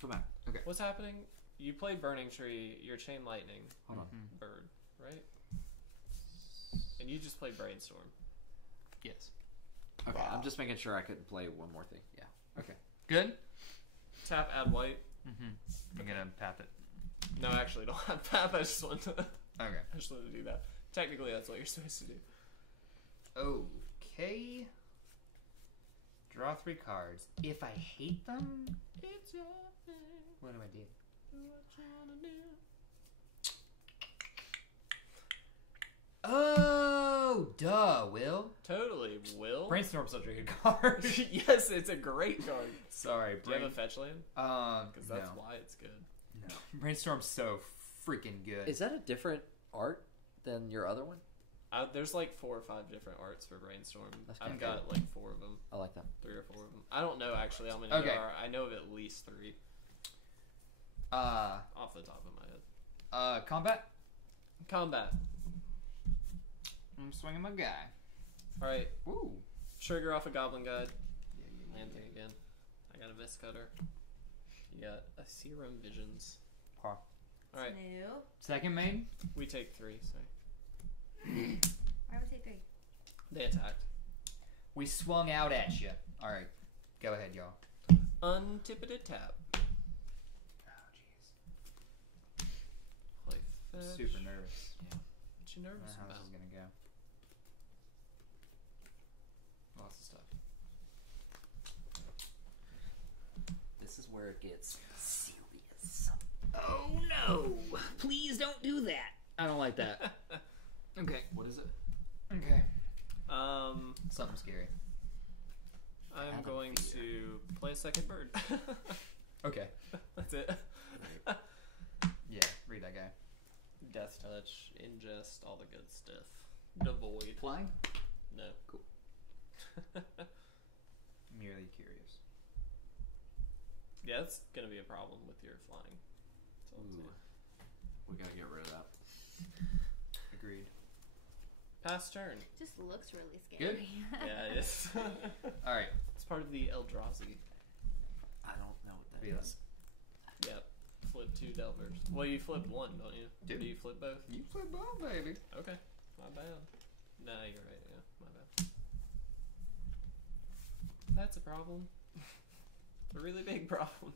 Come back. What's happening? You play burning tree. Your chain lightning Hold on. Mhm. bird, right? And you just play brainstorm. Yes. Okay, I'm just making sure I couldn't play one more thing. Yeah. Okay. Good. Tap, add white. Mm-hmm. I'm gonna tap it. No, actually, don't have tap. I just want to. Okay. I just want to do that. Technically, that's what you're supposed to do. Okay. Draw 3 cards. If I hate them, It's your thing. what do I do? Do what you wanna do. Oh, duh, Will. Totally, Will. Brainstorm's such a good card. Yes, it's a great card. Sorry, Do you have a fetch land? Because that's no. why it's good. No. Brainstorm's so freaking good. Is that a different art than your other one? There's like 4 or 5 different arts for brainstorm. That's I've kinda got like 4 of them, I like that. 3 or 4 of them. I don't know actually how many Okay. there are. I know of at least 3 off the top of my head. Combat. Combat. I'm swinging my guy. Alright, Ooh. trigger off a Goblin Guide. Land thing again. I got a Mist Cutter. You got a Serum Visions. Okay. Alright, New. Second main. we take 3, sorry. Why would we say 3? They attacked. We swung out at you. All right. Go ahead, y'all. Untipited tap. Oh, Play jeez. fetch. Super nervous. What you I don't nervous know how about? this is gonna go. Lots of stuff. This is where it gets serious. Oh no! Please don't do that. I don't like that. Okay. What is it? Okay. Something scary. I'm Adam going fear. to play a second bird. Okay. That's it. Yeah. Read that guy. Death touch, ingest, all the good stuff. Devoid. Flying. No. Cool. Merely curious. Yeah, that's gonna be a problem with your flying. That's all I'm saying. We gotta get rid of that. Agreed. Pass turn. Just looks really Good. scary. Yeah, it is. All right. It's part of the Eldrazi. I don't know what that Feel is. Yep. Flip 2 Delvers. Well, you flip 1, don't you? Do. Or do you flip both? You flip ball, baby. Okay. My bad. Nah, you're right. Yeah, my bad. That's a problem. A really big problem.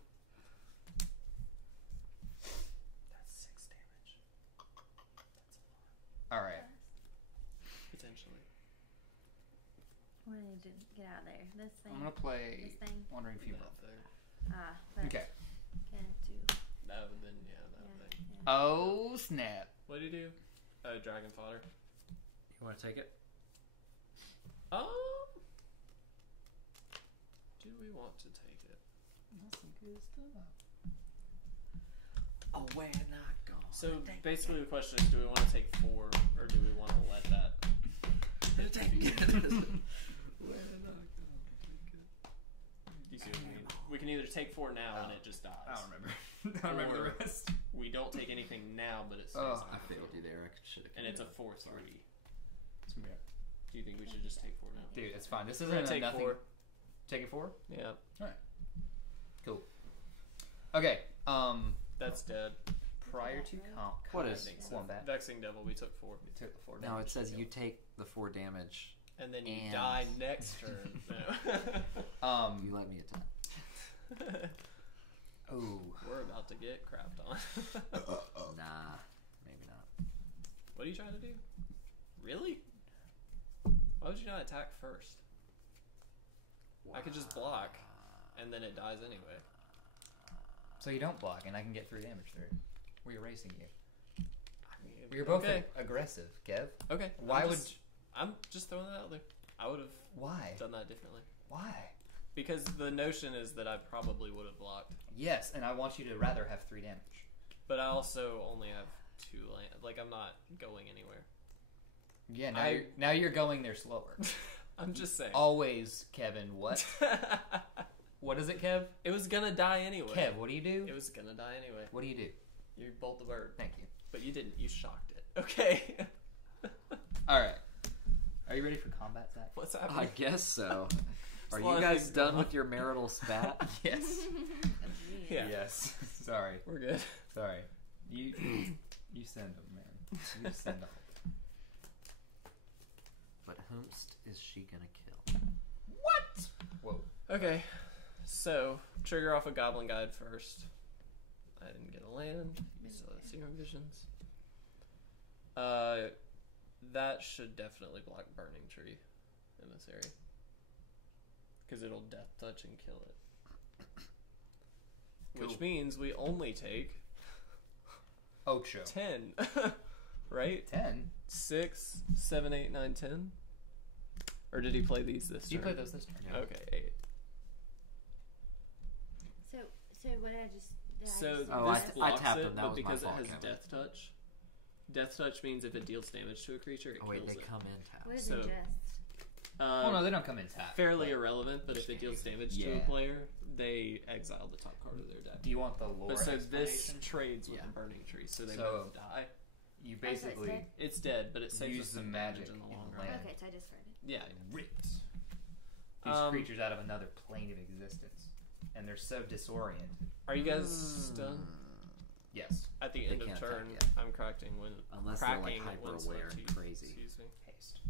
That's 6 damage. That's a lot. All right. Potentially. What do I need to get out of there? This thing. I'm gonna play This thing. Wandering Fever. That thing. But Okay. Can't do. That would then, yeah, that Yeah, thing. yeah. Oh snap! What do you do? Oh, Dragon Fodder. You want to take it? Do we want to take it? That's some good stuff. Oh, we're not going. So basically, the question is: do we want to take 4, or do we want to let that? take it. You see what I mean? We can either take 4 now and it just dies. I don't remember. I don't remember the rest. We don't take anything now, but it stays. Oh, on I the failed field. you there. I should have. And it's a 4/3. Yeah. Do you think we should just take 4 now? Dude, it's fine. This We're isn't gonna a take nothing. 4. Take it 4. Yeah, Cool. Okay. that's dead. Prior to What is- combat, Vexing Devil, we took 4. we took the 4 No, damage. it says you take the 4 damage. And then you And- die next turn. No. You let me attack. Oh. We're about to get crapped on. Nah, maybe not. What are you trying to do? Really? Why would you not attack first? I could just block, and then it dies anyway. So you don't block, and I can get 3 damage through. We're erasing you. I mean, We're both okay. aggressive, Kev. Okay. Why I'm just throwing that out there. I would have Why? done that differently. Why? Because the notion is that I probably would have blocked, Yes, and I want you to rather have 3 damage. but I also only have 2 land. Like, I'm not going anywhere. Yeah, I- now you're going there slower. I'm just saying. Always, Kevin. What? What is it, Kev? It was gonna die anyway. Kev, what do you do? It was gonna die anyway. What do you do? You bolt the bird, Thank you. but you didn't. You shocked it. Okay. All right. Are you ready for combat, Zach? What's I happening? guess so. Are a lot you of guys things done going with your marital spat? Yes. Yeah. Yes. Sorry. We're good. Sorry. You send them, man. You send them. But whomst is she gonna kill? What? Whoa. Okay. So trigger off a Goblin Guide first. I didn't get a land. You still have Serum Visions. That should definitely block Burning Tree in this area. Because it'll Death Touch and kill it. Cool. Which means we only take Oak Show. 10. Right? 10. 6, 7, 8, 9, 10? Or did he play these this turn? You played those this turn. Yeah. Okay, 8. So what did I just? Did So just Oh, this I blocks tapped it, him. That but was my because fault, it has Kevin. Death Touch. Death Touch means if it deals damage to a creature, it Oh wait, kills they it. come in tap. What is so- it just? Oh no, they don't come in tap. Fairly But irrelevant, but if it deals damage to a Yeah. player, they exile the top card of their deck. do you want the lore But so this explanation? trades with Yeah. the Burning Tree, so they So- both die. You Oh, so it's basically dead? It's dead, but it saves use us the some magic damage in the in long the run. land. Okay, so I discarded. Yeah. ripped these creatures out of another plane of existence, and they're so disoriented. Are you guys done? Yes. At the end of can't turn, attack yet. I'm correcting when Unless they're like cracking hyper when aware and selected. crazy. Excuse me. Haste.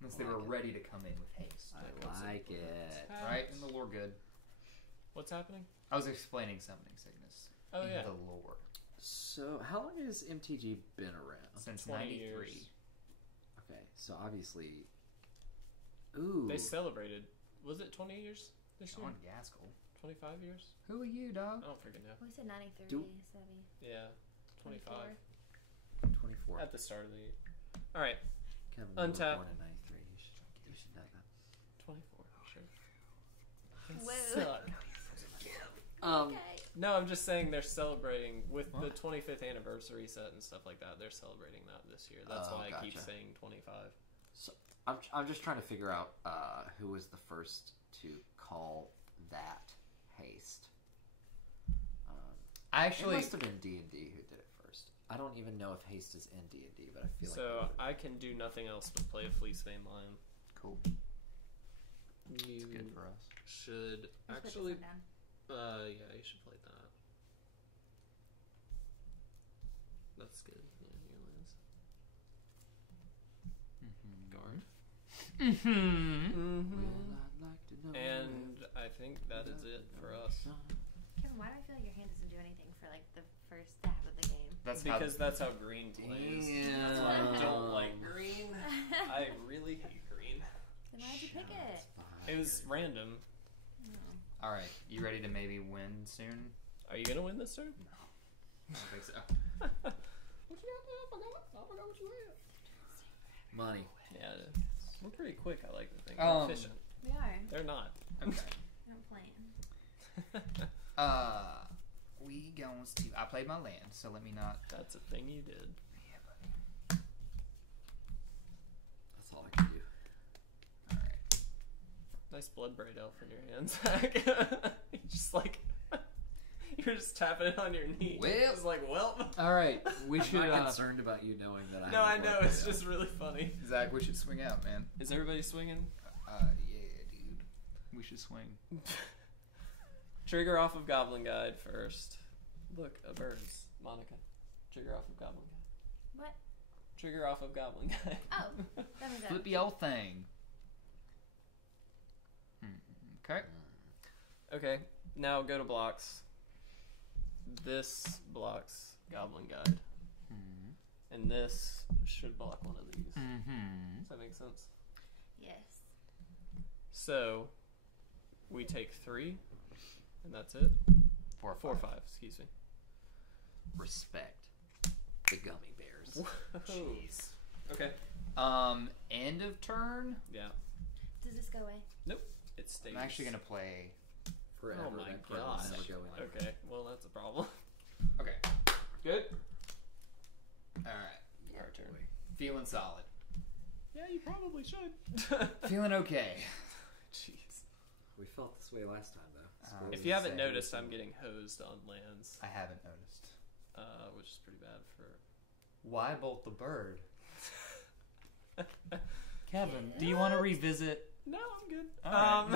Unless they I were like it. ready to come in with haste. I like it. Right? In the lore good. What's happening? I was explaining summoning sickness. Oh in yeah. the lore. So, how long has MTG been around? Since 20 '93. years. Okay, so obviously. Ooh. They celebrated. Was it 20 years this year? John Gaskell. 25 years? Who are you, dog? I don't freaking know. We said 93, Do- Sebby. Yeah, 25 24. at the start of the year. All right, Kevin Untap. was born in 93. You should know that. 24. Sure. Whoa. Suck. Okay. No, I'm just saying they're celebrating with the What? 25th anniversary set and stuff like that. They're celebrating that this year. That's Oh, why I keep gotcha. saying 25. I'm just trying to figure out who was the first to call that haste. I It actually. must have been D&D who did it first. I don't even know if haste is in D&D, but I feel So like I can do nothing else but play a Fleecebane Lion. Cool. You It's good for us. should Let's put this actually. one down. Yeah, you should play that. That's good. Yeah, here it is. Guard. Mm-hmm. Mm-hmm. I'd like to know And I think that is it for us. Kevin, why do I feel like your hand doesn't do anything for like the first half of the game? That's Because that's how green plays. That's why I don't like green. I really hate green. Then why'd you pick it? It was random. Oh. All right. You ready to maybe win soon? Are you gonna win this turn? I don't think so. What you got? I forgot what you had. Money. Yeah, we're pretty quick. I like to think. Um, We're efficient. We are. They're not. Okay. We're not playing. We goes to. I played my land, so let me not. That's a thing you did. Yeah, buddy. That's all I can do. All right. Nice blood braid elf in your hand, Zach. You're just like you're just tapping it on your knee. Well. It's like, well. All right. We I'm should. not concerned about you knowing that I No, I have know. blood It's braid just really funny. Zach, we should swing out, man. Is everybody swinging? Yeah, dude. We should swing. Trigger off of Goblin Guide first. Look, a bird's Monica. Trigger off of Goblin Guide. What? Trigger off of Goblin Guide. Oh, that was Flip the old thing. Okay. Okay, now go to blocks. This blocks Goblin Guide. And this should block one of these. Mm-hmm. Does that make sense? Yes. So, we take 3, and that's it. 4 4, 5, excuse me. Respect the gummy bears. Jeez. Okay. End of turn. Yeah, Does this go away? it stays. I'm actually gonna play. Forever. Oh my that card will gosh. never go in. Okay, well, that's a problem. Okay. Good. All right. Our turn. Feeling solid. Yeah, you probably should. Feeling okay. Jeez. We felt this way last time, though. If you haven't noticed, I'm getting hosed on lands, I haven't noticed. which is pretty bad for. Why bolt the bird? Kevin, do you want to revisit No, I'm good. All right.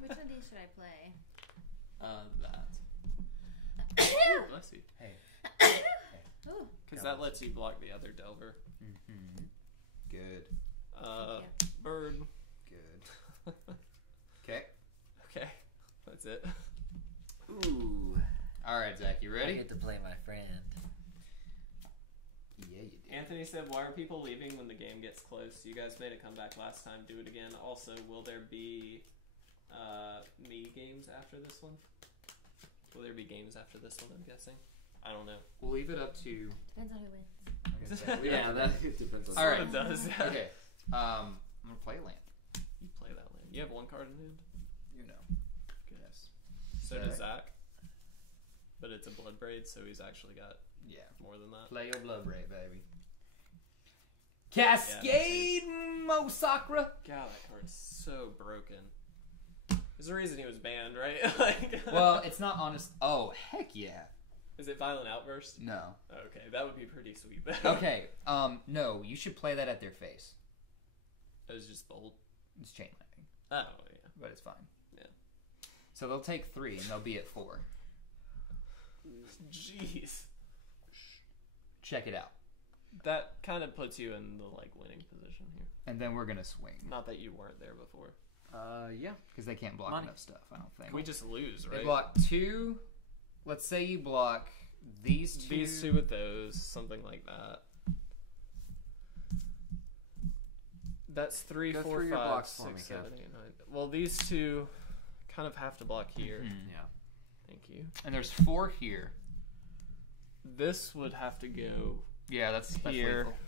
Which one of these should I play? That. Ooh, bless you. Hey. Ooh, Because that lets you block the other Delver. Mm-hmm. Good. thank Bird. Good. Okay. Okay, that's it. Ooh. All right, Zach, you I ready? get to play my friend. Yeah, you do. Anthony said, "Why are people leaving when the game gets close? You guys made a comeback last time. Do it again. Also, will there be me games after this one? Will there be games after this one? I'm guessing. I don't know. We'll leave it up to. depends on who wins. I'm gonna say, leave it Yeah, up to that it depends on. All right. It does. them. Okay. I'm gonna play a land. You play that land. You have one card in hand. You know. Yes. So Okay. does Zach. But it's a blood braid, so he's actually got Yeah. more than that. Play your blood ray, baby. Cascade Mosakra. God, that card's so broken. There's a reason he was banned, right? Like, Well, it's not honest. Oh, heck yeah. is it Violent Outburst? No. Okay, that would be pretty sweet. Okay. No, you should play that at their face. It was just bolt. It's chain lightning, Oh yeah. but it's fine. Yeah. So they'll take 3 and they'll be at 4. Jeez. Check it out. That kind of puts you in the winning position here. And then we're gonna swing. Not that you weren't there before. Yeah. Because they can't block Money. enough stuff, I don't think. We just lose, They right? block 2. Let's say you block these 2. These 2 with those, something like that. That's 3, Go 4, through your 5, blocks for 6, me, 7, Kev. 8, 9. Well, these 2 kind of have to block here. Mhm. Yeah. Thank you. And there's 4 here. This would have to go Yeah, that's here. lethal.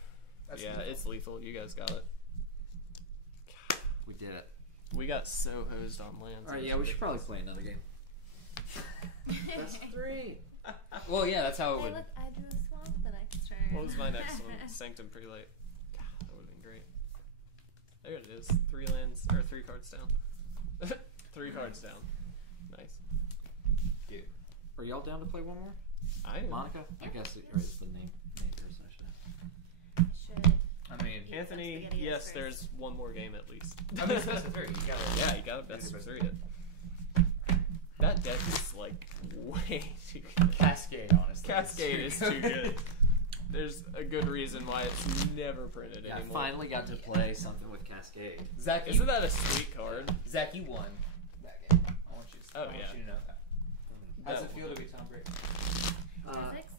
That's yeah, lethal. it's lethal. You guys got it. We did it. We got so hosed on lands. All right. It Yeah, was we should probably ridiculous. play another game. That's 3. Well, yeah, that's how it Hey, would. look, I drew a swamp the next turn. What was my next one? Sanctum Prelate. God, that would have been great. There it is. 3 lands, or 3 cards down. 3 cards down. Nice. Dude. Are y'all down to play one more? I am. Monica? I guess it's the name person I should have. Should. I mean, Anthony, Spaghetti yes, first. there's one more game at least. I mean, it's best of 3. You gotta. Yeah, you got a best of 3 it. That deck is way too good. Cascade, honestly. Cascade is too good. There's a good reason why it's never printed Yeah, I anymore. finally got to play something with Cascade. Zach, Isn't that a sweet card? Zach, you won that game. I want you. Oh, I want yeah. you to know that. How's That it feel to be Tom Brady? Zach's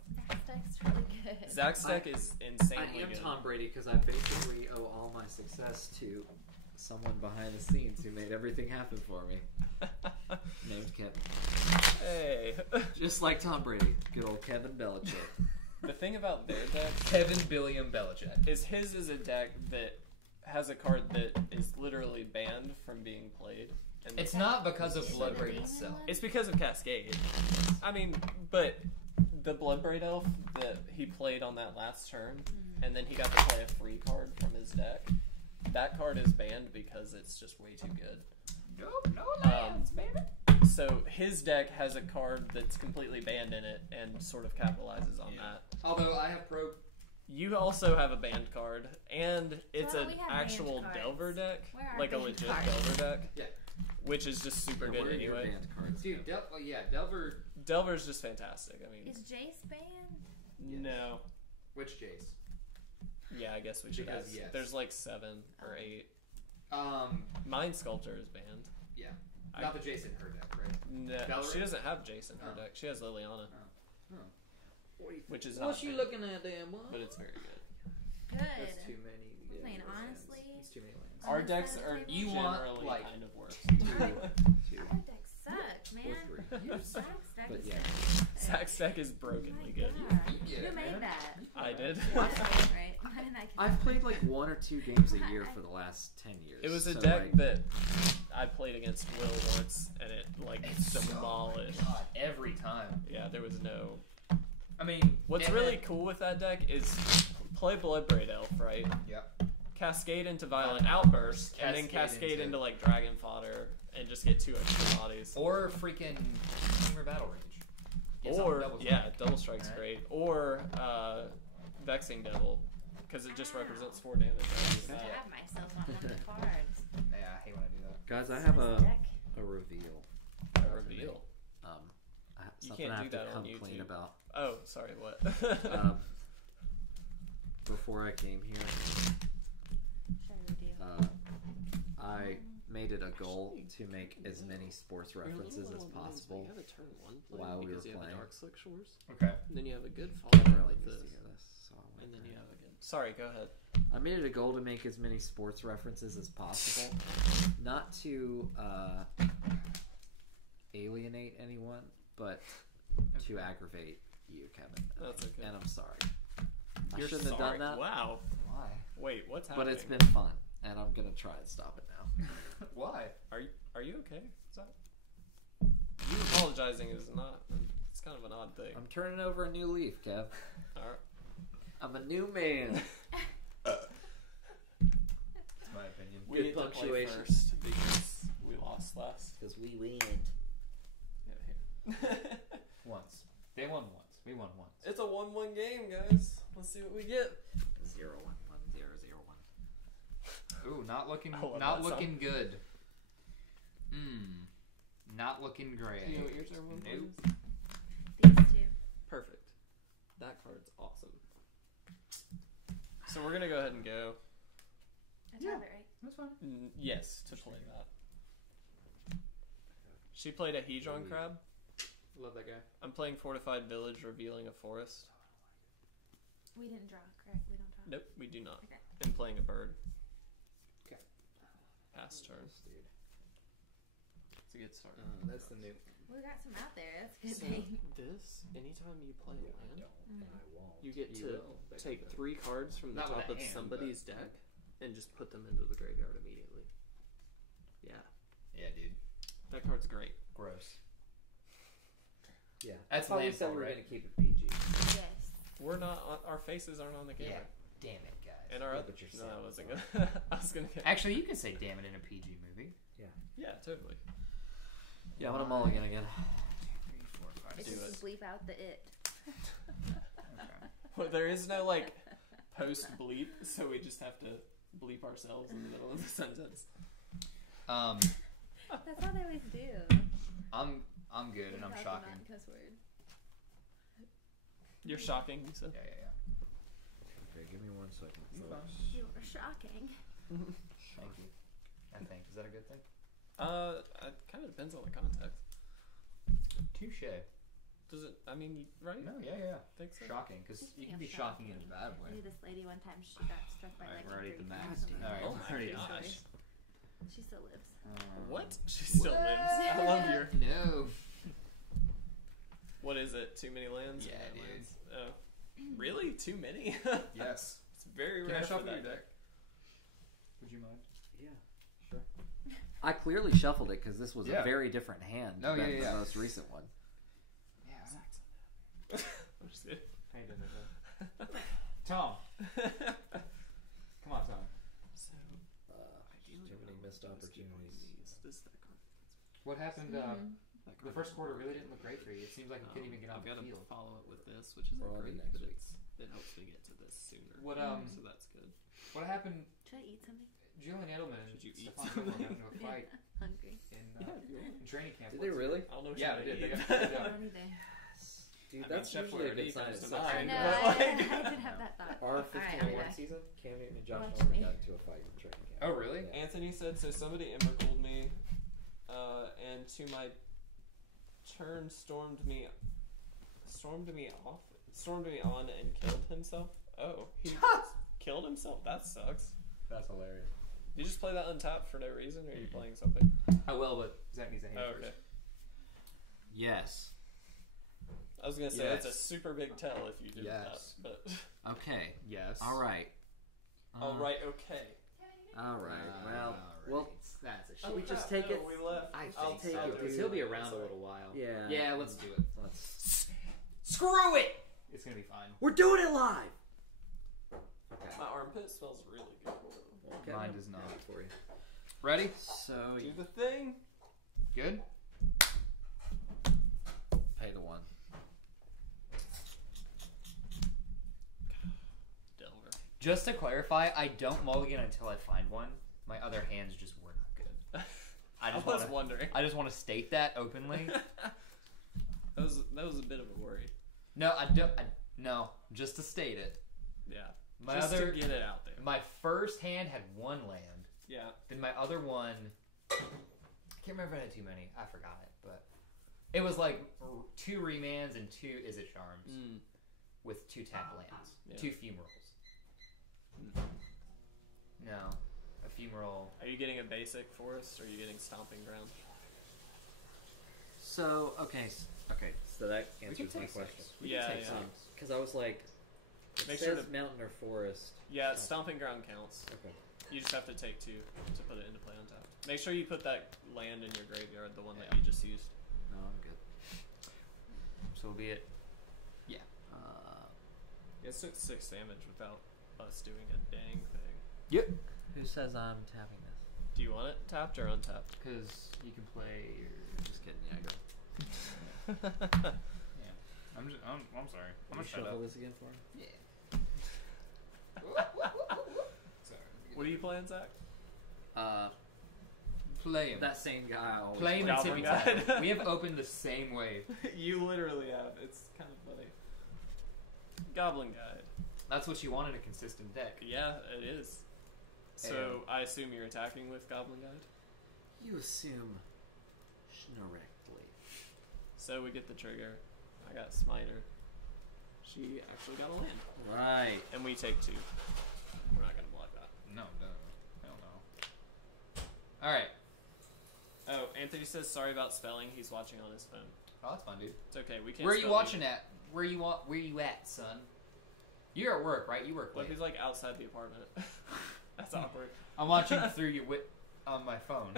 deck's really good. Zach's deck is I insanely am good. Tom Brady because I basically owe all my success to someone behind the scenes who made everything happen for me. Named Kevin. Hey. Just like Tom Brady. Good old Kevin Belichick. The thing about their deck Kevin Billiam Belichick. is his is a deck that has a card that is literally banned from being played. And It's not because of Is it Bloodbraid a demon itself. one? It's because of Cascade. I mean, but the Bloodbraid Elf that he played on that last turn, and then he got to play a free card from his deck, that card is banned because it's just way too good. No lands, baby. So his deck has a card that's completely banned in it and sort of capitalizes on that. Although I have pro. You also have a banned card, and it's Well, an we have actual banned cards. Delver deck, Where are like a banned legit cards? Delver deck, Yeah. which is just super Yeah, good what are your anyway. banned cards? Dude, Delver. Delver's just fantastic. I mean, Is Jace banned? no. Which Jace? Yeah, I guess we should Because, ask. yes. There's like 7 or 8. Mind Sculptor is banned. Yeah. I- Not the Jason her deck, right? No, Delver? she doesn't have Jason in her Oh. deck. She has Liliana, which is What's not you banned, looking at, damn boy? but it's very good. Good. That's too many. I mean, lands. honestly, It's too many lands. Our On this decks side of are the table? You want, generally like, kind of worse. Two. Our deck sucks, man. Or 3. Zach's deck But is yeah. Zach's deck is brokenly good. You get Who it, made man. that? I did. Right. Why didn't I get I've that? played like 1 or 2 games a year for the last 10 years. It was a so, deck like, that I played against Will once, and it like demolished. God, every time. Yeah, there was no. I mean, What's and really then- cool with that deck is play Bloodbraid Elf, right? Yeah. Cascade into Violent Outburst, and then Cascade cascade into- into like Dragon Fodder, and just get 2 extra bodies. Or freaking Hammer Battle Rage. Get some Or double yeah, strike. Double Strike's Alright. great. Or Vexing Devil, because it just represents 4 damage. I Right? stabbed myself on one of the cards. Yeah, I hate when I do that. Guys, I have Nice deck. a reveal. A reveal. Something can't I do have to that on come clean YouTube. about. Oh, sorry, what? Before I came here, Should I redo? I made it a goal to make as many sports references as possible. You have a turn 1 play while we because were you have playing. the Dark Slick Shores. Okay. And then you have a good Kevin follow really with needs to this. hear this, so I'll And wait then for you him. have a good. Sorry, go ahead. I made it a goal to make as many sports references as possible, not to alienate anyone, but to aggravate you, Kevin. That's okay. And I'm sorry. I You're shouldn't sorry. have done that, Wow. Why? Wait, what's happening? but it's been fun, and I'm gonna try and stop it now. Why? Are you okay? Is that... You apologizing is not. It's kind of an odd thing. I'm turning over a new leaf, Kev. All right. I'm a new man. That's my opinion. We Good need to play punctuation. first because we lost last. Because we win. Yeah, here. Once. They won once. We won once. It's a 1-1 game, guys. Let's see what we get. 0-1-1-0-0-1. Ooh, not looking, I love not that song. looking good. Not looking great. Do you know what your turn one Nope. is? These two. Perfect. That card's awesome. So we're gonna go ahead and go. I have it right. That's fine. Yes, to play that. She played a Hedron Crab. Love that guy. I'm playing Fortified Village, revealing a forest. We didn't draw, correct? We don't draw. Nope, we do not. Okay. And playing a bird. Okay. Pass turn. Dude. It's a good start. That's the new. We got some out there. That's a good So thing. this, anytime you play a I land, don't, and I won't. you get to will, but take you 3 cards from the Not with top a of hand, somebody's but- deck and just put them into the graveyard immediately. Yeah, Yeah, dude. that card's great. Gross. Yeah, That's I thought we landfall, said we were right? gonna keep it PG. Yes. We're not on, our faces aren't on the camera. Yeah. Damn it, guys. And our Yeah, other, but your no, I sound wasn't is gonna. I was gonna get. Actually, you can say "damn it" in a PG movie. Yeah, totally. Yeah, I want a mulligan again. 3, 4, 5, It's Do 6. it. just bleep out the it. Okay. Well, there is no like post bleep, so we just have to bleep ourselves in the middle of the sentence. That's how they always do. I'm good, and I'm Talk shocking. about cuss word. You're shocking, you said. Yeah. Okay, give me 1 second. You folks. You are shocking. Thank you. I think. Is that a good thing? It kind of depends on the context. Touche. Does it? I mean, right? No, yeah. Think so? Shocking, because you can be Speaking shocking of in a bad I way. knew this lady one time. She got struck by Alright, lightning. we're already at the 3 max. times. Alright, Oh my already gosh. She still lives. What? She still lives. I love your. No. What is it? Too many lands? Yeah, Bad dude. lands? Oh, really? Too many? Yes. It's very Can I rare for shuffle that your deck. deck? Would you mind? Yeah, sure. I clearly shuffled it because this was Yeah. a very different hand No, than yeah. the most recent one. Yeah. I'm just kidding. How you doing there, bud? Tom. Come on, Tom. So, Too many missed opportunities. This deck card. What happened? Mhm. That The card first is quarter really really didn't look great for you. It seems like you couldn't even get on I've the got to field. follow it with this, which isn't We're on to great, next but week. it helps me get to this sooner. What So that's good. what happened? Should I eat something? Julian Edelman and Should you eat Stefan something? Gilmore got into a fight Hungry. in training camp. Did they really? I don't know. What Yeah, you they did. They eat. got kicked I out. don't either. Dude, I mean, that's Chef usually a Boyardee good sign comes of to I mind, know. but, I like- did have that thought. Our Alright, 15 I'm one back. season, Cam Newton and Josh Watch Norman me. got into a fight in training camp. Oh, really? Yeah. Anthony said so. Somebody Emmercooled me, and to my turn stormed me on, and killed himself. Oh, he killed himself. That sucks. That's hilarious. You just play that untapped for no reason, or are you playing something? I will, but Zach needs a hand Oh, first. okay. Yes. I was gonna say that's a Yes. super big tell if you did Yes. that, but Okay. Yes. All right. all right, okay. All right. Well, well, that's a should we just crap, take no, it? we left. I I'll think take so, it. because he'll be around a little while. yeah. Yeah, let's do it. Let's. Screw it! It's gonna be fine. We're doing it live. Okay. My armpit smells really good. Okay. Mine does not. For you. Ready? So Do you the thing. Good? pay the one. Delver. Just to clarify, I don't mulligan until I find one. My other hands just were not good. I just was wanna, wondering. I just want to state that openly. That was a bit of a worry. No, I don't. No, just to state it. Yeah. My Just other, to get it out there. my first hand had one land. Yeah. Then my other one, I can't remember if I had too many. I forgot it, but it was like 2 remands and 2 Izzet Charms with 2 tap lands, Yeah. 2 fumerals. No, a fumeral. Are you getting a basic forest, or are you getting stomping ground? So okay. So that answers my take question. We Yeah, can take yeah. some. Because I was like, it Make says sure to- mountain or forest. Yeah, stomping ground counts. Okay. You just have to take 2 to put it into play on top. Make sure you put that land in your graveyard, the one that Yeah. you just used. No, I'm good. So be it. It took 6 damage without us doing a dang thing. Yep. Who says I'm tapping this? Do you want it tapped or untapped? Because you can play your. Just kidding. Yeah, I go. Yeah. I'm sorry. I'm You gonna shut up. shuffle this again for me? Yeah. Sorry. What are you playing, Zach? Play him. That same guy always Play him plays. and Goblin Tippy Guide. Top. We have opened the same wave. You literally have. It's kind of funny. Goblin Guide. That's what you wanted, a consistent deck. Yeah, it is. So I assume you're attacking with Goblin Guide. You assume correctly. So we get the trigger. I got Smiter. She actually got a land. Right. And we take 2. We're not going to block that. No, hell no. Alright. Oh, Anthony says sorry about spelling. He's watching on his phone. Oh, that's fine, dude. It's okay. We can't. Where are you spell watching at? Where you at, son? You're at work, right? You work Look, late. he's like outside the apartment. That's awkward. I'm watching through your on my phone.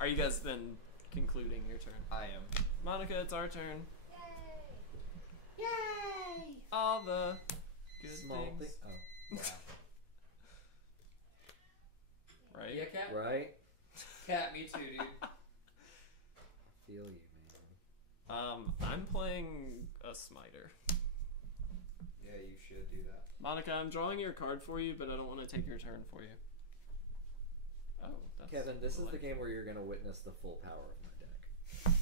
Are you guys then concluding your turn? I am. Monica, it's our turn. Yay! Yay! All the good Small things. thing. Oh, Right? Yeah, cat. right. Cat, me too, dude. Feel you, man. I'm playing a Smiter. Yeah, you should do that. Monica, I'm drawing your card for you, but I don't want to take your turn for you. Oh, that's Kevin, this is the delightful. game where you're gonna witness the full power of my deck.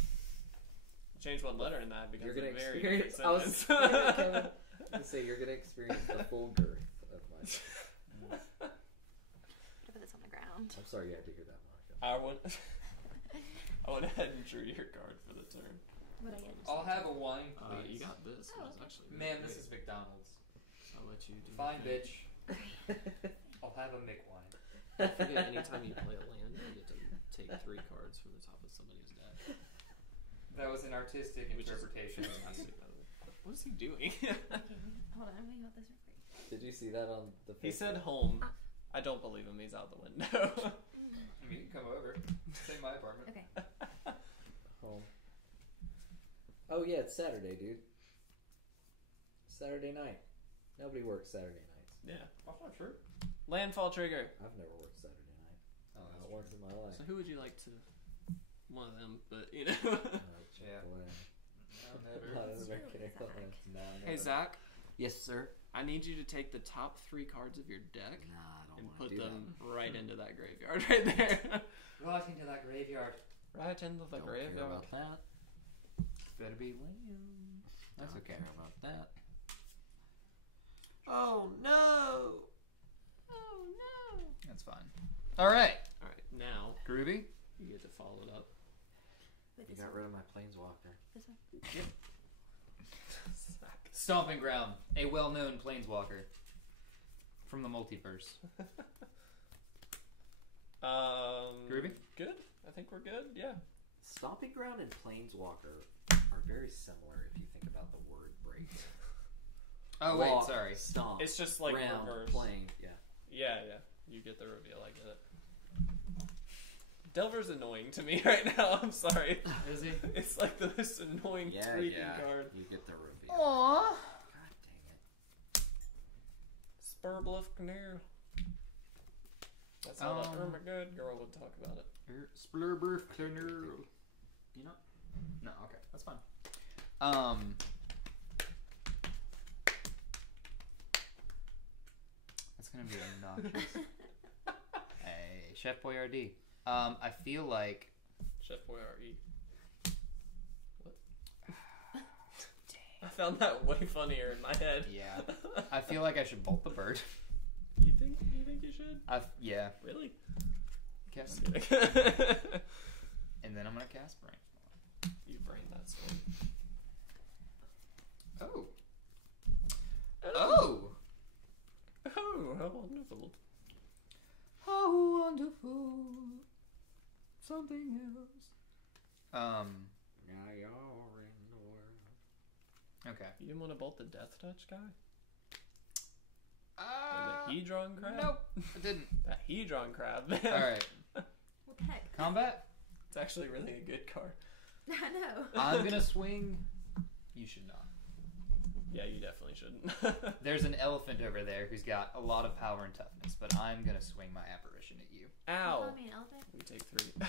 Change one letter in that because You're gonna it's a very experience. different I was sentence. Kevin, to say you're gonna experience the full girth of my deck. Put this on the ground. I'm sorry you had to hear that, Monica. I went ahead and drew your card for the turn. What I get? I'll have a wine, please. You got this. Oh, That's okay. actually Man, really this is good. McDonald's. I'll let you do Fine, your thing. bitch. I'll have a McWine. I forget anytime you play a land, you get to take 3 cards from the top of somebody's deck. That was an artistic Which is interpretation. fantastic, by the way. What is he doing? Okay, hold on. I'm gonna hold this for free. Did you see that on the? He said Facebook? home. I don't believe him. He's out the window. I mean, you can come over. Stay in my apartment. Okay. Home. Oh yeah, it's Saturday, dude. Saturday night. Nobody works Saturday nights. Yeah. That's not true. Landfall trigger. I've never worked Saturday night. Oh, Not once in my life. So who would you like to? One of them, but you know. Yeah. Boy. No, never. Not an It's American really Airlines. No, Hey never. Zach, Yes, sir. I need you to take the top 3 cards of your deck Nah, I don't and want put to do them right into that graveyard right there. Right into that graveyard. Right into the that. Don't care graveyard. about that. Better be Liam. That's Don't okay. care about that. Oh no! Oh no! That's fine. All right. All right, now Groovy. you get to follow it up. With You this got one. rid of my planeswalker. This one. Zach. Stomping Ground, a well-known planeswalker from the multiverse. Groovy? Good. I think we're good. Yeah. Stomping Ground and Planeswalker are very similar if you think about the word break. Oh wait, Walk, sorry. Stomp. It's just like round, reverse. plane. Yeah. Yeah, yeah. You get the reveal. I get it. Delver's annoying to me right now. I'm sorry. Is he? It's like the most annoying Yeah, freaking yeah. card. You get the reveal. Aww. God dang it. Spurbluff Canary. That's how that Um, Irma Good girl would talk about it. Splurberf Cleaner. You know? No, okay, that's fine. That's gonna be obnoxious. Hey, Chef Boyardee. I feel like. Chef Boyardee. What? I found that way funnier in my head. Yeah. I feel like I should bolt the bird. You think you should? Yeah. Really? Cast, Just kidding. and then I'm gonna cast Brain. You brained that story. Oh. Oh. Oh, how wonderful. How wonderful. Something else. Now you're in the world. Okay. You didn't want to bolt the Death Touch guy? Uh, Or the Hedron crab? nope, I didn't. That Hedron crab, man. Alright. What the heck? Combat? It's actually really a good card. I know. I'm gonna swing. You should not. Yeah, you definitely shouldn't. There's an elephant over there who's got a lot of power and toughness, but I'm gonna swing my apparition at you. You Ow. call me an elephant? We take 3.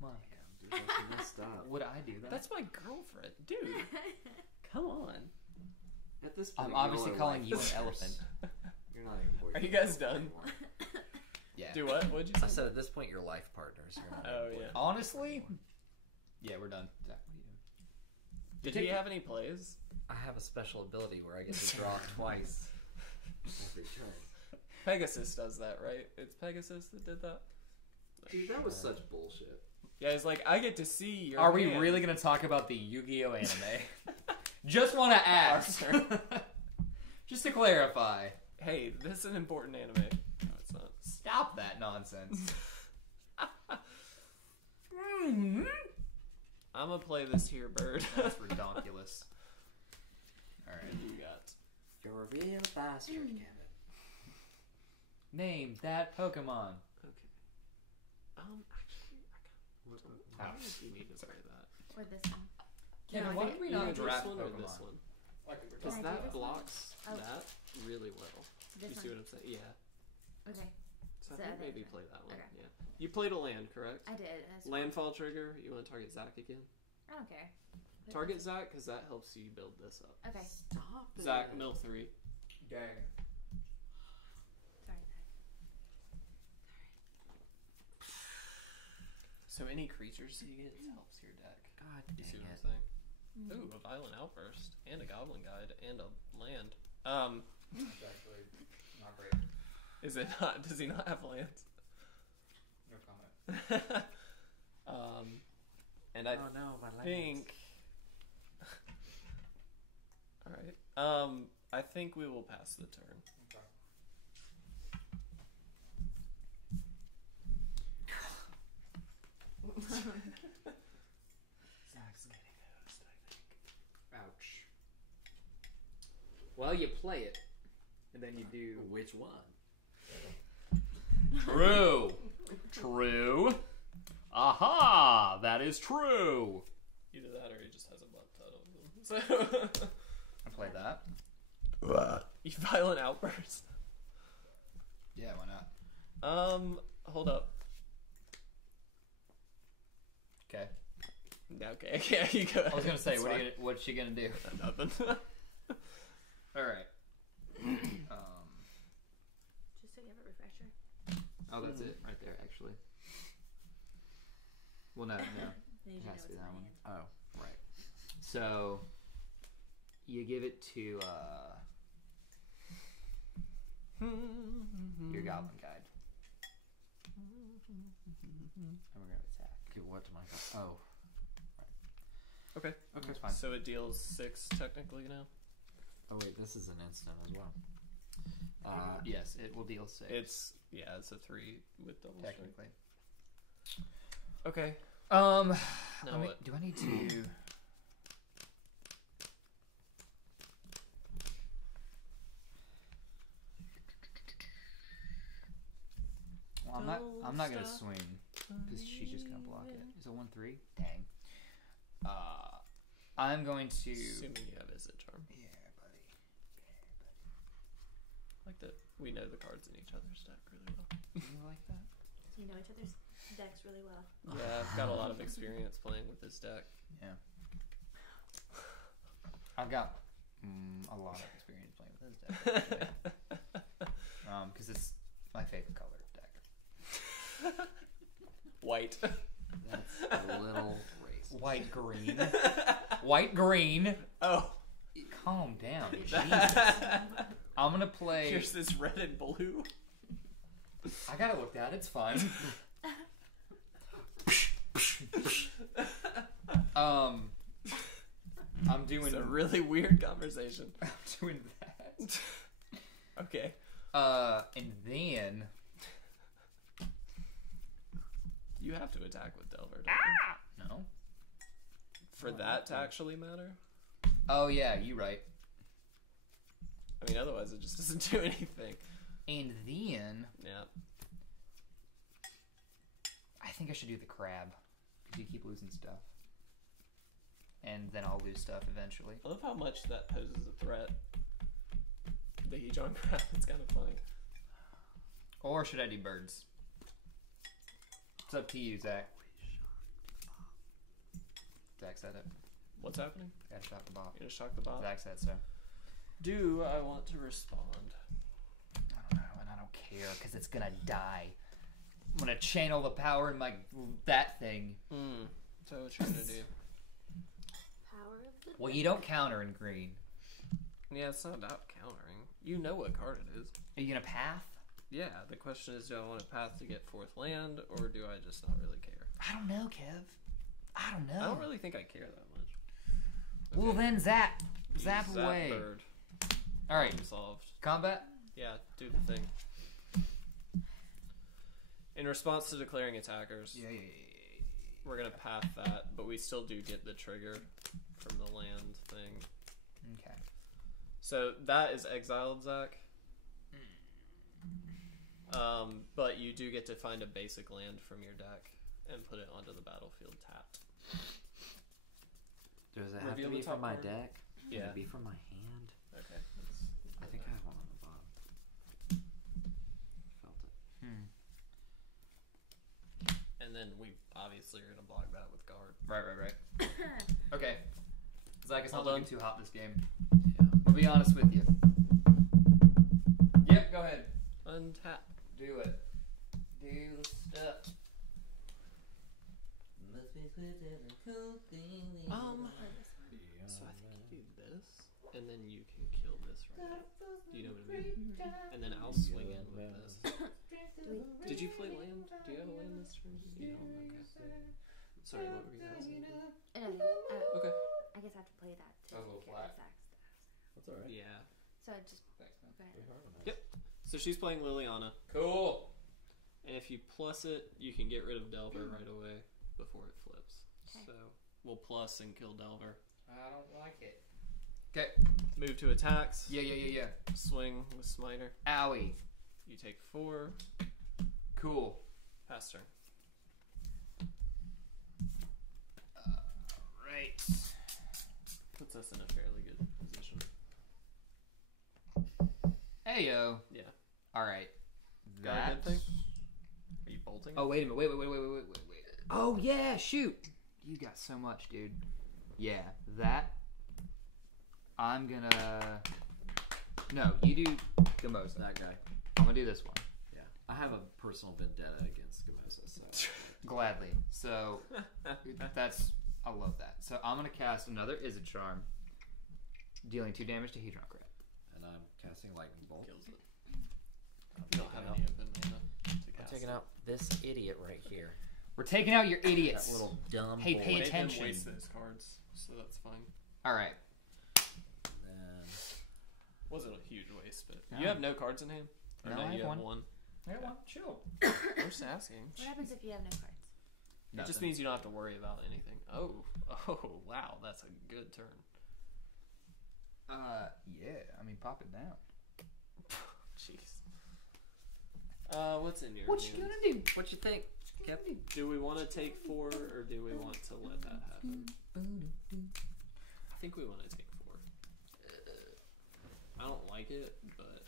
Monica. Dude, that's messed up. Would I do that? That's my girlfriend. Dude, come on. At this point, I'm obviously y'all are calling like you an sisters. elephant. You're not even boyfriend Are you guys and girlfriend done? anymore. Yeah. Do what? What'd you I say? said at this point you're life partners. You're not Oh, even yeah. Honestly, yeah, we're done. Zach, what are you doing? Did he have any plays? I have a special ability where I get to draw twice every turn. Pegasus does that, right? It's Pegasus that did that. Dude, that was such bullshit. Yeah, he's like, I get to see your. Are we hand. really going to talk about the Yu-Gi-Oh anime? Just want to ask. Just to clarify. Hey, this is an important anime. No, it's not. Stop that nonsense. I'm gonna play this here, bird. That's redonkulous. Alright. You got. You're a real bastard, Kevin. Name that Pokemon. Okay. Actually, I got. You need to say that. Or this one. Kevin, No, why I did think- we Either not draft this one or Pokemon? this one? Like we were Because Can I do that this one? blocks Oh. that really well. This You one. see what I'm saying? Yeah. Okay. So I So think I think maybe so. play that one. Okay. Yeah. You played a land, correct? I did. That's Landfall trigger. You want to target Zach again? I don't care. Target Zach because that helps you build this up. Okay. Stop it. Zach, mill 3. Dang. Sorry. So any creatures you get helps your deck. God You see dang what I'm it. saying? Mm. Ooh, a violent outburst and a goblin guide and a land. That's actually not great. Is it not? Does he not have lands? No comment. And I Oh no, my legs. think. All right. I think we will pass the turn. Okay. Zach's getting host, I think. Ouch. Well, you play it, and then you do. Which one? True. True. Aha! That is true. Either that or he just has a butt title. So I played that. you violent outburst. Yeah, why not? Hold up. Okay. Okay, yeah, you go. I was gonna say, It's what are fine. you, what's she gonna do? Nothing. All right. Just to give a refresher. Oh, that's it right there, actually. Well, no, no. Then you It should has to be know that it's one. my Oh, right. So you give it to your Goblin Guide, and we're gonna attack. Give what to my god? Oh. Okay. Okay, it's fine. So it deals 6 technically now. Oh wait, this is an instant as well. Yes, it will deal 6. It's a 3 with double strength. technically. Okay. Now Now what? do I need to? Well, I'm not gonna swing because she's just gonna block it. Is it 1/3? Dang. I'm going to. Assuming you have Izzet Charm. Yeah, buddy. Like that we know the cards in each other's deck really well. You like that? So you know each other's decks really well. Yeah, I've got a lot of experience playing with this deck. Yeah. I've got a lot of experience playing with this deck. Because it's my favorite color deck. White. That's a little racist. White green. White green. Oh. Calm down. Jesus. I'm gonna play. Here's this red and blue. I got it looked at. It's fine. I'm doing. It's a really weird conversation. I'm doing that. Okay. And then. You have to attack with Delver. No. For that to actually matter? Oh yeah, you right. I mean, otherwise it just doesn't do anything. And then Yeah. I think I should do the crab because you keep losing stuff, and then I'll lose stuff eventually. I love how much that poses a threat. The Hejon crap, it's kind of funny. Or should I do birds? It's up to you, Zach. Zach said it. What's happening? Gotta shock the ball. You're gonna shock the bot? Zach said so. Do I want to respond? I don't know, and I don't care because it's gonna die. gonna channel the power in my that thing. So what you're gonna do? Power of the. Well, you don't counter in green. Yeah, it's not about countering. You know what card it is. Are you gonna path? Yeah, the question is, do I want a path to get 4th land, or do I just not really care? I don't know, Kev. I don't know. I don't really think I care that much. Well, Okay. then zap Zap away. bird. All right, Problem solved. combat. Yeah, do the thing. In response to declaring attackers, Yeah. we're gonna path that, but we still do get the trigger from the land thing. Okay. So that is exiled, Zach. But you do get to find a basic land from your deck and put it onto the battlefield tapped. Does it have Reveal to the be top from my card. deck? Can Yeah. it be from my hand? Okay. I think I have one on the bottom. Felt it. And then we obviously are gonna block that with guard. Right. Okay. Zach, it's not Hold on. looking too hot this game. Yeah. I'll be honest with you. Yep, go ahead. Untap. Do it. Do the stuff. So I think you do this, and then you can kill this right now. Do you know what I mean? And then I'll swing in with this. Did you play land? Do you have a land this turn? You don't? Okay. Sorry, what were you guys saying? Okay. I guess I have to play that too. That was a little get flat. Zach's stuff. That's alright. Yeah. So I just Thanks, man. go ahead. Pretty hard on that. Yep. So she's playing Liliana. Cool. And if you plus it, you can get rid of Delver right away before it flips. Okay. So we'll plus and kill Delver. I don't like it. Okay. Move to attacks. Yeah. Swing with Smiter. Owie. You take 4. Cool. Pass turn. Right. Puts us in a fairly good position. Heyo. Yeah. All right. Got a good thing? Are you bolting? Oh, wait a minute. Wait. Oh, yeah, shoot. You got so much, dude. Yeah, that. I'm gonna... No, you do Gamosa. That guy. I'm gonna do this one. Yeah. I have a personal vendetta against Gamosa, so. Gladly. So, that's... I love that. So, I'm gonna cast another Izzet Charm, dealing 2 damage to Hedron Crit. And I'm casting Lightning Bolt. Kills it. You don't have any open mana to I'm cast. taking out this idiot right here. We're taking out your idiots. That little dumb Hey, boy. pay Make him attention. waste those cards, so that's fine. All right. And Wasn't a huge waste, but No. you have no cards in hand. Or No, I you have have one. one. I got one. Chill. I'm just asking. What happens if you have no cards? It just means you don't have to worry about anything. Oh, wow, that's a good turn. Yeah. I mean, pop it down. Jeez. What's in your What you hand? gonna do? what you think? Kev? Do we want to take 4 or do we want to let that happen? I think we want to take 4. I don't like it, but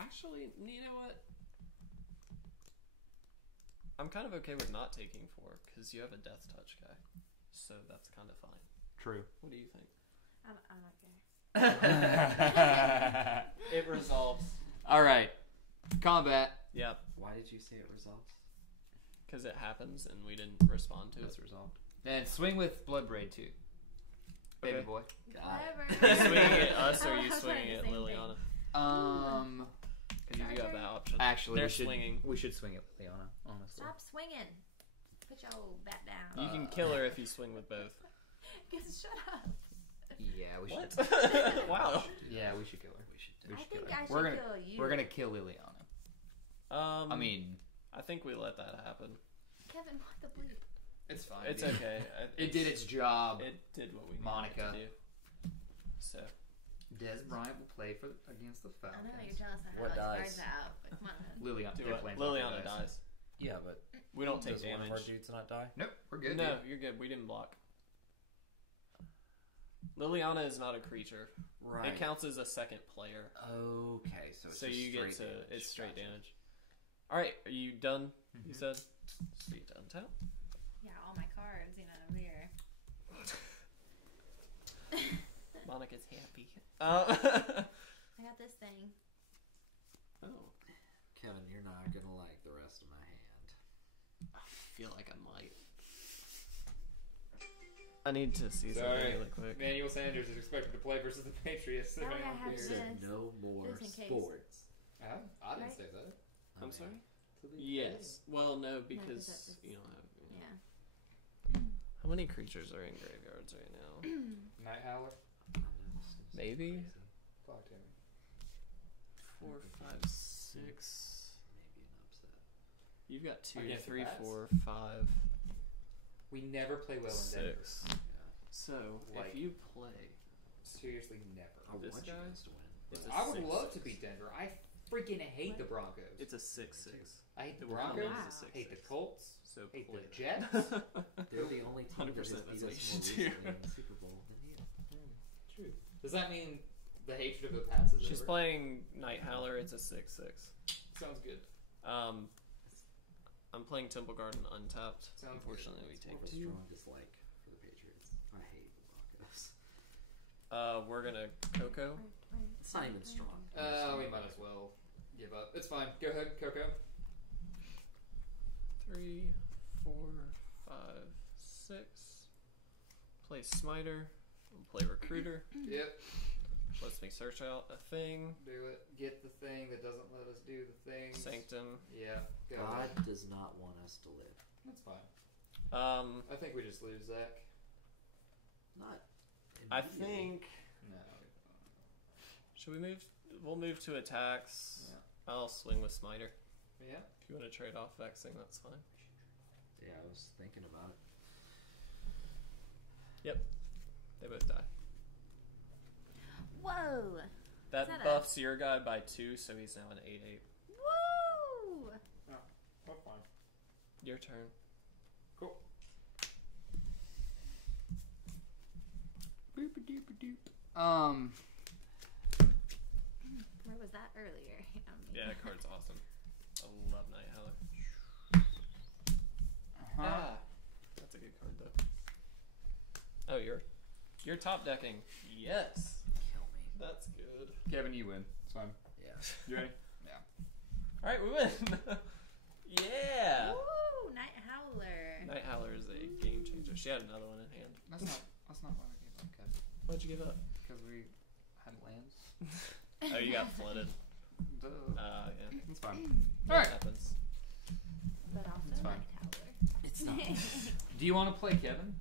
actually, you know what? I'm kind of okay with not taking 4 because you have a Death Touch guy, so that's kind of fine. True. What do you think? I'm not care. It resolves. All right. Combat. Yep, Why did you say it resolves? because it happens and we didn't respond to it. It's resolved. And swing with Bloodbraid too. Baby Okay. boy. Are you Whatever. swinging at us or are I you was swinging trying at to say the same Liliana? Because you do have that option. Actually, They're we should swinging. we should swing at Liliana. Honestly. Stop swinging. Put your old bat down. You can kill her if you swing with both. Just shut up. Yeah, we should. What? Wow. Yeah, we should kill her. We should We I should kill think her. I should We're gonna kill you. we're gonna kill Liliana. I mean, I think we let that happen. Kevin, what the bleep? it's fine. It's dude. okay. It did its job. It did what we needed Monica. it to do. So Des Bryant will play for against the I Falcons. know you're jealous of how What much dies? cards out, but come on. Liliana. do they're it. playing Liliana Falcon dies. Yeah, but We don't take does one of our damage. dudes not die? Nope, we're good. No, dude. you're good. We didn't block. Liliana is not a creature. Right. It counts as a second player. Okay, so it's So just you get straight to damage. it's straight Gotcha. damage. All right, are you done? You Mhm. said. So you done, tap. Yeah, all my cards, over here. Monica's happy. I got this thing. Oh. Kevin, you're not gonna like the rest of my hand. feel like I might. I need to see something Sorry. really quick. Emmanuel Sanders is expected to play versus the Patriots. That way I Anyone have cares? to- Said no more Just in case. sports. I didn't Right? say that. I'm sorry? To be Yes. Well, no, 'cause because that's- you don't have. Yeah. How many creatures are in graveyards right now? Night Howler. fair. I know, this is Maybe? crazy. Talk to me. 4, 5, 6. Maybe an upset. You've got 2, Against the 3, Pats? 4, 5, We never play well in Denver. 6. Yeah. So Like- if you play, Seriously, never. I This want you guy? guys to win. It's but- a I would 6-6. love to beat Denver. I freaking hate the Broncos. it's a 6-6. I hate the It will come Broncos. in Wow. as a 6-6. Hate the Colts. So Hate play the them. Jets. They're the only team that has 100% beat that's what us you more should do. recently in the Super Bowl than you. True. Does that mean the hatred of the Pats is She's over? playing Night Howler. It's a 6-6. Sounds good. I'm playing Temple Garden untapped. Sounds Unfortunately, we It's take more of a 2. strong dislike for the Patriots. I hate the Broncos. We're gonna Coco. It's not even strong. We might as well give up. It's fine. Go ahead, Coco. 3, 4, 5, 6. Play Smiter. Play Recruiter. Yep. Lets me search out a thing. Do it. Get the thing that doesn't let us do the thing. Sanctum. Yeah. Go God ahead. does not want us to live. That's fine. I I think we just lose Zach. Not. immediately. think. No. Should we move? We'll move to attacks. Yeah. I'll swing with Smiter. Yeah. If you want to trade off Vexing, that's fine. Yeah, I was thinking about it. They both die. Whoa! That Is that buffs your guy by 2, so he's now an 8/8. Woo! That's fine. Your turn. Cool. Where was that earlier? Yeah, that card's awesome. I love Night Howler. Uh-huh. That's a good card though. Oh, you're top decking. Yes, Kill me. that's good. Kevin, you win. It's fine. Yeah. You ready? All right, we win. Yeah. Woo! Night Howler. Night Howler is a game changer. She had another one in hand. That's not why we gave up, Kevin. Why'd you give up? Because we had lands. Oh, you got flooded. Duh. Yeah. It's fine. That Alright. happens. But also It's fine. Night Howler. It's not. Do you want to play Kevin?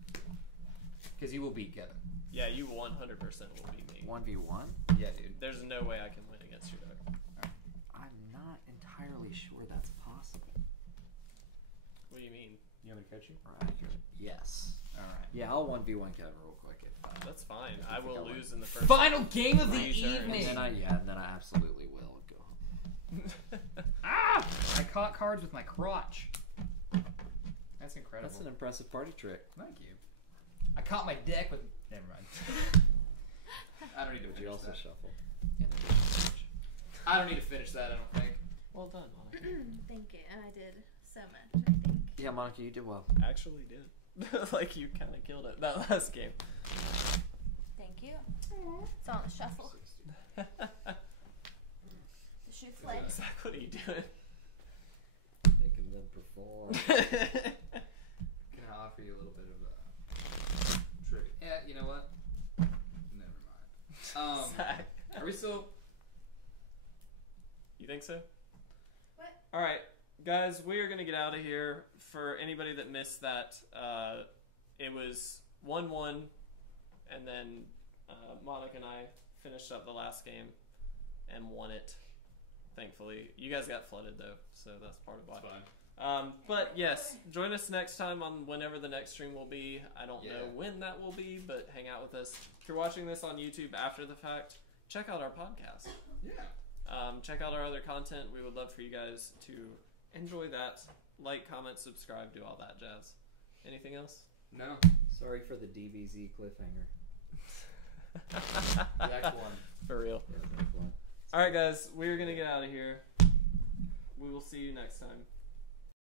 Because you will beat Kevin. Yeah, you 100% will beat me. 1v1? Yeah, dude. There's no way I can win against your dog. I'm not entirely sure that's possible. What do you mean? You want me to coach you? Or accurate. Yes. Alright. Yeah, I'll 1v1 Kevin real quick if That's fine. I I think will I win. lose in the first Final game of the 3 turns. evening. and then I absolutely will go home. Ah! I caught cards with my crotch. That's incredible. That's an impressive party trick. Thank you. I caught my deck with. Never mind. I don't need to Would finish you also that. shuffle? In addition to I don't need to finish that. I don't think. Well done, Monica. Thank you. I did so much, I think. Yeah, Monica, you did well. Actually did. Like you kind of killed it that last game. Thank you. It's on the shuffle. The shoe flick. Zach, what are you doing? Making them perform. Can I offer you a little bit of trivia? Yeah, you know what? Never mind. Zach. Are we still? You think so? What? All right, guys, we are gonna get out of here. For anybody that missed that, it was 1-1, and then Monica and I finished up the last game and won it. Thankfully, you guys got flooded though, so that's part of why. Fine. But yes, join us next time on whenever the next stream will be. I don't know Yeah. when that will be, but hang out with us. If you're watching this on YouTube after the fact, check out our podcast. Yeah. Check out our other content. We would love for you guys to enjoy that. Like, comment, subscribe, do all that jazz. Anything else? No. Sorry for the DBZ cliffhanger. Zach won. For real. Yeah, that was one. Alright, guys, we're going to get out of here. We will see you next time.